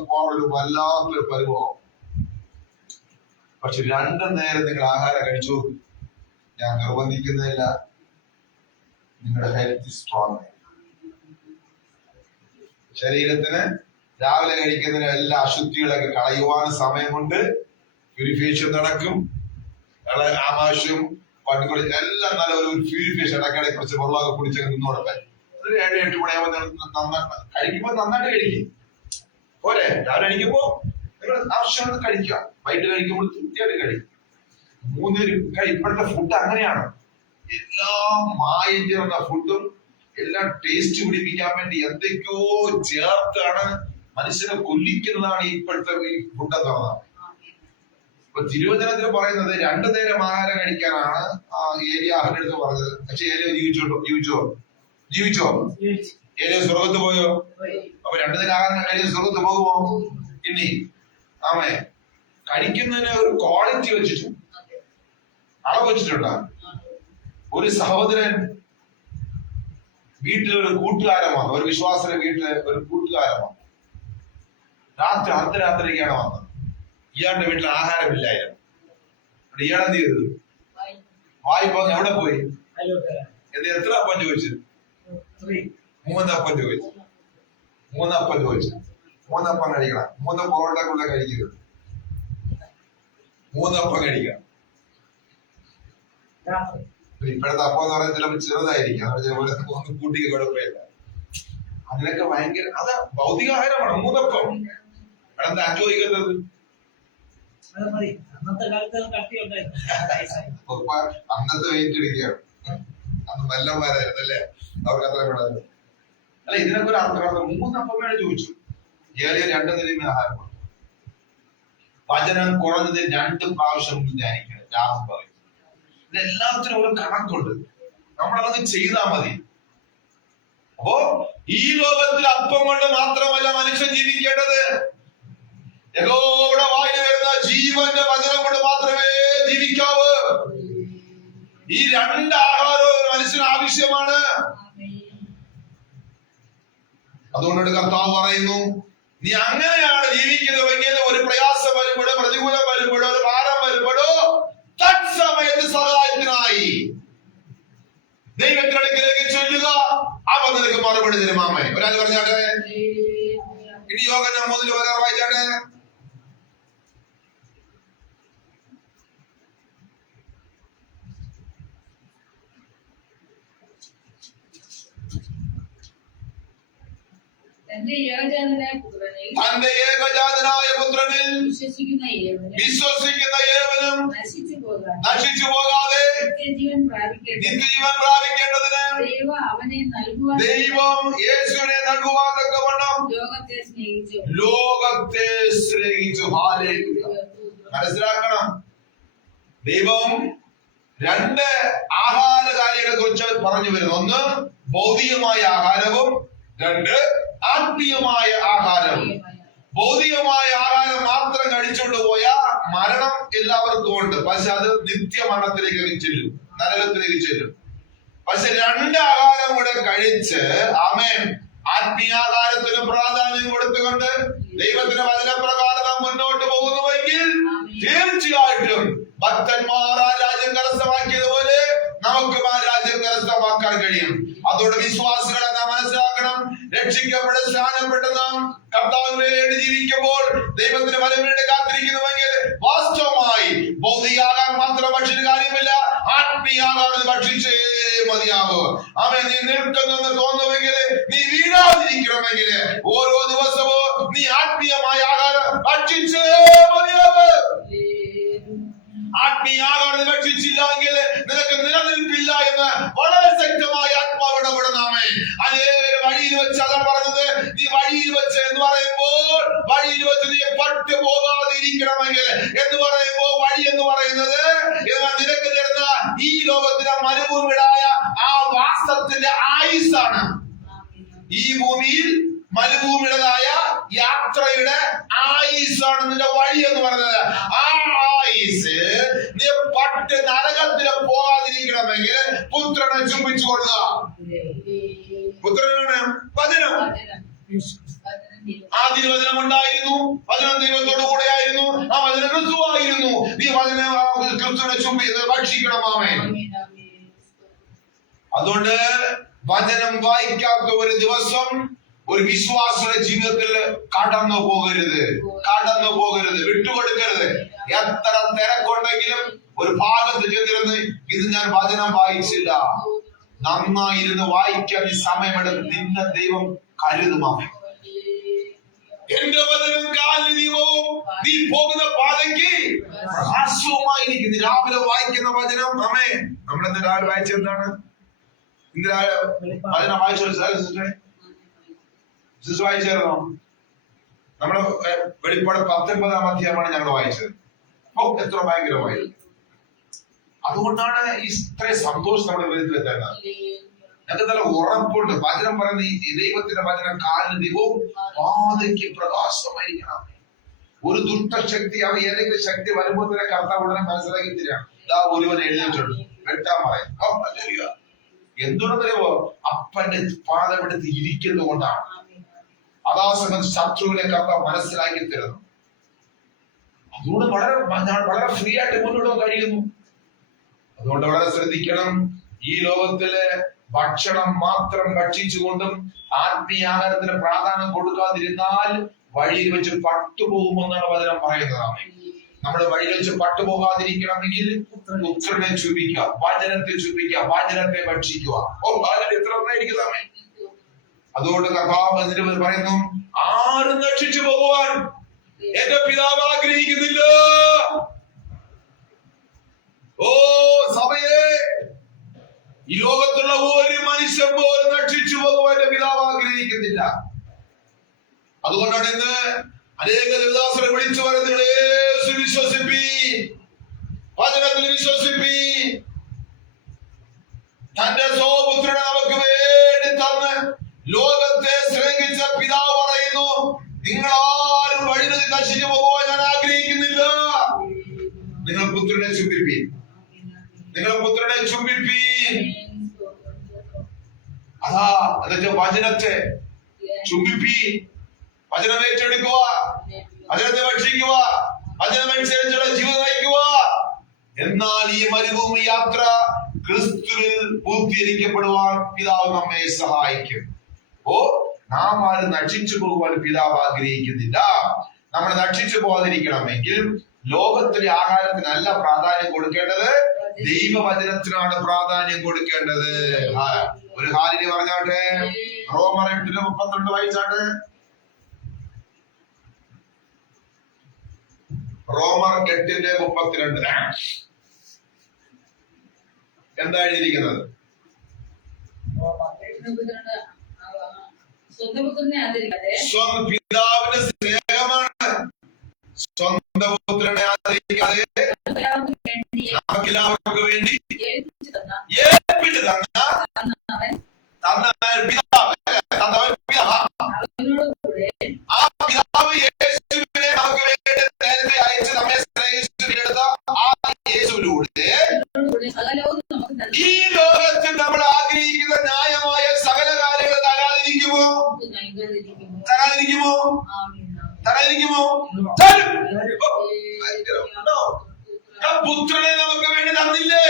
വല്ലാത്തൊരു പരിഭവം. പക്ഷെ 2 നേരം നിങ്ങൾ ആഹാരം കഴിച്ചു. ഞാൻ നിർബന്ധിക്കുന്നില്ല. നിങ്ങളുടെ ഹെൽത്ത് സ്ട്രോങ്. ശരീരത്തിന് രാവിലെ കഴിക്കുന്നതിന് എല്ലാ അശുദ്ധികളൊക്കെ കളയുവാൻ സമയം കൊണ്ട് പ്യൂരിഫിക്കേഷൻ നടക്കും. ആമാശയും പണ്ടുകൂടി എല്ലാം നല്ല ഒരു പ്യൂരിഫിക്കേഷൻ ഇടയ്ക്കിടെ കുറച്ച് വെള്ളമൊക്കെ കുടിച്ചൊക്കെ നിന്നോടത്തെ. 7-8 മണിയാകുമ്പോൾ കഴിക്കുമ്പോ നന്നായിട്ട് കഴിക്കും. പോരെ? രാവിലെ കഴിക്കുമ്പോ നിങ്ങൾ ആവശ്യമാണ് കഴിക്കുക. വൈകിട്ട് കഴിക്കുമ്പോൾ തൃപ്തിയായിട്ട് കഴിക്കും. 3 നേരം. ഇപ്പോഴത്തെ ഫുഡ് അങ്ങനെയാണ്. എല്ലാം മായം ചേർന്ന ഫുഡും എല്ലാം ടേസ്റ്റ് പിടിപ്പിക്കാൻ വേണ്ടി എന്തൊക്കെയോ ചേർത്താണ് മനുഷ്യനെ കൊല്ലിക്കുന്നതാണ് ഇപ്പോഴത്തെ ഈ ഫുഡ് എന്ന് പറഞ്ഞാൽ. ഇപ്പൊ തിരുവചനത്തിൽ പറയുന്നത് 2 നേരം ആഹാരം കഴിക്കാനാണ് ഏലിയാഹിന്റെ അടുത്ത് പറഞ്ഞത്. പക്ഷെ ഏലിയ ജീവിച്ചോ? ഏലിയ സ്വർഗത്ത് പോയോ? അപ്പൊ 2 നേരം ആഹാരം കഴിച്ച് സ്വർഗത്ത് പോകുമോ? ഇനി ആമേ. കഴിക്കുന്നതിന് ഒരു ക്വാളിറ്റി വെച്ചിട്ട് അളവ് വെച്ചിട്ടുണ്ടോ? ഒരു സഹോദരൻ വീട്ടിലൊരു കൂട്ടുകാരൻ വന്നു, ഒരു വിശ്വാസിയുടെ വീട്ടില് ഒരു കൂട്ടുകാരൻ വന്നു. രാത്രി അർദ്ധരാത്രിക്കാണ് വന്നത്. ഇയാളുടെ വീട്ടിൽ ആഹാരമില്ലായിരുന്നു. ഇയാളെന്ത് ചെയ്തു? വായ്പ എവിടെ പോയി? എത്ര അപ്പം ചോദിച്ചു? 3 അപ്പം ചോദിച്ചു. 3 അപ്പം ചോദിച്ചു. 3 അപ്പം കഴിക്കണം. 3 പൊറോട്ടക്കുള്ള കഴിക്കരുത്. 3 അപ്പം കഴിക്കണം. ഇപ്പോഴത്തെ അപ്പം എന്ന് പറയുന്നത് ചിലപ്പോൾ ചെറുതായിരിക്കും, കൂട്ടിക്ക് കുഴപ്പമില്ല. അതിനൊക്കെ ഭയങ്കര അത് ഭൗതികാഹാരമാണ്. 3 അപ്പം എന്താ ചോദിക്കുന്നത്? അന്നത്തെ വെയിറ്റ് ഇടിക്കുകയാണ്. അന്ന് നല്ലമാരായിരുന്നു അല്ലേ? അവർക്ക് അത്ര വേണമല്ലോ. അല്ല, ഇതിനൊക്കെ ഒരു അർത്ഥം. 3 അപ്പം വേണം ചോദിച്ചു. ഏറിയ 2 നേരം ആഹാരമാണ്. വചനം കുറഞ്ഞത് 2 പ്രാവശ്യം ധ്യാനിക്കണം. രാഹുൽ പറയും ഇതെല്ലാത്തിനും ഒരു കണക്കുണ്ട്. നമ്മളതൊക്കെ ചെയ്താൽ മതി. അപ്പോ ഈ ലോകത്തിൽ അപ്പം കൊണ്ട് മാത്രമല്ല മനുഷ്യൻ ജീവിക്കേണ്ടത്. യഹോവയുടെ വായിൽ വരുന്ന ജീവന്റെ വചനം കൊണ്ട് മാത്രമേ ജീവിക്കാവൂ. ഈ 2 ആഹാരവും മനുഷ്യന് ആവശ്യമാണ്. അതുകൊണ്ട് കർത്താവ് പറയുന്നു, നീ അങ്ങനെയാണ് ജീവിക്കുന്നതെങ്കിൽ ഒരു പ്രയാസം വരുമ്പോഴോ, പ്രതികൂലം വരുമ്പോഴോ, ഒരു ഭാരം വരുമ്പോഴോ തത്സമയത്ത് സഹായത്തിനായി ദൈവത്തിനടുക്കിലേക്ക് ചൊല്ലുക, അവൻ നിനക്ക് മറുപടി തരും. ആമേൻ. ഒരാൾ പറഞ്ഞാട്ടെ. ഇനി യോഹന്നാൻ 3:16 വായിച്ചാട്ടെ. തന്റെ ഏകജാതനായ പുത്രനിൽ വിശ്വസിക്കുന്ന ഏവനും നശിച്ചു പോകാതെ നിത്യജീവൻ പ്രാപിക്കേണ്ടതിന് ദൈവം യേശുവിനെ നൽകുവാൻ തക്കവണ്ണം ലോകത്തെ സ്നേഹിച്ചു. മനസ്സിലാക്കണം, ദൈവം 2 ആഹാര കാര്യങ്ങളെ കുറിച്ച് പറഞ്ഞു വരുന്നു. 1 ഭൗതികമായ ആഹാരവും, 2 ആത്മീയമായ ആഹാരം. ഭൗതികമായ ആഹാരം മാത്രം കഴിച്ചുകൊണ്ട് പോയാൽ മരണം എല്ലാവർക്കും ഉണ്ട്. പക്ഷെ അത് നിത്യമരണത്തിലേക്ക് ചെല്ലും, നരകത്തിലേക്ക് ചെല്ലും. പക്ഷെ 2 ആഹാരം കൂടെ കഴിച്ച് ആമേൻ ആത്മീയാഹാരത്തിന് പ്രാധാന്യം കൊടുത്തുകൊണ്ട് ദൈവത്തിന്റെ വചനപ്രകാരം നാം മുന്നോട്ട് പോകുന്നുവെങ്കിൽ തീർച്ചയായിട്ടും ഭക്തന്മാർ ആ രാജ്യം കരസ്ഥമാക്കിയതുപോലെ നമുക്കും ആ രാജ്യം കരസ്ഥമാക്കാൻ കഴിയും. അതുകൊണ്ട് വിശ്വാസികളെ നാം മനസ്സിലാക്കണം. രക്ഷിക്കപ്പെട്ട് സ്നാനപ്പെട്ട് നാം കർത്താവിന് വേണ്ടി ജീവിക്കുമ്പോൾ ദൈവത്തിന് വരം വേണ്ടി കാത്തിരിക്കുന്നുവെങ്കിൽ വാസ്തവമായി ഭൗതികാകാരം മാത്രം ഭക്ഷിച്ച കാര്യമില്ല, ആത്മീയാകാരം ഭക്ഷിച്ചേ മതിയാവൂ. അവൻ നീ നിൽക്കുന്നെന്ന് തോന്നുമെങ്കിൽ, നീ വീഴാതിരിക്കണമെങ്കിൽ ഓരോ ദിവസവും നീ ആത്മീയമായ ആഹാരം ഭക്ഷിച്ചേ മതിയാവൂ. ആത്മീയാകാരം ഭക്ഷിച്ചില്ലെങ്കിൽ നിനക്ക് നിലനിൽപ്പില്ല എന്ന് വളരെ ശക്തമായ ആത്മാവ് ഇടപെടുന്നാമേ. അനേകം വഴിയിൽ വെച്ച് അതാണ് പറഞ്ഞത്. നീ വഴിയിൽ വെച്ച് എന്ന് പറയുമ്പോൾ വഴിയിൽ വെച്ച് നീ പട്ടു പോകാതിരിക്കണമെങ്കിൽ എന്ന് പറയുമ്പോൾ വഴി എന്ന് പറയുന്നത് നിനക്ക് തരുന്ന ഈ ലോകത്തിലെ മരുഭൂമിയായ ആ വാസത്തിന്റെ ആയുസ്സാണ്. ഈ ഭൂമിയിൽ മരുഭൂമിയുടേതായ യാത്രയുടെ ആയുസ്സാണ് നിന്റെ വഴി എന്ന് പറയുന്നത്. ആ ആയുസ് നീ പട്ട് നരകത്തിൽ പോകാതിരിക്കണമെങ്കിൽ പുത്രനെ ചുംബിച്ചു കൊടുക്കുക. പുത്രനാണ് വചനം. ആദ്യ വചനം ഉണ്ടായിരുന്നു, വചനം ദൈവത്തോടു കൂടെ ആയിരുന്നു, ആ വചനം ക്രിസ്തുവായിരുന്നു. നീ വചനം ക്രിസ്തുവിനെ ചുംബിച്ച് ഭക്ഷിക്കണം. ആമേൻ. അതുകൊണ്ട് വചനം വായിക്കാത്ത ഒരു ദിവസം ഒരു വിശ്വാസിയുടെ ജീവിതത്തിൽ കടന്നു പോകരുത്, വിട്ടുകൊടുക്കരുത്. എത്ര തിരക്കുണ്ടെങ്കിലും ഒരു ഭാഗത്ത് ചെന്നിരുന്ന് ഇത് ഞാൻ വചനം വായിച്ചില്ല, നന്നായിരുന്ന് വായിക്കാൻ നീ സമയമെടുത്ത് നിന്നെ ദൈവം കരുതുമാമേ. എന്റെ വചനം കാലിന് ദീപവും നീ പോകുന്ന പാതയ്ക്ക് പ്രകാശവുമായിരിക്കും. രാവിലെ വായിക്കുന്ന വചനം. അമ്മേ, നമ്മളിന്ന് രാവിലെ വായിച്ചെന്താണ്? ഇന്ന് രാവിലെ വചനം വായിച്ചു വായിച്ചായിരുന്നോ? നമ്മുടെ വെളിപ്പാട് 19-ാം അധ്യായമാണ് ഞങ്ങൾ വായിച്ചത്. എത്ര ഭയങ്കരമായി. അതുകൊണ്ടാണ് ഇത്രയും സന്തോഷം നമ്മുടെ ഹൃദയത്തിൽ എത്തുന്നത്. ഞങ്ങൾക്ക് നല്ല ഉറപ്പുണ്ട്. വചനം പറയുന്ന ഈ ദൈവത്തിന്റെ വചനം കാലിന് ദീപവും പാതയ്ക്ക് പ്രകാശമായിരിക്കണം. ഒരു ദുഷ്ടശക്തി, അവ ഏതെങ്കിലും ശക്തി വരുമ്പോൾ തന്നെ കർത്താവ് ഉടനെ മനസ്സിലാക്കി തരാം. ഇതാ ഒരുവൻ എഴുന്നേറ്റുണ്ട്, വെട്ടാൻ പറയും. എന്തുകൊണ്ടെന്നറിയോ? അപ്പന്റെ പാദമെടുത്ത് ഇരിക്കുന്നത് കൊണ്ടാണ്. അതാ സമയത്ത് ശത്രുവിനെ കർത്താവ് മനസ്സിലാക്കി തരുന്നു. അതുകൊണ്ട് വളരെ ഫ്രീ ആയിട്ട് മുന്നോട്ട് കഴിയുന്നു. അതുകൊണ്ട് വളരെ ശ്രദ്ധിക്കണം. ഈ ലോകത്തിലെ ഭക്ഷണം മാത്രം ഭക്ഷിച്ചുകൊണ്ടും ആത്മീയാഹാരത്തിന് പ്രാധാന്യം കൊടുക്കാതിരുന്നാൽ വഴിയിൽ വെച്ച് പട്ടുപോകുമെന്നാണ് വചനം പറയുന്നതാണ്. നമ്മുടെ വഴിയിൽ വെച്ച് പട്ടുപോകാതിരിക്കണമെങ്കിൽ പുത്രനെ ചുംബിക്കുക, വചനത്തെ ചുംബിക്കുക, വചനത്തെ ഭക്ഷിക്കുക. എത്ര നന്നായിരിക്കുന്നതാണ്. അതുകൊണ്ട് കർത്താവ് എന്നിട്ട് പറയുന്നു, ആരും രക്ഷിച്ചു പോകുവാൻ എന്റെ പിതാവ് ആഗ്രഹിക്കുന്നില്ല. ഓ സഭയെ, ഈ ലോകത്തുള്ള ഒരു മനുഷ്യൻ പോലും രക്ഷിച്ചു പോകുവാൻ എന്റെ പിതാവ് ആഗ്രഹിക്കുന്നില്ല. അതുകൊണ്ടാണ് ഇന്ന് അനേക ദേവദാസരെ വിളിച്ചു പറയുന്നത്, യേശു വിശ്വസിപ്പി, വചനത്തിൽ വിശ്വസിപ്പി. തന്റെ സ്വപുത്രനെ നമുക്ക് വേണ്ടി തന്ന് ലോകത്തെ സ്നേഹിച്ച പിതാവ് പറയുന്നു, നിങ്ങളാരും വഴി നശിച്ചു പോകുവാൻ ഞാൻ ആഗ്രഹിക്കുന്നില്ല. നിങ്ങൾ പുത്രനെ ചുംബിപ്പി, നിങ്ങൾ പുത്രനെ ചുംബിപ്പി. അതാ എന്നിട്ട് വചനത്തെ ചുംബിപ്പി, വചനം ഏറ്റെടുക്കുക, വചനത്തെ ഭക്ഷിക്കുക, വചനമനുസരിച്ചുള്ള ജീവിതം നയിക്കുക. എന്നാൽ ഈ മരുഭൂമി യാത്ര ക്രിസ്തുവിൽ പൂർത്തീകരിക്കപ്പെടുവാൻ പിതാവ് നമ്മെ സഹായിക്കും. നാം ആരും നശിച്ചു പോകുവാൻ പിതാവ് ആഗ്രഹിക്കുന്നില്ല. നമ്മൾ നശിച്ചു പോകാതിരിക്കണമെങ്കിൽ ലോകത്തിലെ ആഹാരത്തിനല്ല പ്രാധാന്യം കൊടുക്കേണ്ടത്, ദൈവവചനത്തിനാണ് പ്രാധാന്യം കൊടുക്കേണ്ടത്. ഒരു ഹാലിനി പറഞ്ഞാട്ടെ, റോമർ 8:32 വായിച്ചാട്ടെ. റോമർ 8:32 എന്താ എഴുതിയിരിക്കുന്നത്? പിതാവിന്റെ സ്നേഹമാണ്. സ്വന്തം പുത്രനെ ആദരിക്കാതെ നമുക്കെല്ലാവർക്കും വേണ്ടി ഏൽപ്പിച്ചു തന്ന ആ പിതാവ് യേശുവിനെ നമുക്ക് വേണ്ടി നേരത്തെ അയച്ച് നമ്മെ സ്നേഹിച്ചെടുത്ത ആ യേശുവിലൂടെ ഈ ലോകത്തിൽ നമ്മൾ ആഗ്രഹിക്കുന്ന ന്യായമായ സകല കാര്യങ്ങൾ തരാതിരിക്കുമോ? തരാതിരിക്കുമോ? തരാതിരിക്കുമോ? പുത്രനെ നമുക്ക് വേണ്ടി തന്നില്ലേ?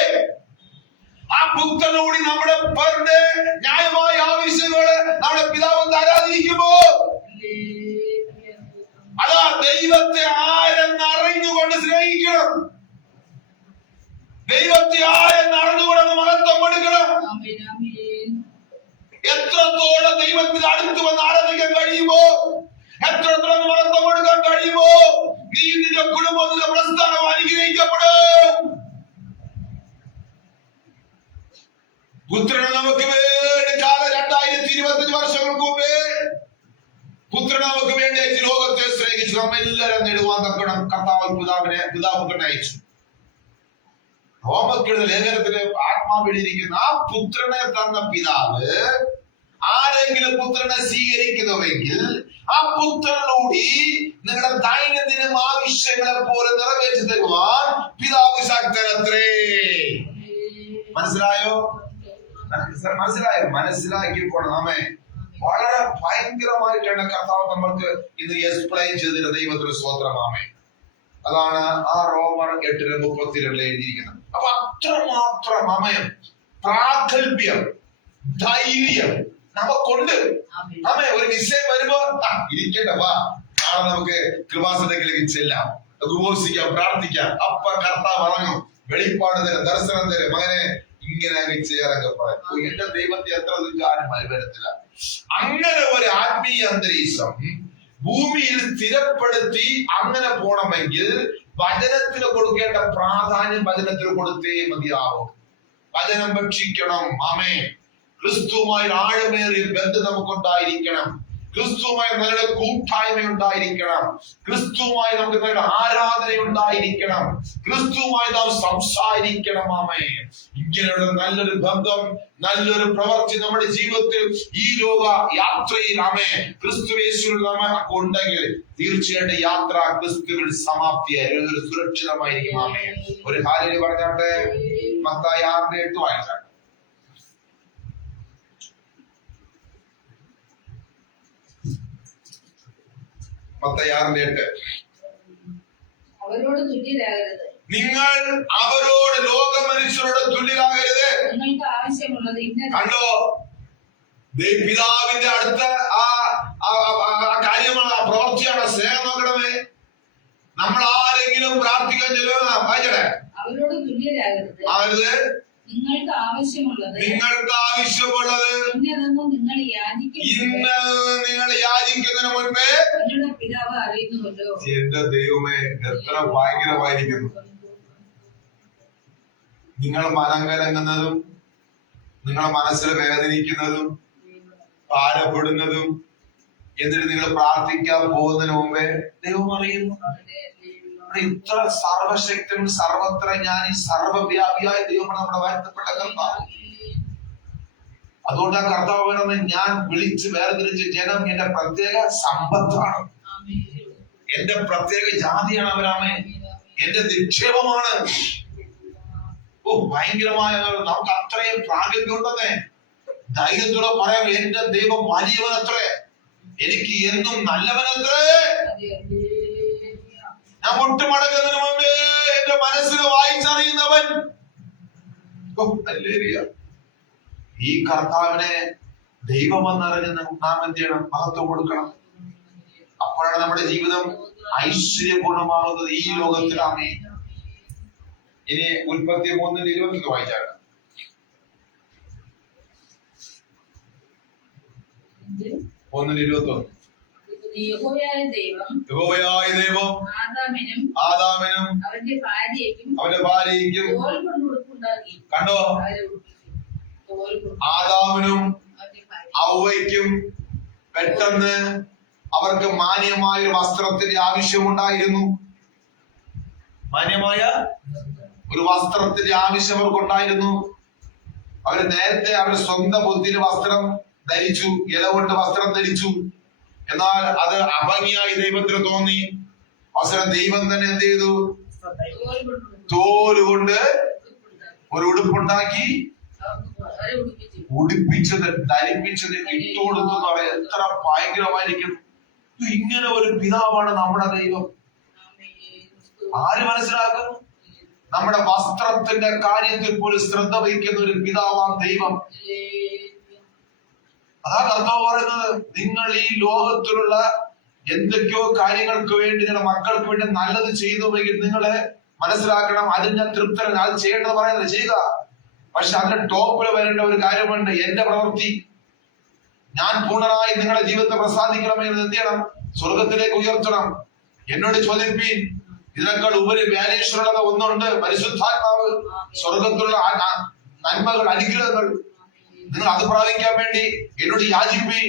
ആ പുത്രനോട് നമ്മുടെ പേരുടെ ന്യായമായ ആവശ്യങ്ങള് നമ്മുടെ പിതാവ് തരാതിരിക്കുമോ? അതാ ദൈവത്തെ ആരെന്നറിഞ്ഞുകൊണ്ട് സ്നേഹിക്കണം, ദൈവത്തെ ആരെന്നറിഞ്ഞുകൊണ്ട് മഹത്വം കൊടുക്കണം. എത്രത്തോളം ദൈവത്തിൽ അടുത്ത് വന്ന് ആരാധിക്കാൻ കഴിയുമോ, എത്രത്തോളം മഹത്വം കൊടുക്കാൻ കഴിയുമോ, നീ നിന്റെ കുടുംബം നിന്റെ പ്രസ്ഥാനം അനുഗ്രഹിക്കപ്പെടും. പുത്രനെ നമുക്ക് വേണ്ടി 2025 വർഷങ്ങൾക്ക് മുമ്പേ പുത്രനെ നമുക്ക് വേണ്ടി അയച്ച് ലോകത്തെ സ്നേഹിച്ചു നമ്മെല്ലാവരും നേടുവാൻ തക്കണം കർത്താവ് പിതാവിനെ അയച്ചു. റോമർക്കെഴുതിയ ലേഖനത്തിലെ ആത്മാവ് എഴുതിയിരിക്കുന്ന ആ പുത്രനെ തന്ന പിതാവ് ആരെങ്കിലും പുത്രനെ സ്വീകരിക്കുന്നുവെങ്കിൽ ആ പുത്രനോടി നിങ്ങളുടെ ദൈനംദിന ആവശ്യങ്ങളെ പോലെ നിറവേറ്റി തരുവാൻ പിതാവ് ശക്തനത്രേ. മനസ്സിലായോ? മനസ്സിലാക്കിയപ്പോൾ നമ്മെ വളരെ ഭയങ്കരമായിട്ടാണ് കർത്താവ് നമ്മൾക്ക് ഇത് എക്സ്പ്ലെയിൻ ചെയ്തിട്ട് ദൈവത്തിന് സ്തോത്രമാമേ. അതാണ് ആ റോമർ 8:32 എഴുതിയിരിക്കുന്നത്. അപ്പൊ അത്രമാത്രം അമയം, പ്രാഗൽഭ്യം, ധൈര്യം നമുക്കുണ്ട്. അമേ ഒരു വിഷയം വരുമ്പോ ഇരിക്കട്ടെ, വാ നാളെ നമുക്ക് കൃപാസനത്തിലേക്ക് ചെല്ലാം, ഉപവസിക്കാം, പ്രാർത്ഥിക്കാം. അപ്പ കർത്താവ് ഇറങ്ങും, വെളിപ്പാട് തരും, ദർശനം തരും. മകനെ ഇങ്ങനെ ചെയ്യാറൊക്കെ പറയും. എന്റെ ദൈവത്തെ എത്ര ദുഃഖാനും മരുവരത്തില്ല. അങ്ങനെ ഒരു ആത്മീയ അന്തരീക്ഷം ഭൂമിയിൽ സ്ഥിരപ്പെടുത്തി അങ്ങനെ പോണമെങ്കിൽ വചനത്തിന് കൊടുക്കേണ്ട പ്രാധാന്യം വചനത്തിന് കൊടുത്തേ മതിയാവും. വചനം ഭക്ഷിക്കണം. ആമേൻ. ക്രിസ്തുവുമായി ആഴമേറിയ ബന്ധം നമുക്കുണ്ടായിരിക്കണം. ക്രിസ്തുവുമായി നല്ല കൂട്ടായ്മ ഉണ്ടായിരിക്കണം. ക്രിസ്തുവുമായി നമുക്ക് നല്ല ആരാധന ഉണ്ടായിരിക്കണം. ക്രിസ്തുവുമായി നാം സംസാരിക്കണം. ആമേൻ. ഇങ്ങനെയുള്ള നല്ലൊരു ബന്ധം, നല്ലൊരു പ്രവൃത്തി നമ്മുടെ ജീവിതത്തിൽ ഈ ലോക യാത്രയിൽ ആമേൻ ക്രിസ്തുയേശുവിൽ നമുക്ക് ഉണ്ടെങ്കിൽ തീർച്ചയായിട്ടും യാത്ര ക്രിസ്തുവിൽ സമാപ്തിയായി ഒരു സുരക്ഷിതമായിരിക്കും. ആമേൻ. ഒരു ഹല്ലേലൂയ പറഞ്ഞാട്ടെ. മത്തായി 6:8 വായിച്ചാട്ടെ. മത്തായി 6:8. അവരോട് തുല്യരാകരുത്. നിങ്ങൾ അവരോട് ലോക മനുഷ്യരോട് തുല്യരാകരുത്. നിങ്ങൾക്ക് ആവശ്യമുള്ളത് കണ്ടോ, പിതാവിന്റെ അടുത്ത കാര്യമാണ്, ആ പ്രവൃത്തിയാണ്. സ്നേഹം നോക്കണമേ. നമ്മൾ ആരെങ്കിലും പ്രാർത്ഥിക്കാൻ ചെല്ലുക, വായിച്ചേ, അവരോട് തുല്യരാകരുത്. ആകരുത്. നിങ്ങൾക്ക് ആവശ്യമുള്ളത് ഇന്നതെന്ന് നിങ്ങൾ യാചിക്കുന്നതിന് മുൻപേ നിങ്ങളുടെ പിതാവ് അറിയുന്നുവല്ലോ. എന്റെ ദൈവമേ, എത്ര ഭയങ്കരമായിരിക്കുന്നു. നിങ്ങൾ മനം കലങ്ങുന്നതും നിങ്ങളെ മനസ്സിൽ വേദനിക്കുന്നതും ഭാരപ്പെടുന്നതും എന്നിട്ട് നിങ്ങൾ പ്രാർത്ഥിക്കാൻ പോകുന്നതിന് മുമ്പേ ദൈവം അറിയുന്നു. ഇത്ര സർവശക്തനും സർവത്ര ജ്ഞാനി സർവവ്യാപിയായ ദൈവമാണ് നമ്മുടെ വാഴ്ത്തപ്പെട്ട കർത്താവ്. അതുകൊണ്ട് ആ കർത്താവ് വേണമെന്ന് ഞാൻ വിളിച്ച് വേർതിരിച്ച ജനം എന്റെ പ്രത്യേക സമ്പത്താണ്, എന്റെ പ്രത്യേക ജാതിയാണ് അവരാമേ, എന്റെ നിക്ഷേപമാണ്. ഓ, ഭയങ്കരമായ നമുക്ക് അത്രയും പ്രാഗൽഭ്യം ഉണ്ടെന്നേ. ധൈര്യത്തോടെ പറയാം, എന്റെ ദൈവം വലിയവനത്രേ, എനിക്ക് എന്നും നല്ലവനത്രേ. ഞാൻ മുട്ടുമടക്കുന്നതിന് മുമ്പേ എന്റെ മനസ്സിനെ വായിച്ചറിയുന്നവൻ. ഈ കർത്താവിനെ ദൈവമെന്നറിഞ്ഞ് നാം എന്ത് ചെയ്യണം? മഹത്വം കൊടുക്കണം. അപ്പോഴാണ് നമ്മുടെ ജീവിതം ഐശ്വര്യപൂർണമാകുന്നത് ഈ ലോകത്തിലാമേ. ഇനി ഉൽപ്പത്തി 3:21 വായിച്ചാണ്. യഹോവയായ ദൈവം ആദാമിനും അവന്റെ ഭാര്യയ്ക്കും കണ്ടോ, ആദാമിനും ഔവയ്ക്കും പെട്ടെന്ന് അവർക്ക് മാന്യമായ ഒരു വസ്ത്രത്തിന്റെ ആവശ്യമുണ്ടായിരുന്നു. മാന്യമായ ഒരു വസ്ത്രത്തിന്റെ ആവശ്യം അവർക്കുണ്ടായിരുന്നു. അവര് നേരത്തെ അവര് സ്വന്തം ബുദ്ധിന് വസ്ത്രം ധരിച്ചു, ഇല കൊണ്ട് വസ്ത്രം ധരിച്ചു. എന്നാൽ അത് അഭംഗിയായി ദൈവത്തിന് തോന്നി. അവസരം ദൈവം തന്നെ എന്ത് ചെയ്തു? തോലുകൊണ്ട് ഒരു ഉടുപ്പുണ്ടാക്കി ഉടുപ്പിച്ചത്, ധരിപ്പിച്ചത്, ഇട്ടുകൊടുത്തു എന്ന് പറയാം. എത്ര ഭയങ്കരമായിരിക്കും. ഇങ്ങനെ ഒരു പിതാവാണ് നമ്മുടെ ദൈവം. ആര് മനസ്സിലാക്കും? നമ്മുടെ വസ്ത്രത്തിന്റെ കാര്യത്തിൽ പോലും ശ്രദ്ധ വഹിക്കുന്ന ഒരു പിതാവാണ് ദൈവം. അതാ കർത്താവ് പറയുന്നത്, നിങ്ങൾ ഈ ലോകത്തിലുള്ള എന്തൊക്കെയോ കാര്യങ്ങൾക്ക് വേണ്ടി നിങ്ങളുടെ മക്കൾക്ക് വേണ്ടി നല്ലത് ചെയ്തുവെങ്കിൽ നിങ്ങളെ മനസ്സിലാക്കണം, അതിന് ഞാൻ തൃപ്തരല്ല. അത് ചെയ്യേണ്ടത് പറയുന്നത് ചെയ്യുക. പക്ഷെ അതിന്റെ ടോപ്പിൽ വരേണ്ട ഒരു കാര്യമുണ്ട്, എന്റെ പ്രവൃത്തി. ഞാൻ പൂർണ്ണനായി നിങ്ങളുടെ ജീവിതത്തെ പ്രസാദിക്കണമെന്ന് എന്ത് ചെയ്യണം? സ്വർഗത്തിലേക്ക് ഉയർത്തണം. എന്നോട് ചോദിപ്പീൻ, ഇതിനേക്കാൾ ഉപരി വ്യാലേശ്വരത ഒന്നുണ്ട്, പരിശുദ്ധാത്മാവ്. സ്വർഗത്തിലുള്ള നന്മകൾ, അനുഗ്രഹങ്ങൾ. നിങ്ങൾ അത് പ്രാപിക്കാൻ വേണ്ടി എന്നോട് യാചിപ്പീൻ,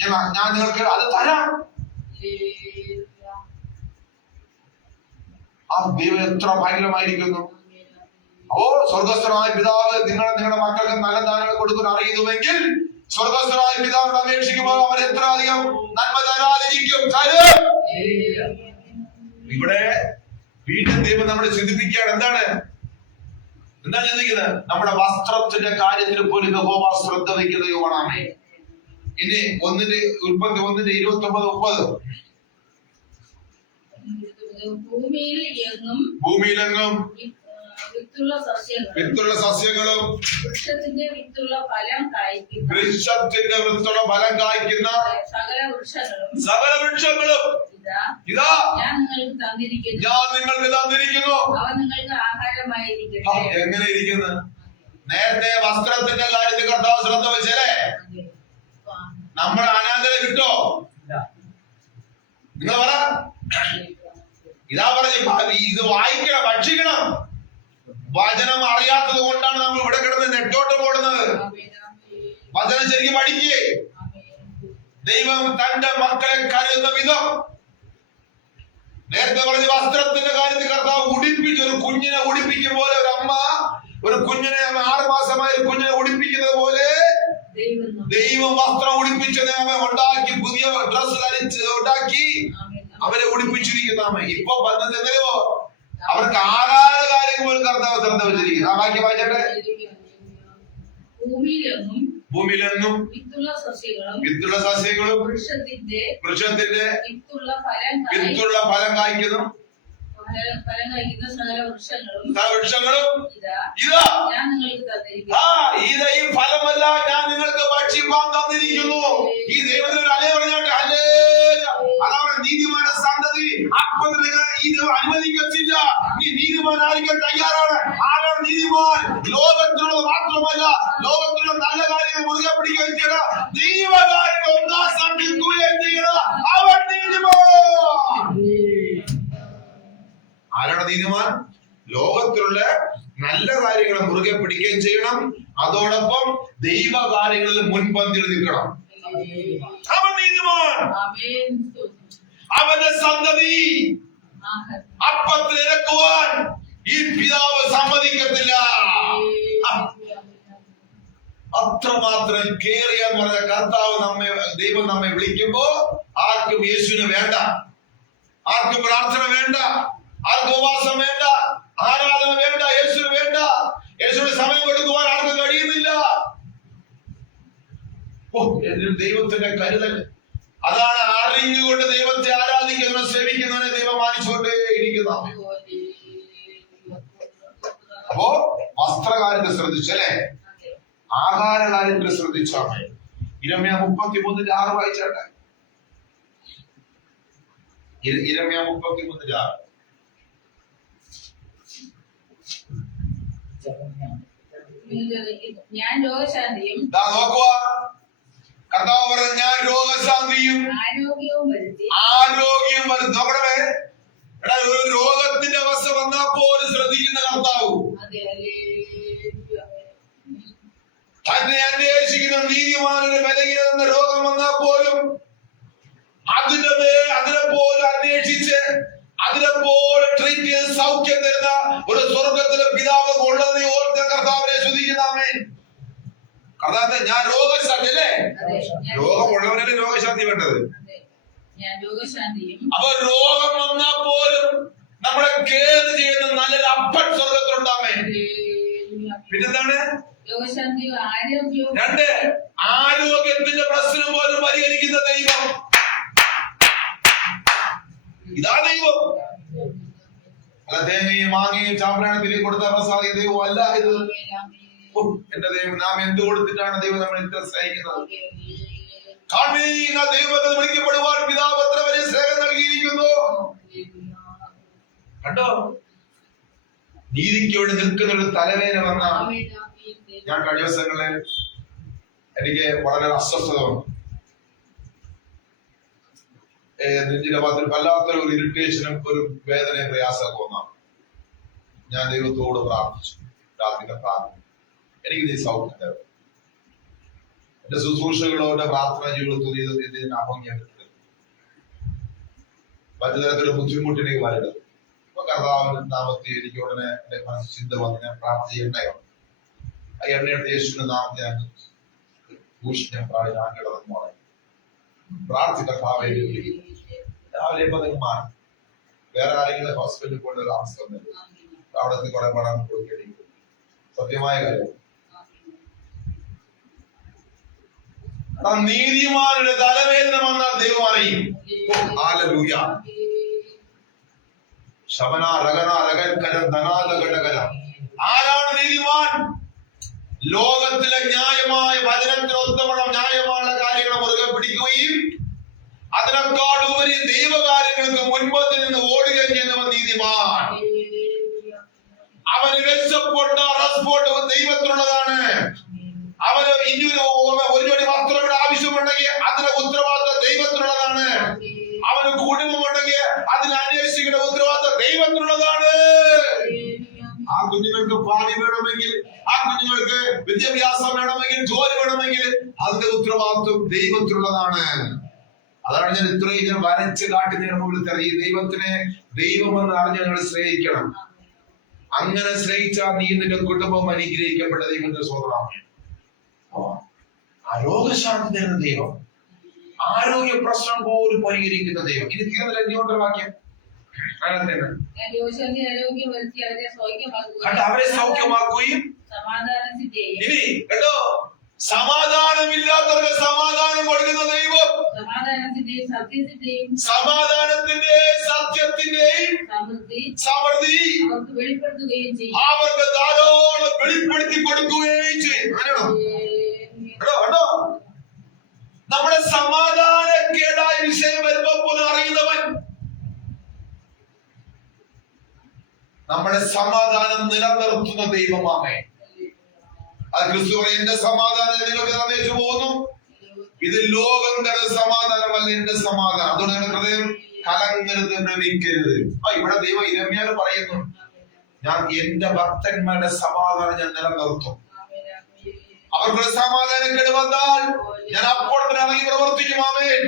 ഞാൻ നിങ്ങൾക്ക് അത് തരാം. ആ ദൈവം എത്ര ഭയങ്കരമായിരിക്കുന്നു. ഓ, സ്വർഗസ്ഥനായ പിതാവ് നിങ്ങളുടെ മക്കൾക്ക് നല്ല ദാനങ്ങൾ കൊടുക്കുന്ന അറിയുന്നുവെങ്കിൽ സ്വർഗസ്ഥനായ പിതാവിനോട് അപേക്ഷിക്കുമ്പോൾ അവൻ എത്ര അധികം നന്മ തരാതിരിക്കും. ഇവിടെ വീണ്ടും ദൈവം നമ്മളെ ചിന്തിപ്പിക്കുകയാണ്. എന്താണ് ചിന്തിക്കുന്നത്? നമ്മുടെ വസ്ത്രത്തിന്റെ കാര്യത്തിൽ പോലും യഹോവ ശ്രദ്ധ വയ്ക്കുന്ന ദൈവമാണ്. ഇനി ഉൽപ്പത്തി 1:29-30. ഭൂമിയിലെങ്ങും വിത്തുള്ള സസ്യങ്ങളും വൃക്ഷത്തിന്റെ വിത്തുള്ള ഫലം കായ്ക്കുന്ന സകല വൃക്ഷങ്ങളും ഇതാ ഞാൻ നിങ്ങൾക്ക് തന്നിരിക്കുന്നു. എങ്ങനെ ഇരിക്കുന്നു? നേരത്തെ വസ്ത്രത്തിന്റെ കാര്യത്തിൽ കർത്താവ് ശ്രദ്ധ വെച്ചല്ലേ? നമ്മുടെ അനാഥരെ കിട്ടോ? നിങ്ങൾ പറ. ഇതാ പറഞ്ഞു, ഇത് വായിക്കണം, ഭക്ഷിക്കണം. വചനം അറിയാത്തത് കൊണ്ടാണ് നമ്മൾ ഇവിടെ കിടന്ന് നെട്ടോട്ട് ഓടുന്നത്. വചനം ശരിക്കും പഠിക്കേ. ദൈവം തന്റെ മക്കളെ കരുതുന്ന വിധം. നേരത്തെ പറഞ്ഞ വസ്ത്രത്തിന്റെ കാര്യത്തിൽ കർത്താവ് ഉടുപ്പിച്ച്, ഒരു കുഞ്ഞിനെ ഉടുപ്പിക്കും പോലെ, ഒരു അമ്മ ഒരു കുഞ്ഞിനെ 6 മാസമായ ഒരു കുഞ്ഞിനെ ഉടുപ്പിക്കുന്നത് പോലെ ദൈവം വസ്ത്രം ഉടുപ്പിച്ചത് ഉണ്ടാക്കി, പുതിയ ഡ്രസ് ധരിച്ച് ഉണ്ടാക്കി അവരെ ഉടുപ്പിച്ചിരിക്കുന്ന അമ്മ. ഇപ്പൊ പറഞ്ഞത് എന്തോ അവർക്ക് ആകാര കാര്യങ്ങൾ പോലും കർത്താവ് ശ്രദ്ധ വെച്ചിരിക്കുന്നു. ആ വാക്യം വായിച്ചേ. ഭൂമിയിലെങ്ങും വിത്തുള്ള സസ്യങ്ങളും വൃക്ഷത്തിന്റെ വിത്തുള്ള ഫലം കായ്ക്കുന്നു വൃക്ഷങ്ങളും ഇതാ ഈ ഫലമല്ല ഞാൻ നിങ്ങൾക്ക് ഭക്ഷിപ്പാൻ തന്നിരിക്കുന്നു. ഈ ദൈവത്തിന് ഒരു അലേ പറഞ്ഞോട്ടെ. അതാണ് നീതിമാന്റെ സന്തതി അപ്പത്തിന് ഇത് അനുവദിക്കത്തില്ല. നീ നീതിമാനായിരിക്കാൻ തയ്യാറാണ്. ആരാണ് നീതിമാൻ? ലോകത്തിലുള്ളത് മാത്രമല്ല, ലോകത്തിലുള്ള നല്ല കാര്യങ്ങൾ മുറുകെ പിടിക്കുകയും ചെയ്യണം, ദൈവകാര്യങ്ങൾ ഒന്നാം സംഘിക്കുകയും ചെയ്യണം. അവൻ നീതിമാൻ. ആരാണ് നീതിമാൻ? ലോകത്തിലുള്ള നല്ല കാര്യങ്ങൾ മുറുകെ പിടിക്കുകയും ചെയ്യണം, അതോടൊപ്പം ദൈവകാര്യങ്ങളിൽ മുൻപന്തിയിൽ നിൽക്കണം. അവൻ നീതിമാൻ. അവന്റെ സന്തതി അപ്പത്തിലിറക്കുവാൻ ഈ പിതാവ് സമ്മതിക്കത്തില്ല. അത്രമാത്രം കേറിയ എന്ന് പറഞ്ഞ കർത്താവ് ദൈവം നമ്മെ വിളിക്കുമ്പോ ആർക്കും യേശുവിന് വേണ്ട, ആർക്കും പ്രാർത്ഥന വേണ്ട, ആർക്കും ഉപവാസം വേണ്ട, ആരാധന വേണ്ട, യേശുവിന് വേണ്ട. യേശുവിന് സമയം കൊടുക്കുവാൻ ആർക്കും കഴിയുന്നില്ല. ദൈവത്തിന്റെ കരുതൽ അതാണ്. അറിഞ്ഞുകൊണ്ട് ദൈവത്തെ ആരാധിക്കുന്നവനെ സേവിക്കുന്നവനെ ദൈവം മാനിച്ചുകൊണ്ടേ ഇരിക്കുന്ന. അപ്പോ വസ്ത്രകാര്യത്തെ ശ്രദ്ധിച്ചല്ലേ, ആഹാര കാര്യത്തെ ശ്രദ്ധിച്ചാണ്. ഇരമ്യ 33:6 വായിച്ചാട്ടെ. ഇരമ്യ 33:6. ഞാൻ രോഗശാന്തിയും നോക്കുക. കർത്താവ് പറഞ്ഞു ഞാൻ രോഗശാന്തിയും ആരോഗ്യവും വരുത്തി. നോക്കണമേ, എടാ ഒരു രോഗത്തിന്റെ അവസ്ഥ വന്നാൽ പോലും ശ്രദ്ധിക്കുന്ന കർത്താവ്, തന്നെ അന്വേഷിക്കുന്ന നീതിമാനൊരു ബലഹീനത രോഗം വന്നാൽ പോലും അതിനെ പോലും അന്വേഷിച്ച് അതിനെ പോലും ട്രീറ്റ് ചെയ്ത് സൗഖ്യം തരുന്ന ഒരു സ്വർഗത്തിലെ പിതാവ് ഉള്ളതിനെ ഓർത്ത് കർത്താവിനെ ശ്രദ്ധിക്കുന്നേ. കർത്താവ് ഞാൻ രോഗശാന്തി അല്ലേ, രോഗമുള്ളവനല്ലേ രോഗശാന്തി വേണ്ടത്. അപ്പൊ രോഗം വന്നാൽ പോലും നമ്മളെ കെയർ ചെയ്യുന്ന നല്ലൊരു അപ്പൻ സ്വർഗത്തിലുണ്ടാമേ. പിന്നെന്താണ്? 2 ആരോഗ്യത്തിന്റെ പ്രശ്നം പോലും പരിഹരിക്കുന്ന ദൈവം. ഇതാ ദൈവം. അല്ല തേങ്ങയും മാങ്ങയും ചാമ്പരാണത്തിലേക്ക് കൊടുത്ത പ്രസാദിക ദൈവം അല്ല ഇത്. എന്റെ ദൈവം, നാം എന്ത് കൊടുത്തിട്ടാണ് ദൈവം നമ്മൾ ഇത്ര സ്നേഹിക്കുന്നത്? ദൈവത്തെ വിളിക്കപ്പെടുവാൻ പിതാവ് എത്ര വലിയ സ്നേഹം നൽകിയിരിക്കുന്നു. കണ്ടോ? നീതിക്ക് വേണ്ടി നിൽക്കുന്ന ഒരു തലവേദന വന്ന ഞാൻ കഴിഞ്ഞ ദിവസങ്ങളിൽ എനിക്ക് വളരെ അസ്വസ്ഥത വന്നു. നെഞ്ചിന്റെ ഭാഗത്തിൽ വല്ലാത്തൊരു ഇറിറ്റേഷനും ഒരു വേദനയും പ്രയാസമൊക്കെ വന്നാണ്. ഞാൻ ദൈവത്തോട് പ്രാർത്ഥിച്ചു. രാത്രി പ്രാർത്ഥന എനിക്ക് നീ സൗഖ്യം തരും. എന്റെ ശുശ്രൂഷകളോ എന്റെ പ്രാർത്ഥന ജീവിതത്തിൽ അഭംഗം മറ്റു തരത്തിലുള്ള ബുദ്ധിമുട്ടിലേക്ക് വരരുത്. ഇപ്പൊ കർത്താവിന്റെ നാമത്തിൽ എനിക്ക് ഉടനെ എന്റെ മനസ്സ് ചിന്ത വന്ന് ഞാൻ പ്രാർത്ഥന എണ്ണയാണ്. ആ എണ്ണയുടെ യേശുവിന്റെ നാമത്തെ ഞാൻ ഭൂഷണം ഞാൻ കിടന്നു പറയും. പ്രാർത്ഥിച്ച കർത്താവെ രാവിലെ മാറി വേറെ ആരെങ്കിലും ഹോസ്പിറ്റലിൽ പോകേണ്ട ഒരു അവസ്ഥ വന്നില്ല. അവിടത്തെ കുറെ പണം കൊടുക്കേണ്ടി. സത്യമായ കാര്യം. നീതിമാരുടെ തലവേദന വന്നാൽ ദൈവം അറിയും. ഹല്ലേലൂയ. ശമന രഗന രഗൽക്കരം ധനാലഘടകരം. ആരാണ് നീതിമാൻ? ലോകത്തിലെ ന്യായമായ വചനത്തിനൊത്തവണ്ണം ന്യായമായ കാര്യങ്ങൾ മുറുകെ പിടിക്കുകയും അതിനേക്കാൾ ഉപരി ദൈവകാര്യങ്ങൾക്ക് മുൻപത്തിൽ നിന്ന് ഓടുകയും ചെയ്യുന്നവൻ നീതിമാൻ. അവന് വെച്ചപ്പോട്ട് റെസ്പോട്ട് ദൈവത്തിനുള്ളതാണ്. അവന് ഒരു ജോഡി വസ്ത്രങ്ങളുടെ ആവശ്യമുണ്ടെങ്കിൽ അതിന്റെ ഉത്തരവാദിത്വം ദൈവത്തിനുള്ളതാണ്. അവന് കുടുംബമുണ്ടെങ്കിൽ അതിന് അന്വേഷിക്കേണ്ട ഉത്തരവാദിത്വം ദൈവത്തിനുള്ളതാണ്. ആ കുഞ്ഞുങ്ങൾക്ക് ഭാവി വേണമെങ്കിൽ, ആ കുഞ്ഞുങ്ങൾക്ക് വിദ്യാഭ്യാസം വേണമെങ്കിൽ, ജോലി വേണമെങ്കിൽ, അതിന്റെ ഉത്തരവാദിത്വം ദൈവത്തിനുള്ളതാണ്. അതാണ് ഞാൻ ഇത്രയും ഞാൻ വരച്ച് കാട്ടി മുമ്പിൽ ഈ ദൈവത്തിനെ ദൈവമെന്ന് അറിഞ്ഞ് ഞങ്ങൾ സ്നേഹിക്കണം. അങ്ങനെ സ്നേഹിച്ചാൽ നീ നിന്റെ കുടുംബം അനുഗ്രഹിക്കപ്പെട്ട ദൈവത്തിന്റെ സ്വന്തമാണ്. രോഗശാന്തി തരുന്ന ദൈവം, ആരോഗ്യ പ്രശ്നം പോലും പരിഹരിക്കുന്ന ദൈവം. ഇനി തീർന്നില്ല, എന്തുകൊണ്ടൊരു വാക്യം അവരെ സൗഖ്യമാക്കുകയും ഇനി കേട്ടോ സമാധാനമില്ലാത്തവർക്ക് സമാധാനം കൊടുക്കുന്ന ദൈവം, സമാധാനത്തിന്റെയും സത്യത്തിന്റെയും സമൃദ്ധി അവർക്ക് ധാരാളം വെളിപ്പെടുത്തി കൊടുക്കുകയും ചെയ്യും. കേട്ടോ, നമ്മുടെ സമാധാനക്കേടായ വിഷയം വരുമ്പോ പോലും അറിയുന്നവൻ നമ്മുടെ സമാധാനം നിലനിർത്തുന്ന ദൈവമാമേ. അത് ക്രിസ്തു എന്റെ സമാധാനം നിങ്ങൾക്ക് തന്നേച്ചു പോകുന്നു, ഇത് ലോകം തരുന്ന സമാധാനമല്ല എന്റെ സമാധാനം. അതുകൊണ്ട് നിങ്ങളുടെ ഹൃദയം കലങ്ങരുത്, ഭ്രമിക്കരുത്. ഇവിടെ ദൈവം ഇരമ്യാവ് പറയുന്നു, ഞാൻ എന്റെ ഭക്തന്മാരുടെ സമാധാനം ഞാൻ നിലനിർത്തും. അവർക്ക് സമാധാനക്കേട് വന്നാൽ ഞാൻ അപ്പോൾ തന്നെ ഇറങ്ങി പ്രവർത്തിക്കും. ആമേൻ.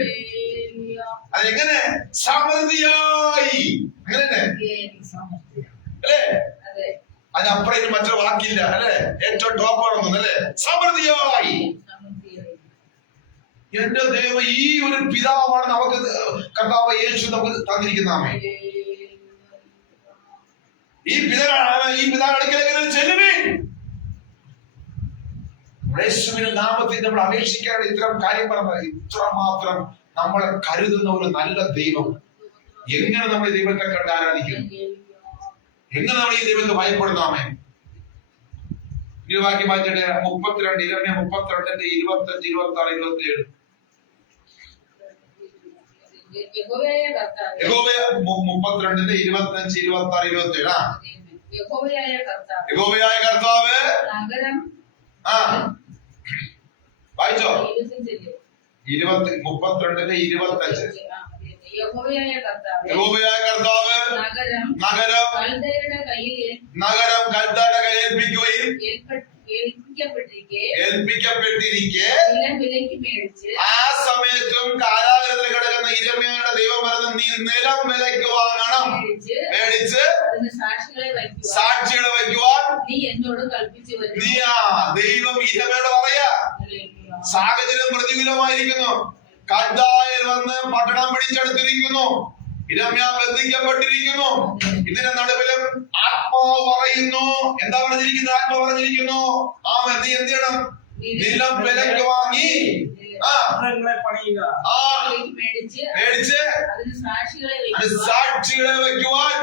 അതെങ്ങനെ? സമൃദ്ധിയായി. അങ്ങനെ അല്ലേ? അതിനപ്പുറം മറ്റൊരു വാക്കില്ല അല്ലെ? ഏറ്റവും ടോപ്പ് ആണെന്ന് അല്ലെ? സമൃദ്ധിയായി. എന്റെ ദൈവം, ഈ ഒരു പിതാവാണ് നമുക്ക് കർത്താവ് യേശു നമുക്ക് തന്നിരിക്കുന്നതാമേ. ഈ പിതാവ് അടുക്കലേക്ക് ചെല്ലുവേ. യേശുവിന്റെ നാമത്തിൽ നമ്മൾ അപേക്ഷിക്കാനുള്ള ഇത്തരം കാര്യം പറഞ്ഞത്, ഇത്രമാത്രം നമ്മളെ കരുതുന്ന ഒരു നല്ല ദൈവം. എങ്ങനെ നമ്മൾ ഈ ദൈവത്തെ കണ്ട് ആരാധിക്കുന്നു? എങ്ങനെ നമ്മൾ ഈ ദൈവത്തെ ഭയപ്പെടുന്നാമേ? ഈ വാക്യം വായിച്ചിട്ട് 32 ഇരമ്യ 32 25 26 27 യഹോവയായ 32 25 26 27 യഹോവയായ കർത്താവ് വായിച്ചോ? 32 25 യഹോവയായ കർത്താവ് നഗരം കൽദയരുടെ കയ്യിൽ ഏൽപ്പിക്കപ്പെട്ടിരിക്കെ ആ സമയത്തും കാരാഗ്രഹത്തിൽ കിടക്കുന്ന ഇരമ്യായുടെ ദൈവം പറഞ്ഞു, നീ നിലം വിലയ്ക്ക് വാങ്ങണം, മേടിച്ച് സാക്ഷികളെ വയ്ക്കുവാൻ നീ ദൈവം ഇരമ്യയോട് പറയാ. സാഹചര്യം പ്രതികൂലമായിരിക്കുന്നു, കൽദായർ വന്ന് പട്ടണം പിടിച്ചെടുത്തിരിക്കുന്നു, ഇരമ്യ ബന്ധിക്കപ്പെട്ടിരിക്കുന്നു. ഇതിന്റെ നടുവിലും ആത്മാവ് പറയുന്നു, എന്താ പറഞ്ഞിരിക്കുന്നത്? ആത്മാവ് പറഞ്ഞിരിക്കുന്നു, നീ എന്ത് ചെയ്യണം? നിലം വിലയ്ക്ക് വാങ്ങി മേടിച്ച് സാക്ഷികളെ വയ്ക്കുവാൻ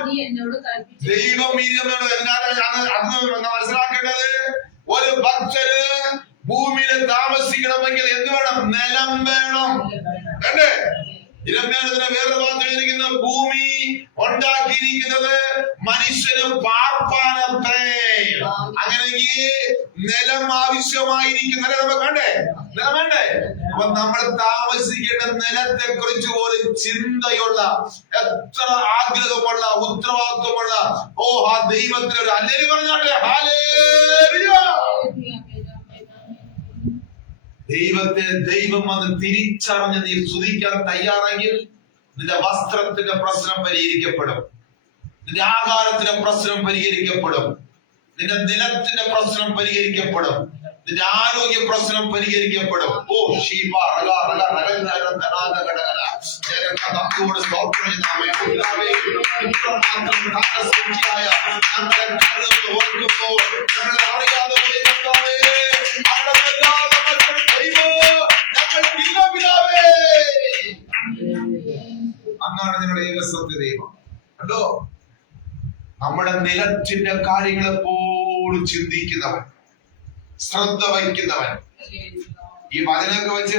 ദൈവം മനസ്സിലാക്കേണ്ടത്, ഒരു ഭക്തര് ഭൂമിയിൽ താമസിക്കണമെങ്കിൽ എന്ത് വേണം? നിലം വേണം. കണ്ടേ? ഇരമ്യാനത്തിന് വേറെ പറഞ്ഞിരിക്കുന്ന ഭൂമി ഉണ്ടാക്കിയിരിക്കുന്നത് മനുഷ്യന് പാർപ്പാനത്രേ. അങ്ങനെയെങ്കിൽ നിലം ആവശ്യമായിരിക്കും. നമുക്ക് വേണ്ടേ? നിലം വേണ്ടേ? അപ്പൊ നമ്മൾ താമസിക്കേണ്ട നിലത്തെ കുറിച്ച് ഒരു ചിന്തയുള്ള, എത്ര ആഗ്രഹമുള്ള, ഉത്തരവാദിത്വമുള്ള ആ ദൈവത്തിന് ഒരു അല്ലേലി പറഞ്ഞാട്ടെ. ഹല്ലേലൂയ. ദൈവത്തെ ദൈവം വന്ന് തിരിച്ചറിഞ്ഞ് നീ സ്തുതിക്കാൻ തയ്യാറെങ്കിൽ നിന്റെ വസ്ത്രത്തിന്റെ പ്രശ്നം പരിഹരിക്കപ്പെടും, നിന്റെ ആഹാരത്തിന്റെ പ്രശ്നം പരിഹരിക്കപ്പെടും, നിന്റെ നിലത്തിന്റെ പ്രശ്നം പരിഹരിക്കപ്പെടും, നിന്റെ ആരോഗ്യ പ്രശ്നം പരിഹരിക്കപ്പെടും. അങ്ങാണ് നിങ്ങളുടെ ഏക സത്യ ദൈവം. കണ്ടോ? നമ്മുടെ നിലത്തിന്റെ കാര്യങ്ങൾ എപ്പോഴും ചിന്തിക്കുന്നവൻ, ശ്രദ്ധ വഹിക്കുന്നവൻ. ഈ വചനമൊക്കെ വെച്ച്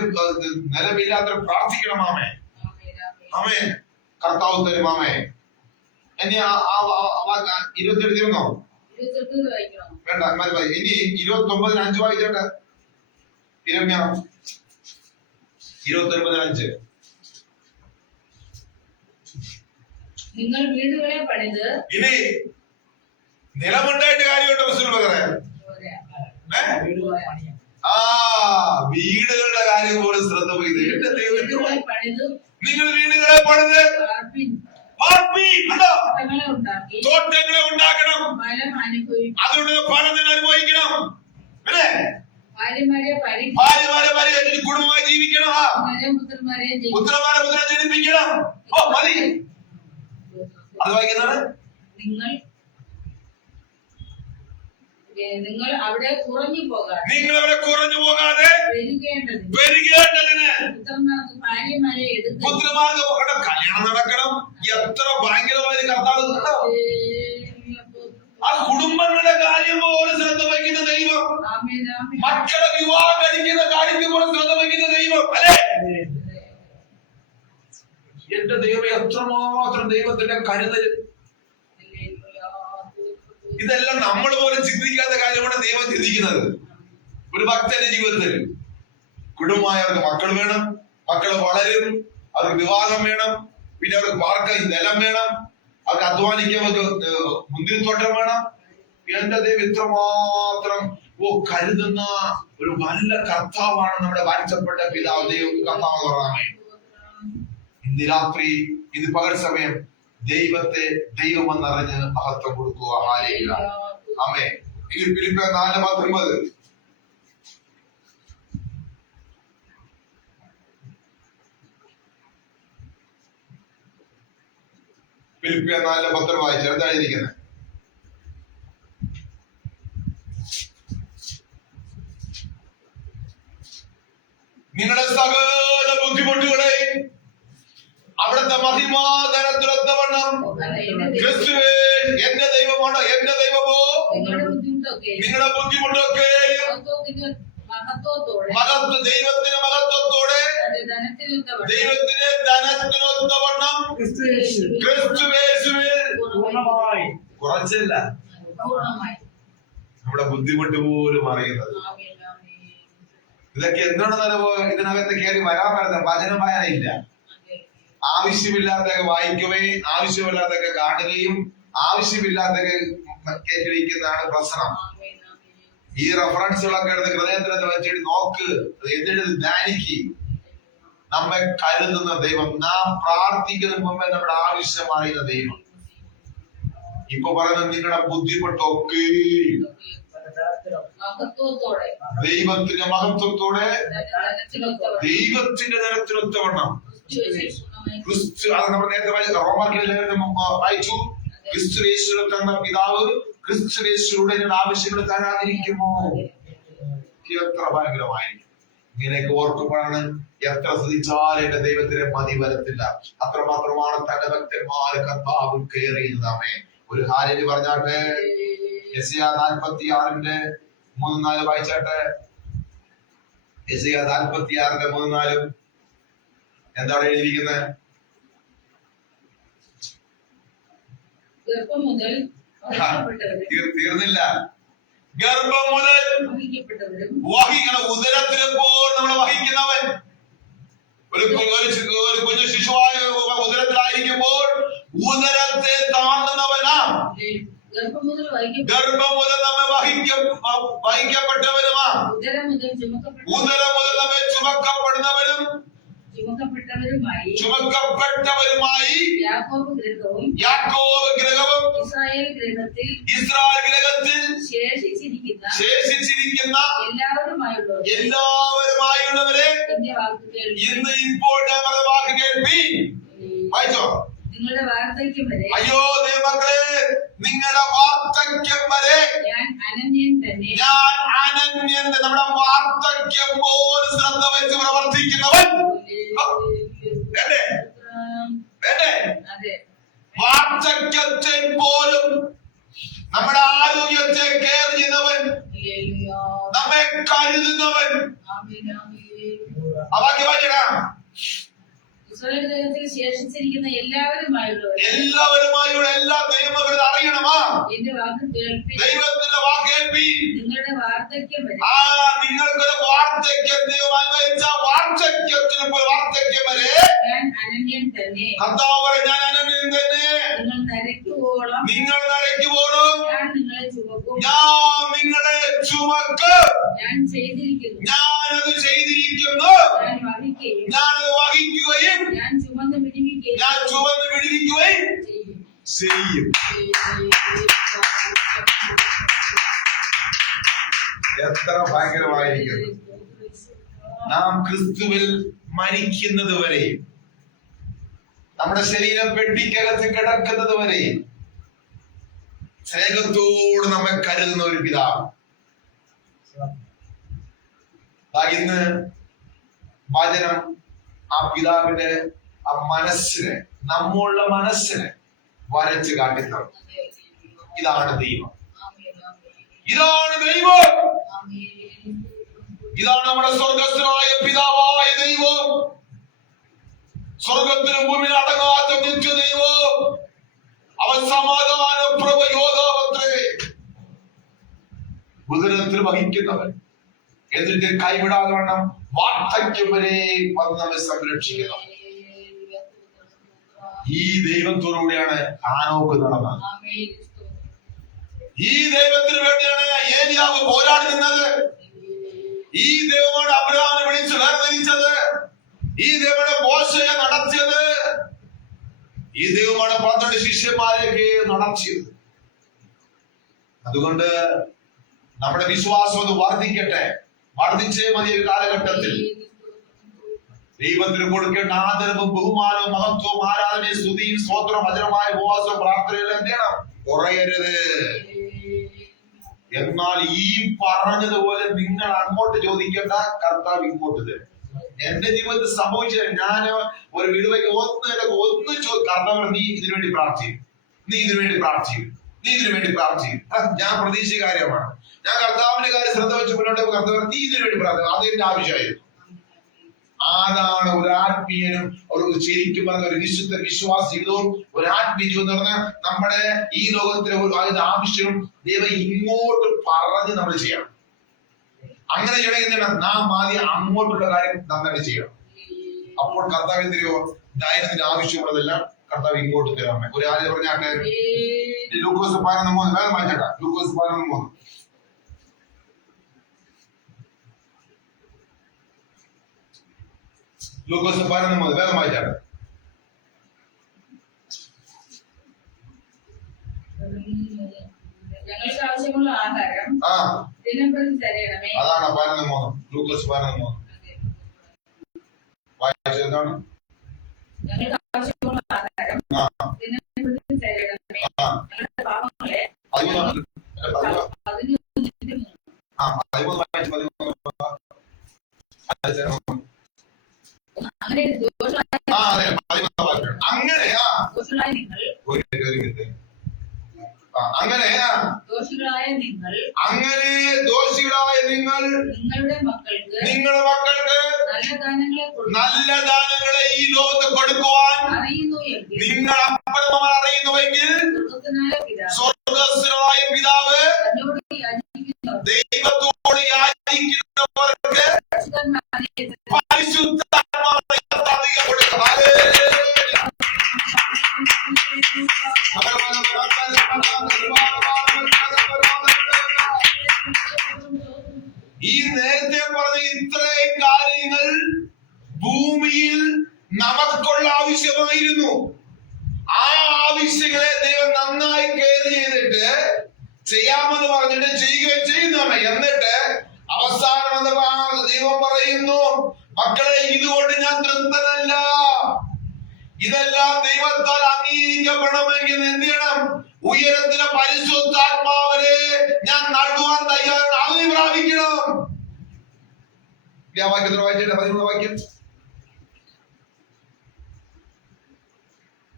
നിലമില്ലാത്ത പ്രാർത്ഥിക്കണം. ആമേ, ആമേ. കർത്താവ് തരും. ആമേ. ഇനി 27 തീർന്നോ? വേണ്ട, ഇനി 29 വായിച്ചോട്ടെ. ഇരമ്യ 29:5. നിങ്ങൾ വീടുകളെ പണിത്. ഇനി നിലമുണ്ടായിട്ട് കാര്യമുണ്ടോ? മുസ്ലിം പറയാൻ ആ വീടുകളുടെ കാര്യം പോലും ശ്രദ്ധ പോയത്. എന്റെ ദൈവം, വീടുകളെ പണിത് നിങ്ങൾ വീടുകളെ പണിത് തോട്ടങ്ങളെ ഉണ്ടാക്കണം. അതുകൊണ്ട് ഫലം നിങ്ങൾ അനുഭവിക്കണം. പിന്നെ ഭാര്യമാരെ കുടുംബമായി ജീവിക്കണം. പുത്രന്മാരെ ജനിപ്പിക്കണം. ഓ മതി. അത് വായിക്കുന്നതാണ്. നിങ്ങൾ അവിടെ കുറഞ്ഞു പോകാതെ പെരുകേണ്ടതിന് പുത്രന്മാർക്ക് കല്യാണം നടക്കണം. എത്ര ഭയങ്കരമായ കർത്താവ്. ആ കുടുംബങ്ങളുടെ കാര്യം പോലും ശ്രദ്ധ വയ്ക്കുന്ന ദൈവം, മക്കളെ വിവാഹം കഴിക്കുന്ന കാര്യത്തിൽ പോലും ശ്രദ്ധ വയ്ക്കുന്ന ദൈവം അല്ലേ? എന്റെ ദൈവം എത്രമാത്രം ദൈവത്തിന്റെ കരുതൽ. ഇതെല്ലാം നമ്മൾ പോലും ചിന്തിക്കാത്ത കാര്യമാണ് ദൈവം ചിന്തിക്കുന്നത്. ഒരു ഭക്തന്റെ ജീവിതത്തിൽ കുടുംബമായവർക്ക് മക്കൾ വേണം, മക്കൾ വളരും, അവർക്ക് വിവാഹം വേണം, പിന്നെ അവർക്ക് പാർക്കാൻ നിലം വേണം, അവർക്ക് അധ്വാനിക്കാൻ മുന്തിരിത്തോട്ടം വേണം. എന്റെ ദൈവം ഇത്രമാത്രം കരുതുന്ന ഒരു നല്ല കർത്താവാണ് നമ്മുടെ വാഴ്ചപ്പെട്ട പിതാവ്. ദൈവം കർത്താവ് പറഞ്ഞാൽ ഇന്ന് രാത്രി, ഇത് പകൽ സമയം ദൈവത്തെ ദൈവമെന്നറിഞ്ഞ് മഹത്വം കൊടുക്കുക. ഹല്ലേലൂയ. ആമേൻ. ഫിലിപ്പിയർ 4:19. ഫിലിപ്പിയർ 4:19 വായിച്ചു. എന്താണ് ഇരിക്കുന്നത്? നിങ്ങളുടെ സകല ബുദ്ധിമുട്ടുകളെ അവിടുത്തെ മഹിമാധനത്തിലൊത്തവണ്ണം ക്രിസ്തുവേ എന്റെ ദൈവമാണ്, എന്റെ ദൈവമോ നിങ്ങളുടെ ബുദ്ധിമുട്ടൊക്കെ ദൈവത്തിന്റെ മഹത്വത്തോടെ ദൈവത്തിന്റെ ധനത്തിനൊത്തവണ്ണം ക്രിസ്തുവേശുവിൽ കുറച്ചല്ല നമ്മുടെ ബുദ്ധിമുട്ട് പോലും അറിയുന്നത്. ഇതൊക്കെ എന്താണെന്നറിയോ? ഇതിനകത്ത് കയറി വരാൻ പറ്റുന്ന വചനം വായനയില്ല. ആവശ്യമില്ലാത്തൊക്കെ വായിക്കുകയും ആവശ്യമില്ലാത്തൊക്കെ കാണുകയും ആവശ്യമില്ലാത്തൊക്കെ കേട്ടിരിക്കുന്നതാണ് പ്രശ്നം. ഈ റെഫറൻസുകളൊക്കെ എടുത്ത് ഹൃദയത്തിനകത്ത് വെച്ചിട്ട് നോക്ക്, എന്നിട്ട് ധ്യാനിക്ക്. നമ്മെ കരുതുന്ന ദൈവം, നാം പ്രാർത്ഥിക്കുന്നതിന് മുമ്പേ നമ്മുടെ ആവശ്യമായിരുന്ന ദൈവം. ഇപ്പൊ പറയുന്നത് നിങ്ങളുടെ ബുദ്ധിമുട്ടൊക്കെ ദൈവത്തിന്റെ മഹത്വത്തോടെ ദൈവത്തിന്റെ തരത്തിലൊത്തവണ്ണം ക്രിസ്തു, അത് നമ്മൾ നേരത്തെ വായിച്ചു. ക്രിസ്തുവേശ്വര തന്ന പിതാവ് ക്രിസ്തുവേശ്വരുടെ ആവശ്യങ്ങൾ തരാതിരിക്കുമോ? എത്ര ഭയങ്കരമായിരിക്കും. ഇങ്ങനെയൊക്കെ ഓർക്കുമ്പോഴാണ് എത്ര സ്തുതിച്ചാലും എന്റെ ദൈവത്തിന് മതി വരത്തില്ല. അത്രമാത്രമാണ് തന്റെ ഭക്തന്മാർ കർത്താവ് കയറിയതാമേ. ഒരു ഹാലേലൂയ പറഞ്ഞാട്ടെ. യെശയ്യാ 46:3-4 വായിച്ചാട്ടെ. യെശയ്യാ 46:3-4 എന്താണ് എഴുതിയിരിക്കുന്നത്? തീർന്നില്ല. ഗർഭം മുതൽ വഹിക്കണം. ഉദരത്തിലെപ്പോൾ നമ്മൾ വഹിക്കുന്നവൻ, ഒരു കുഞ്ഞു ശിശുവായ ഉദരത്തിലായിരിക്കുമ്പോൾ ഉദരത്തെ താങ്ങുന്നവനാ. ഗർഭം മുതൽ നമ്മെ വഹിക്കപ്പെട്ടവരുമാ. ഉദരം മുതൽ നമ്മെ ചുമക്കപ്പെടുന്നവരും ചുമക്കപ്പെട്ടവരുമായി യാക്കോബ് ഗൃഹവും ഇസ്രായേൽ ഗ്രഹത്തിൽ ശേഷിച്ചിരിക്കുന്ന എല്ലാവരുമായുള്ളവരെ ഇന്ന് ഇപ്പോൾ ഞങ്ങളുടെ വാക്ക് കേൾപ്പി. വായിച്ചോ. അയ്യോ ദൈവമക്കളെ, നിങ്ങളുടെ വാർദ്ധക്യം വരെ ഞാൻ അനന്യൻ തന്നെ. നമ്മുടെ വാർദ്ധക്യം പോലും ശ്രദ്ധ വെച്ച് പ്രവർത്തിക്കുന്നവൻ വാർദ്ധക്യത്തെ പോലും നമ്മുടെ ആരോഗ്യത്തെ കെയർ ചെയ്യുന്നവൻ, നമ്മെ കരുതുന്നവൻ. അവാക്യം വായിക്കണം. ശേഷിച്ചിരിക്കുന്ന എല്ലാവരുമായുള്ള എല്ലാ ദൈവമക്കളും അറിയണമാ. ദൈവത്തിന്റെ വാക്ക് കേൾപ്പി. നിങ്ങളുടെ വാർദ്ധക്യം വരെ നിങ്ങൾക്കൊരു വാർദ്ധക്യം ദൈവം അനുവദിച്ച വാർദ്ധക്യത്തിന് വാർദ്ധക്യം വരെ ഞാൻ അനന്യൻ തന്നെ. കർത്താവ് ഞാൻ അനന്യൻ തന്നെ. നിങ്ങൾ നരയ്ക്കുവോളം ഞാൻ നിങ്ങളെ ചുമക്കും. ഞാൻ നിങ്ങളെ ചുമക്ക്, ഞാനത് ചെയ്തിരിക്കുന്നു, ഞാനത് വഹിക്കുകയും ഞാൻ ചുമന്ന് വിടുവിക്കുകയും ചെയ്യും. എത്ര ഭയങ്കരമായിരിക്കുന്നു. നാം ക്രിസ്തുവിൽ മരിക്കുന്നത് വരെയും, നമ്മുടെ ശരീരം പെട്ടിക്കകത്ത് കിടക്കുന്നത് വരെയും സ്നേഹത്തോട് നമ്മെ കരുതുന്ന ഒരു പിതാവ്. ഇന്ന് വചനം ആ പിതാവിന്റെ ആ മനസ്സിനെ, നമ്മളുടെ മനസ്സിനെ വരച്ച് കാട്ടിത്തരും. ഇതാണ് ദൈവം, ഇതാണ് ദൈവം, ഇതാണ് നമ്മുടെ സ്വർഗസ്ഥനായ പിതാവായ ദൈവം, സ്വർഗത്തിനും ഭൂമിയിൽ അടങ്ങാത്ത നിത്യ ദൈവം. അവൻ സമാധാന പ്രഭയോധാവത്രേ, ഉദരത്തിൽ വഹിക്കുന്നവൻ, എന്നിട്ട് കൈവിടാതെ വേണം വാർദ്ധക്യം വരെ വന്ന് നമ്മെ സംരക്ഷിക്കുന്നു. ഈ ദൈവത്തോടുകൂടിയാണ് ഹാനോക്ക് നടന്നത്. ഈ ദൈവത്തിന് വേണ്ടിയാണ് ഏലിയാവ് പോരാടി നിന്നത്. ഈ ദൈവമാണ് അബ്രഹാമിനെ വിളിച്ച് വേർതിരിച്ചത്. ഈ ദൈവമാണ് മോശയെ നടത്തിയത്. ഈ ദൈവമാണ് 12 ശിഷ്യന്മാരെയൊക്കെ നടത്തിയത്. അതുകൊണ്ട് നമ്മുടെ വിശ്വാസം അത് വർദ്ധിക്കട്ടെ, വർദ്ധിച്ചേ മതി. ഒരു കാലഘട്ടത്തിൽ ദൈവത്തിന് കൊടുക്കേണ്ട ആദരവും ബഹുമാനവും മഹത്വവും ആരാധനയും സ്തുതിയും സ്തോത്രം വചനമായ ഉപവാസവും പ്രാർത്ഥനയെല്ലാം എന്ത് ചെയ്യണം? കുറയരുത്. എന്നാൽ ഈ പറഞ്ഞതുപോലെ നിങ്ങൾ അങ്ങോട്ട് ചോദിക്കേണ്ട, കർത്താവ് ഇങ്ങോട്ട് തരും. എന്റെ ജീവിതത്തിൽ സംഭവിച്ചത്, ഞാൻ ഒരു വിടുവയ്ക്ക് ഒന്ന് കർത്താവ് നീ ഇതിനു വേണ്ടി പ്രാർത്ഥിക്കും, നീ ഇതിനു വേണ്ടി പ്രാർത്ഥിക്കും, നീ ഇതിനു വേണ്ടി പ്രാർത്ഥിക്കും. ഞാൻ പ്രതീക്ഷിച്ച കാര്യമാണ്. ഞാൻ കർത്താവിന്റെ കാര്യം ശ്രദ്ധ വെച്ച് മുന്നോട്ട് കർത്താവ് നീ ഇതിനു വേണ്ടി പ്രാർത്ഥിക്കും. അതെന്റെ ആവശ്യമായിരുന്നു. അതാണ് ഒരു ആത്മീയനും ഒരു ശരിക്കും പറഞ്ഞ ഒരു വിശുദ്ധ വിശ്വാസ ജീവിതവും ഒരു ആത്മീയ ജീവിതം എന്ന് പറഞ്ഞാൽ നമ്മുടെ ഈ ലോകത്തിലെ ഒരു ആവശ്യം ദൈവം ഇങ്ങോട്ട് പറഞ്ഞ് നമ്മൾ ചെയ്യണം. അങ്ങനെ ചെയ്യണമെങ്കിൽ നാം ആദ്യം അങ്ങോട്ടുള്ള കാര്യം നന്നായിട്ട് ചെയ്യണം. അപ്പോൾ കർത്താവ് എന്തിയോ ദൈനംദിന ആവശ്യമുള്ളതെല്ലാം കർത്താവ് ഇങ്ങോട്ട് തരാമേ. ഒരു ആദ്യം പറഞ്ഞാട്ടെ, ലൂക്കോസ് 11:3 വേഗം വായിച്ചേട്ടാ. ലൂക്കോസ് 11:3 ലൂക്കോസ് 11:3 വേഗം വായിച്ചാട്ടെ. ഞങ്ങൾക്ക് ആവശ്യമുള്ള ആഹാരം ദിനംപ്രതി തരണമേ. അതാണ് 11:3. ലൂക്കോസ് 11:3 വായിച്ചെന്താണ്? ഞങ്ങൾക്ക് ആവശ്യമുള്ള ആഹാരം ദിനംപ്രതി തരണമേ. ഞങ്ങളുടെ പാപങ്ങളെ അങ്ങനെ ദോഷികളായ നിങ്ങൾ നിങ്ങളുടെ മക്കൾക്ക് നല്ല ദാനങ്ങളെ ഈ ലോകത്ത് കൊടുക്കുവാൻ നിങ്ങൾ അപ്പുറം അറിയുന്നുവെങ്കിൽ സ്വർഗ്ഗസ്ഥനായ പിതാവ് ദൈവത്തോട് യാചിക്കുന്നവർക്ക് പരിശുദ്ധാത്മാവിനെ അധികം കൊടുക്കും. ഈ നേരത്തെ പറഞ്ഞ ഇത്രയും കാര്യങ്ങൾ ഭൂമിയിൽ നമുക്കുള്ള ആവശ്യമായിരുന്നു. ആ ആവശ്യങ്ങളെ ദൈവം നന്നായി കെയർ ചെയ്തിട്ട് ചെയ്യാമെന്ന് പറഞ്ഞിട്ട് ചെയ്യുകയും ചെയ്യുന്നവ. എന്നിട്ട് അവസാനം എന്ന് ദൈവം പറയുന്നു, മക്കളെ ഇതുകൊണ്ട് ഞാൻ തൃപ്തനല്ല, ഇതെല്ലാം ദൈവത്താൽ അംഗീകരിക്കപ്പെടണമെങ്കിൽ എന്ത് ചെയ്യണം? ഉയരത്തിലെ പരിശുദ്ധാത്മാവിനെ ഞാൻ നൽകുവാൻ തയ്യാറാണ്. അത് നീ പ്രാപിക്കണം. വാക്യത്തിന് വായിച്ചിട്ട് 13 വാക്യം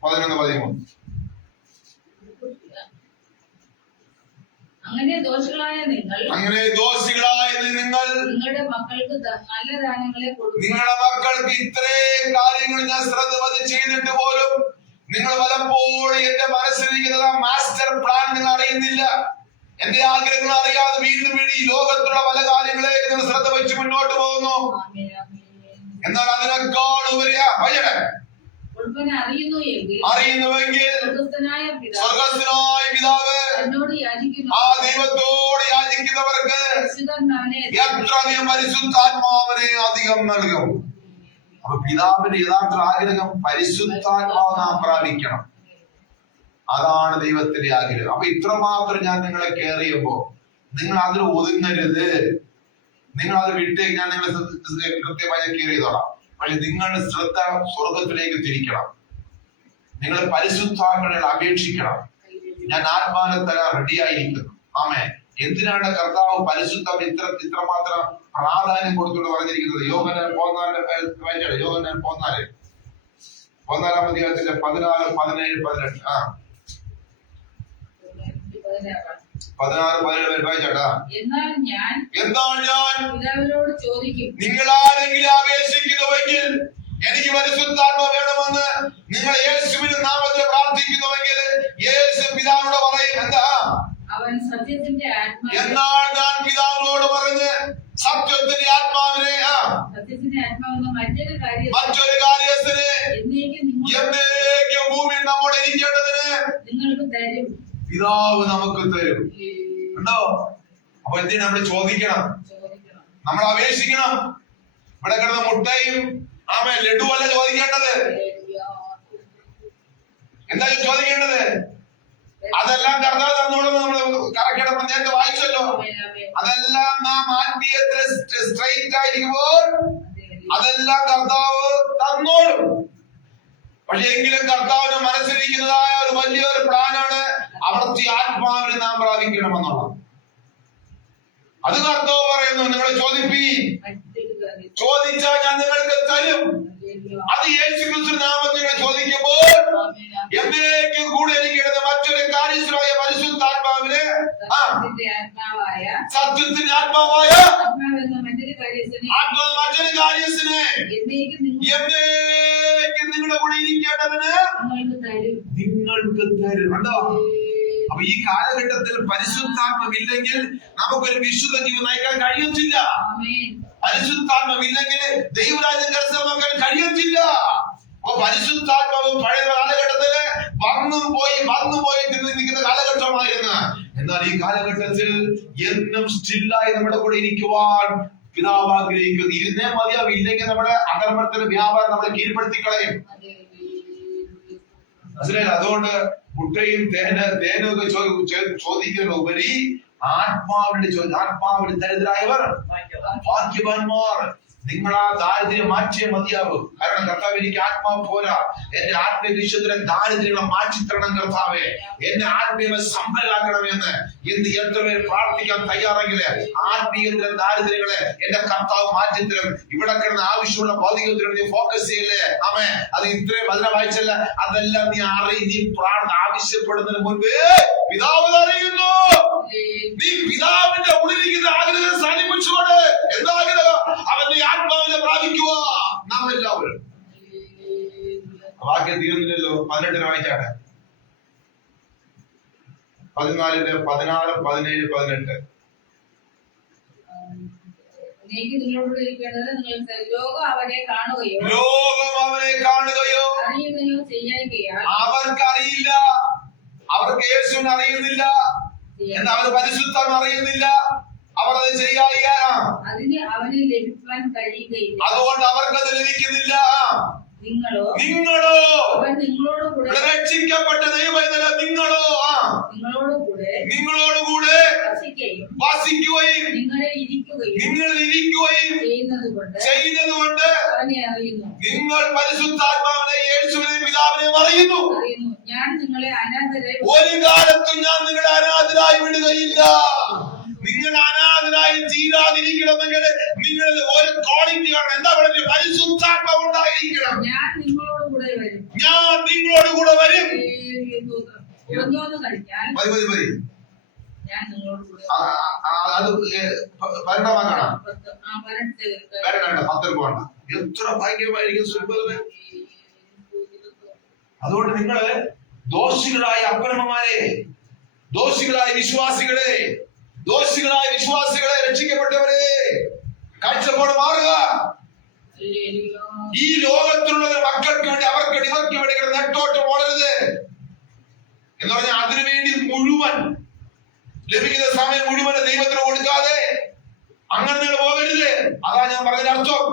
11-13. അങ്ങനെ ദോഷികളായ നിങ്ങൾ നിങ്ങളുടെ മക്കൾക്ക് നല്ല ദാനങ്ങളെ കൊടുക്കുക. നിങ്ങളുടെ മക്കൾക്ക് ഇത്രയും കാര്യങ്ങൾ ഞാൻ ശ്രദ്ധ ചെയ്തിട്ട് പോലും നിങ്ങൾ പലപ്പോഴും എന്റെ മനസ്സിലിരിക്കുന്ന മാസ്റ്റർ പ്ലാൻ നിങ്ങൾ അറിയുന്നില്ല. എന്റെ ആഗ്രഹങ്ങൾ അറിയാതെ വീണ്ടും ഈ ലോകത്തുള്ള പല കാര്യങ്ങളെ നിങ്ങൾ ശ്രദ്ധ വെച്ച് മുന്നോട്ട് പോകുന്നു. എന്നാൽ അതിനേക്കാൾ ഉപരിയാ ഒരുവനെ അറിയുന്നുവെങ്കിൽ സ്വർഗ്ഗസ്ഥനായ പിതാവ് എന്നോട് യാചിക്കുന്നു ആ ദൈവത്തോട് യാചിക്കുന്നവർക്ക് പരിശുദ്ധാത്മാവിനെ എത്ര അധികം പരിശുദ്ധാത്മാവിനെ അധികം നൽകും. അപ്പൊ പിതാവിന്റെ യഥാർത്ഥ ആഗ്രഹം പരിശുദ്ധാത്മാവ് നാം പ്രാപിക്കണം. അതാണ് ദൈവത്തിന്റെ ആഗ്രഹം. അപ്പൊ ഇത്രമാത്രം ഞാൻ നിങ്ങളെ കെയർ ചെയ്യുമ്പോ നിങ്ങൾ അതിൽ ഒതുങ്ങരുത്. നിങ്ങൾ അത് വിട്ട് ഞാൻ നിങ്ങളെ കൃത്യമായി കെയർ ചെയ്തോളാം. പക്ഷെ നിങ്ങളുടെ ശ്രദ്ധ സ്വർഗത്തിലേക്ക് തിരിക്കണം. നിങ്ങൾ പരിശുദ്ധാത്മാവിനെ അപേക്ഷിക്കണം. ഞാൻ ആത്മാവിനെ തരാൻ റെഡിയായിരിക്കുന്നു. ആമേൻ. എന്തിനാണ് കർത്താവ് പരിശുദ്ധം ഇത്രമാത്രം പ്രാധാന്യം കൊടുത്തുകൊണ്ട് പറഞ്ഞിരിക്കുന്നത്? യോഹന്നാൻ 14-ാം അധ്യായത്തിന്റെ 16, 17, 18 16-17 വായിച്ചാട്ടാ. എന്നാൽ ഞാൻ പിതാവിനോട് ചോദിക്കും, നിങ്ങൾ ആരെങ്കിലും അപേക്ഷിക്കുന്നുവെങ്കിൽ, എനിക്ക് പരിശുദ്ധാത്മ വേണമെന്ന് നിങ്ങൾ യേശുവിന്റെ നാമത്തിൽ പ്രാർത്ഥിക്കുന്നുവെങ്കിൽ യേശു പിതാവിനോട് പറയും. എന്താ? അവൻ സത്യത്തിന്റെ ആത്മാവ്. എന്നാൽ ഞാൻ പിതാവിനോട് പറഞ്ഞ് സത്യത്തിന്റെ ആത്മാവിനെ മറ്റൊരു കാര്യസ്ഥനെ എന്നേക്കും ഭൂമിയിൽ നമ്മോട് ഇരിക്കേണ്ടതിന് നിങ്ങൾക്ക് തരും. പിതാവ് നമുക്ക് തരും. ഉണ്ടോ? അപ്പൊ എന്തിനാ നമ്മൾ ചോദിക്കണം, നമ്മൾ അപേക്ഷിക്കണം. ഇവിടെ കിടന്ന മുട്ടയും ലഡുവല്ല ചോദിക്കേണ്ടത്. എന്താ ചോദിക്കേണ്ടത്? അതെല്ലാം കർത്താവ് തന്നോളും. നമ്മൾ കറക്കണം. നേരത്തെ വായിച്ചല്ലോ. അതെല്ലാം നാം ആത്മീയത്തിൽ സ്ട്രൈറ്റ് ആയിരിക്കുമ്പോൾ അതെല്ലാം കർത്താവ് തന്നോളും. പക്ഷെ എങ്കിലും കർത്താവിന് മനസ്സിലിരിക്കുന്നതായ ഒരു വലിയൊരു പ്ലാനാണ് അവിടുത്തെ ആത്മാവിനെ നാം പ്രാപിക്കണമെന്നുള്ളത്. അത് കർത്താവ് പറയുന്നു, നിങ്ങൾ ചോദിച്ചാൽ ഞാൻ നിങ്ങൾക്ക് തരും. അത് യേശുക്രിസ്തു നാമത്തിൽ നിങ്ങൾ ചോദിക്കുമ്പോൾ എന്നേക്കും കൂടെ ഇരിക്കുന്നത് മറ്റൊരു കാര്യസ്ഥനായ പരിശുദ്ധാത്മാവിനെ സത്യത്തിന്റെ ആത്മാവായ മറ്റൊരു കാര്യസ്ഥനെ എന്നേക്കും നിങ്ങളുടെ കൂടെ ഇരിക്കേണ്ടതിന് നിങ്ങൾക്ക് തരും. കണ്ടോ? അപ്പൊ ഈ കാലഘട്ടത്തിൽ പരിശുദ്ധാത്മമില്ലെങ്കിൽ നമുക്കൊരു വിശുദ്ധ ജീവിതം നയിക്കാൻ കഴിയത്തില്ല. പരിശുദ്ധാത്മമില്ലെങ്കിൽ ദൈവരാജ്യം കരസ്ഥമാക്കാൻ കഴിയത്തില്ല. അപ്പൊ പരിശുദ്ധാത്മാവ് പഴയ കാലഘട്ടത്തില് വന്നും പോയി നിൽക്കുന്ന കാലഘട്ടമായിരുന്നു. എന്നാൽ ഈ കാലഘട്ടത്തിൽ എന്നും സ്റ്റില്ലായി നമ്മുടെ കൂടെ ഇരിക്കുവാൻ പിതാവ് ആഗ്രഹിക്കുന്നു. ഇരുന്നേ മതിയാവും. ഇല്ലെങ്കിൽ നമ്മുടെ അധർമ്മത്തിന് വ്യാപാരം നമ്മളെ കീഴ്പ്പെടുത്തി കളയും. മനസ്സിലായില്ല? അതുകൊണ്ട് മുട്ടയും തേനും ഒക്കെ ചോദിക്കുന്നതിനുപരി ആത്മാവിന് ദരിദ്രരായവർ ഭാഗ്യവാന്മാർ. നിങ്ങൾ ആ ദാരിദ്ര്യം മാറ്റിയേ മതിയാവും. കാരണം കർത്താവ്, എനിക്ക് ആത്മാവ് പോരാ, എന്റെ ആത്മീയവിശുദ്ധനെ ദാരിദ്ര്യങ്ങളെ മാറ്റിത്തരണം കർത്താവെ, എന്നെ ആത്മീയ സമ്പന്നരാക്കണമെന്ന് എത്ര പേര് പ്രാർത്ഥിക്കാൻ തയ്യാറെങ്കില് ആത്മീയത്തിലെ ദാരിദ്ര്യങ്ങളെ എന്റെ കർത്താവ് മാറ്റിത്തരും. ഇവിടെ കിടന്ന് ആവശ്യമുള്ള ഭൗതികത്തിലും നീ ഫോക്കസ് ചെയ്യല്ലേ. ആമേ. അത് ഇത്രയും വചന വായിച്ചല്ല, അതെല്ലാം നീ ആവശ്യപ്പെടുന്നതിന് മുൻപേ പിതാവ് അറിയുന്നു. നീ പിതാവിന്റെ ഉള്ളിലിരിക്കുന്ന ആഗ്രഹം സാധിപ്പിച്ചുകൊണ്ട് എന്താഗ്രഹം? അവന്റെ ആത്മാവിനെ പ്രാപിക്കുക. നാം എല്ലാവരും വാക്യം തീർന്നില്ലല്ലോ. 18 വായിച്ചാട്ടെ. 14, 16, 17, 18. ലോകം അവനെ കാണുകയോ അവർക്കറിയില്ല. അവർക്ക് യേശുവിനെ അറിയുന്നില്ല. എന്താ? അവർ പരിശുദ്ധം അറിയുന്നില്ല. അവർ അത് ചെയ്യാറില്ല. അതിന് അവന് ലഭിക്കാൻ കഴിയുകയില്ല. അതുകൊണ്ട് അവർക്കത് ലഭിക്കുന്നില്ല. നിങ്ങളോ രക്ഷിക്കപ്പെട്ട ദൈവമല്ല, നിങ്ങളോടുകൂടെ വസിക്കുകയും നിങ്ങളിൽ ഇരിക്കുകയും ചെയ്യുന്നതുകൊണ്ട് നിങ്ങൾ പരിശുദ്ധാത്മാവിനെ യേശുവിനെ പിതാവിനെ അറിയുന്നു. ഞാൻ നിങ്ങളെ ഒരു കാലത്തും ഞാൻ നിങ്ങളെ അനാഥരായി വിടുകയില്ല. നിങ്ങൾ അനാഥരായി തീരാതിരിക്കണമെങ്കിൽ നിങ്ങളിൽ ഒരു ക്വാളിറ്റി കാണണം. എന്താ പറയുക? പരിശുദ്ധാത്മാവ് ഉണ്ടായിരിക്കണം. ഞാൻ നിങ്ങളോട് കൂടെ വരും. എത്ര ഭാഗ്യമായിരിക്കും. അതുകൊണ്ട് നിങ്ങള് ദോഷികളായ അപ്പനമ്മമാരെ, ദോഷികളായ വിശ്വാസികളെ രക്ഷിക്കപ്പെട്ടവരെ കാഴ്ചപ്പാട് മാറുക. ഈ ലോകത്തിലുള്ള മക്കൾക്ക് വേണ്ടി, അവർക്ക് പോകരുത് എന്ന് പറഞ്ഞാൽ അതിനുവേണ്ടി മുഴുവൻ ലഭിക്കുന്ന സമയം മുഴുവൻ ദൈവത്തിന് കൊടുക്കാതെ അങ്ങനെ നിങ്ങൾ പോകരുത്. അതാ ഞാൻ പറഞ്ഞതിന്റെ അർത്ഥം.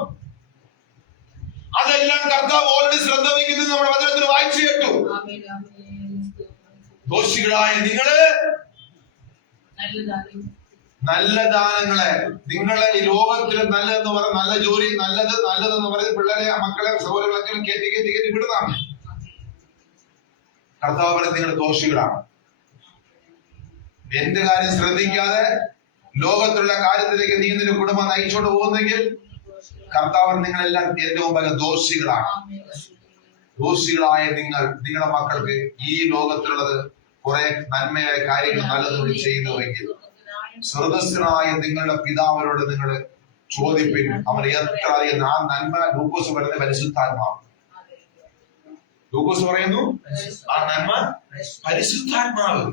അതെല്ലാം കർത്താവ് ഓൾറെഡി ശ്രദ്ധ വയ്ക്കുന്നത് നമ്മുടെ വചനത്തിൽ വായിച്ചു കേട്ടു. ദോഷികളായ നിങ്ങള് നല്ല ദാനങ്ങളെ, നിങ്ങളെ ഈ ലോകത്തിൽ നല്ലതെന്ന് പറഞ്ഞ നല്ല ജോലി, നല്ലതെന്ന് പറഞ്ഞ് പിള്ളേരെ മക്കളെ സഹോദരങ്ങളൊക്കെ കയറ്റി വിടുന്നതാണ്. കർത്താവ് പറഞ്ഞ നിങ്ങൾ ദോഷികളാണ്. എന്റെ കാര്യം ശ്രദ്ധിക്കാതെ ലോകത്തിലുള്ള കാര്യത്തിലേക്ക് നീ നിന്റെ കുടുംബം നയിച്ചോണ്ട് പോകുന്നെങ്കിൽ കർത്താവ് നിങ്ങളെല്ലാം എന്റെ മുമ്പിൽ ദോഷികളാണ്. ദോഷികളായ നിങ്ങളുടെ മക്കൾക്ക് ഈ ലോകത്തിലുള്ളത് കുറെ നന്മയായ കാര്യങ്ങൾ നല്ലതും ചെയ്യുന്നുവെങ്കിൽ സ്വർഗസ്ഥനായ നിങ്ങളുടെ പിതാവിനോട് നിങ്ങൾ ചോദിപ്പിൻ. അവർ എത്ര അധികം ആ നന്മ. ലൂക്കോസ് പറയുന്ന പരിശുദ്ധാത്മാവ്. ലൂക്കോസ് പറയുന്നു ആ നന്മ പരിശുദ്ധാത്മാവ്.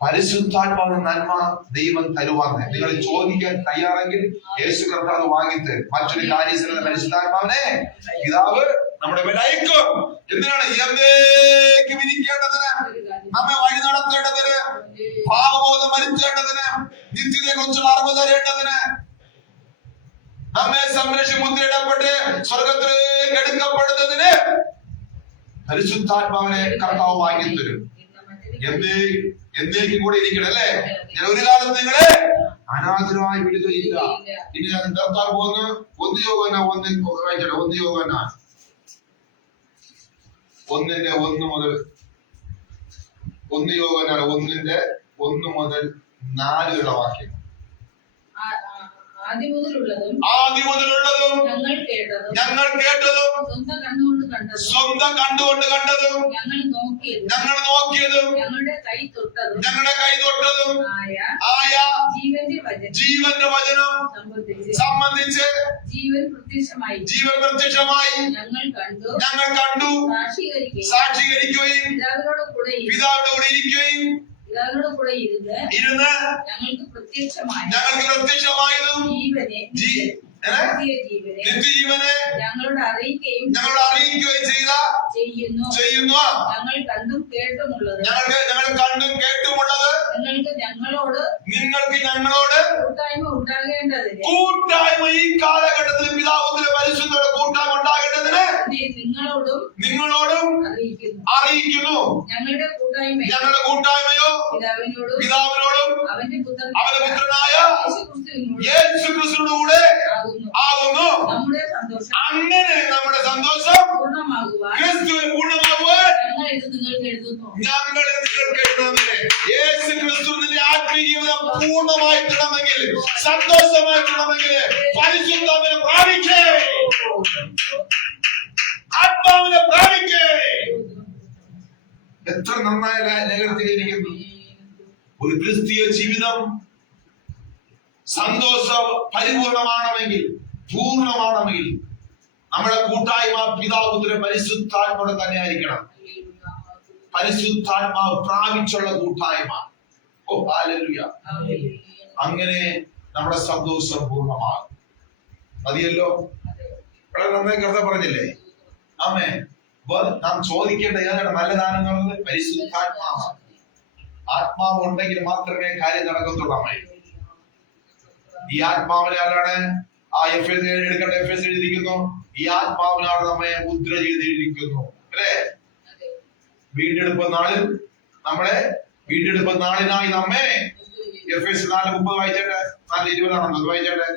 പരിശുദ്ധാത്മാവ് നന്മ ദൈവം തരുവാന്ന് നിങ്ങൾ ചോദിക്കാൻ തയ്യാറെങ്കിൽ യേശു കർത്താവ് വാങ്ങിത്ത് മറ്റൊരു കാര്യസ്ഥ പരിശുദ്ധാത്മാവിനെ പിതാവ് നമ്മുടെ മേലയക്കും. എന്തിനാണ്? എന്നേക്കും ഇരിക്കേണ്ടതിന്, നമ്മെ വഴി നടത്തേണ്ടതിന്, പാപബോധം വരുത്തേണ്ടതിന്, നിത്യതയെ കുറിച്ചുള്ള അറിവ് തരേണ്ടതിന്, നമ്മെ സംരക്ഷി മുദ്രയിടപ്പെട്ട് സ്വർഗത്തിലേക്ക് എടുക്കപ്പെടുന്നതിന് പരിശുദ്ധാത്മാവിനെ കർത്താവ് വാങ്ങിത്തരും. എന്നേക്കും കൂടെ ഇരിക്കണം അല്ലേ? ഞാൻ ഒരു കാലത്ത് നിങ്ങളെ അനാഥരമായി വിടുകയില്ല. ഇനി ഞാൻ നിർത്താൻ പോകുന്ന 1 യോഹന്നാൻ 1 മുതൽ 4 വാക്യം. ആദിമുതലുള്ളതും ഞങ്ങൾ കേട്ടതും സ്വന്തം കണ്ടുകൊണ്ട് കണ്ടതും ഞങ്ങൾ നോക്കിയതും ഞങ്ങളുടെ കൈ തൊട്ടതും ആയ ജീവന്റെ വചനം സംബന്ധിച്ച് ജീവൻ പ്രത്യക്ഷമായി ഞങ്ങൾ കണ്ടു സാക്ഷീകരിക്കുകയും പിതാവിനോട് കൂടെ ഇരിക്കുകയും ഇരുന്ന് ഞങ്ങൾക്ക് പ്രത്യക്ഷമായതും നിത്യജീവനെ ഞങ്ങളോട് അറിയിക്കുകയും ചെയ്യുന്നു. ഞങ്ങൾ കണ്ടും കേട്ടുമുള്ളത് നിങ്ങൾക്ക് ഞങ്ങളോട് കൂട്ടായ്മ ഈ കാലഘട്ടത്തിൽ പിതാവിന്റെ പരിശുദ്ധയുടെ കൂട്ടായ്മ ഉണ്ടാകേണ്ടതിന് നിങ്ങളോടും അറിയിക്കുന്നു. ഞങ്ങളുടെ കൂട്ടായ്മയോ പിതാവിനോടും അവന്റെ പുത്രനായ യേശുക്രിസ്തുവിനോട് ആകുന്നു. അങ്ങനെ നമ്മുടെ സന്തോഷം ക്രിസ്തുവിൽ പൂർണ്ണമാകുവാൻ ഞങ്ങൾ നിങ്ങൾക്ക് എഴുതുന്നതിന് യേശുക്രിസ്തുവിന്റെ ആത്മീയ ജീവിതം പൂർണ്ണമായി കിടണമെങ്കിൽ, സന്തോഷമായി കിടണമെങ്കിൽ പരിശുദ്ധാത്മാവിനെ പ്രാപിക്കേ, ആത്മാവിനെ പ്രാപിക്കേ. എത്ര നന്നായ ലേഖനത്തിലിരിക്കുന്നു. ഒരു ക്രിസ്തീയ ജീവിതം സന്തോഷം പരിപൂർണമാണെങ്കിൽ, പൂർണ്ണമാണെങ്കിൽ നമ്മുടെ കൂട്ടായ്മ പിതാവുദ്ര പരിശുദ്ധാത്മാവ് തന്നെ ആയിരിക്കണം. പരിശുദ്ധാത്മാവ് പ്രാപിച്ചുള്ള കൂട്ടായ്മ. ഓ ഹല്ലേലൂയ. അങ്ങനെ നമ്മുടെ സന്തോഷം പൂർണ്ണമാകും. മതിയല്ലോ. വളരെ നന്നായി കർത്താവ് പറഞ്ഞില്ലേ? ആമേൻ. നാം ചോദിക്കേണ്ട ഏതാണ്? നല്ല ദാനങ്ങൾ പരിശുദ്ധാത്മാവാണ്. ആത്മാവ് ഉണ്ടെങ്കിൽ മാത്രമേ കാര്യം നടക്കത്തുള്ളൂ. ഈ ആത്മാവിനാലാണ് ആ എഫേസ് എടുക്കേണ്ട എഫേസ് എഴുതിയിരിക്കുന്നു. ഈ ആത്മാവിനാണ് നമ്മെ മുദ്ര ചെയ്തിരിക്കുന്നു അല്ലേ? വീണ്ടെടുപ്പ് നാളിനായി നമ്മെ എഫേസ് 4:30 വായിച്ചേട്ടെ. 4:20 ആണോ അത് വായിച്ചേട്ടെ?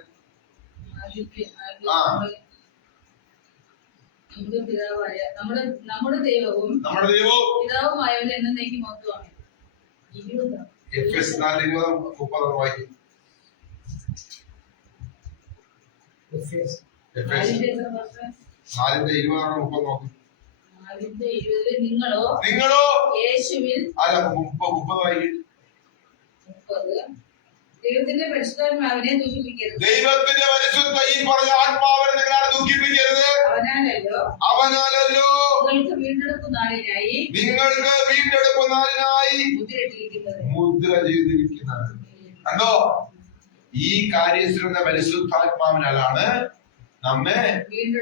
നമ്മുടെ ദൈവവും പിതാവുമായവൻ എന്നേക്കും മഹത്വമാണ്. എഫേസ് 4:20 വായിക്കും. നിങ്ങളോ യേശുവിൽ ദൈവത്തിന്റെ പരിശുദ്ധാത്മാവിനെ ദുഃഖിപ്പിക്കരുത്. ദൈവത്തിന്റെ പരിശുദ്ധ ഈ പറഞ്ഞ ആത്മാവിനെ നിങ്ങളെ ദുഃഖിപ്പിക്കരുത്. അവനാലല്ലോ നിങ്ങൾക്ക് വീണ്ടെടുപ്പ് നാളിനായി മുദ്ര ചെയ്തിരിക്കുന്നത്. കണ്ടോ? ഈ കാര്യസ്ഥരുടെ പരിശുദ്ധാത്മാവിനാലാണ് നമ്മെ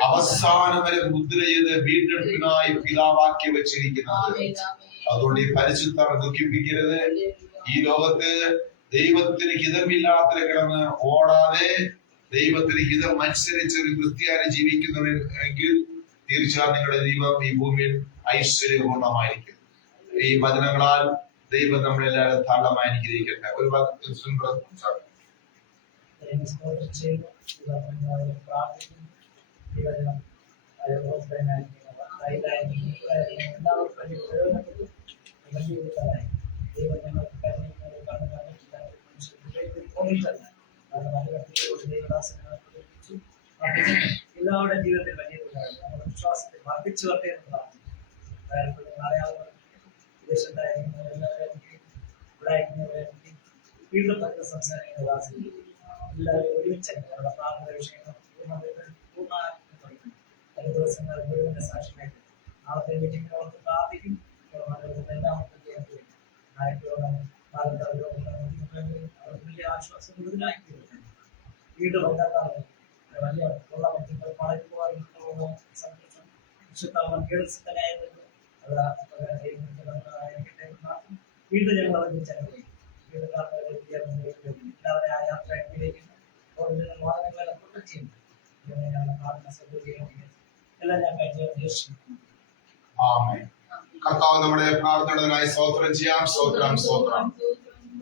അവസാനം വരെ മുദ്ര ചെയ്ത് വീണ്ടെടുപ്പിനായി പിതാവാക്കി വെച്ചിരിക്കുന്നത്. അതുകൊണ്ട് ഈ പരിശുദ്ധം ദുഃഖിപ്പിക്കരുത്. ഈ ലോകത്ത് ദൈവത്തിന് ഹിതമില്ലാത്ത കിടന്ന് ഓടാതെ ദൈവത്തിന് ഹിതം അനുസരിച്ച് ഒരു ക്രിസ്ത്യാനി ജീവിക്കുന്നവരെങ്കിൽ തീർച്ചയായും നിങ്ങളുടെ ദൈവം ഈ ഭൂമിയിൽ ഐശ്വര്യപൂർണമായിരിക്കും. ഈ വചനങ്ങളാൽ ദൈവം നമ്മളെല്ലാവരും ധാരാളമായിരിക്കട്ടെ. ഒരു എല്ലാവരുടെ ജീവിതത്തിൽ വലിയ നമ്മുടെ വിശ്വാസത്തെ വർദ്ധിച്ചു വരട്ടെ എന്ന് പ്രാർത്ഥിക്കുന്നു. വിദേശത്തായിരിക്കുന്നവർ എല്ലാവരും ഇവിടെ വീണ്ടും പറ്റുന്ന സംസാരിക്കുന്ന ദാസിൽ എല്ലാവരും ഒരുമിച്ച് അവരുടെ പ്രാർത്ഥന വിഷയങ്ങൾ പൂർണ്ണമാക്കി പഠിക്കും. പല ദിവസങ്ങൾ ഗുരുവിന്റെ സാക്ഷിയായിട്ട് നാളത്തെ മീറ്റിംഗ് അവർക്ക് പ്രാർത്ഥിക്കും. രണ്ടാമത്തെ നായകരോടും അവർക്ക് വലിയ ആശ്വാസം ഇതിനാക്കി വീണ്ടും വല്ലാത്ത വലിയ ഉള്ള മറ്റുള്ള പാടി പോകാനുള്ള സന്തോഷം വിശുദ്ധ കേൾസിത്തനായിരുന്നു. വീണ്ടും ഞങ്ങൾ എല്ലാവരും ആ യാത്ര വാഹനങ്ങളെല്ലാം പ്രൊട്ടക്ട് ചെയ്യുന്നു. എല്ലാം ഞാൻ കഴിഞ്ഞ കർത്താവ് നമ്മുടെ പ്രാർത്ഥനയായി സ്തോത്രം ചെയ്യാം. സ്തോത്രം സ്തോത്രം.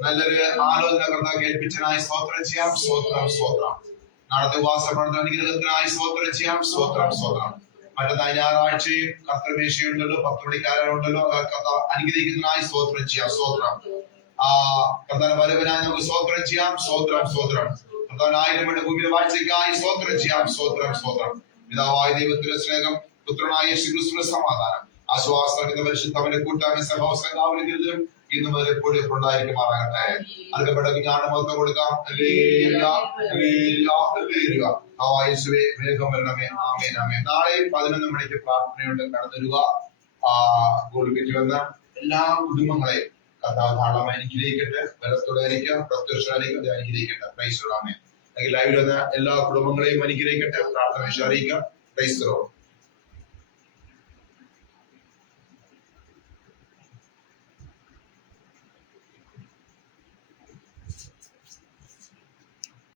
നല്ലൊരു ആലോചന കർത്താവ് കേൾപ്പിച്ചതിനായി സ്തോത്രം ചെയ്യാം. സ്തോത്രം സ്തോത്രം. നാളത്തെ ഉപവാസ പ്രാർത്ഥന അനുഗ്രഹത്തിനായി സ്തോത്രം ചെയ്യാം. സ്തോത്രം സ്തോത്രം. മറ്റന്നാൾ ഞായറാഴ്ചയും കർത്തൃമേശയുണ്ടല്ലോ, 10 മണിക്കാരുണ്ടല്ലോ. കർത്താവ് അനുഗ്രഹിക്കുന്നതിനായി സ്തോത്രം ചെയ്യാം. സ്തോത്രം. കർത്താവ് വരവിനായി നമുക്ക് സ്തോത്രം ചെയ്യാം. സ്തോത്രം സ്തോത്രം. കർത്താവ് 1000 മണി ഭൂമിയിലെ വാഴ്ചയ്ക്കായി സ്തോത്രം ചെയ്യാം. സ്തോത്രം സ്തോത്രം. പിതാവായ ദൈവത്തിന്റെ സ്നേഹം, പുത്രനായ യേശുക്രിസ്തുവിന്റെ സമാധാനം, ആശ്വാസത്തിന്റെ പരിശുദ്ധന്റെ കൂട്ടായ്മ സഹോദരങ്ങളും ഇന്ന് മുതൽ എപ്പോഴും ഉണ്ടായിരിക്കുമാറാകട്ടെ. അർഹപ്പെട്ട വിജ്ഞാനം മൊത്തം കൊടുക്കാം. വേഗം വരണമേ. ആമേൻ ആമേൻ. നാളെ 11 മണിക്ക് പ്രാർത്ഥനയുണ്ട്. കടന്നുവരിക. ഗോൾഗേറ്റ് വന്ന എല്ലാ കുടുംബങ്ങളെയും കർത്താവ് ധാരാളമായി അനുഗ്രഹിക്കട്ടെ. ബലത്തോടായിരിക്കാം, പ്രത്യക്ഷമായിരിക്കും, അനുഗ്രഹിക്കട്ടെ. പ്രൈസ് ആമേൻ. ലൈവിൽ വന്ന എല്ലാ കുടുംബങ്ങളെയും അനുഗ്രഹിക്കട്ടെ. പ്രാർത്ഥന അറിയിക്കാം. പ്രൈസ്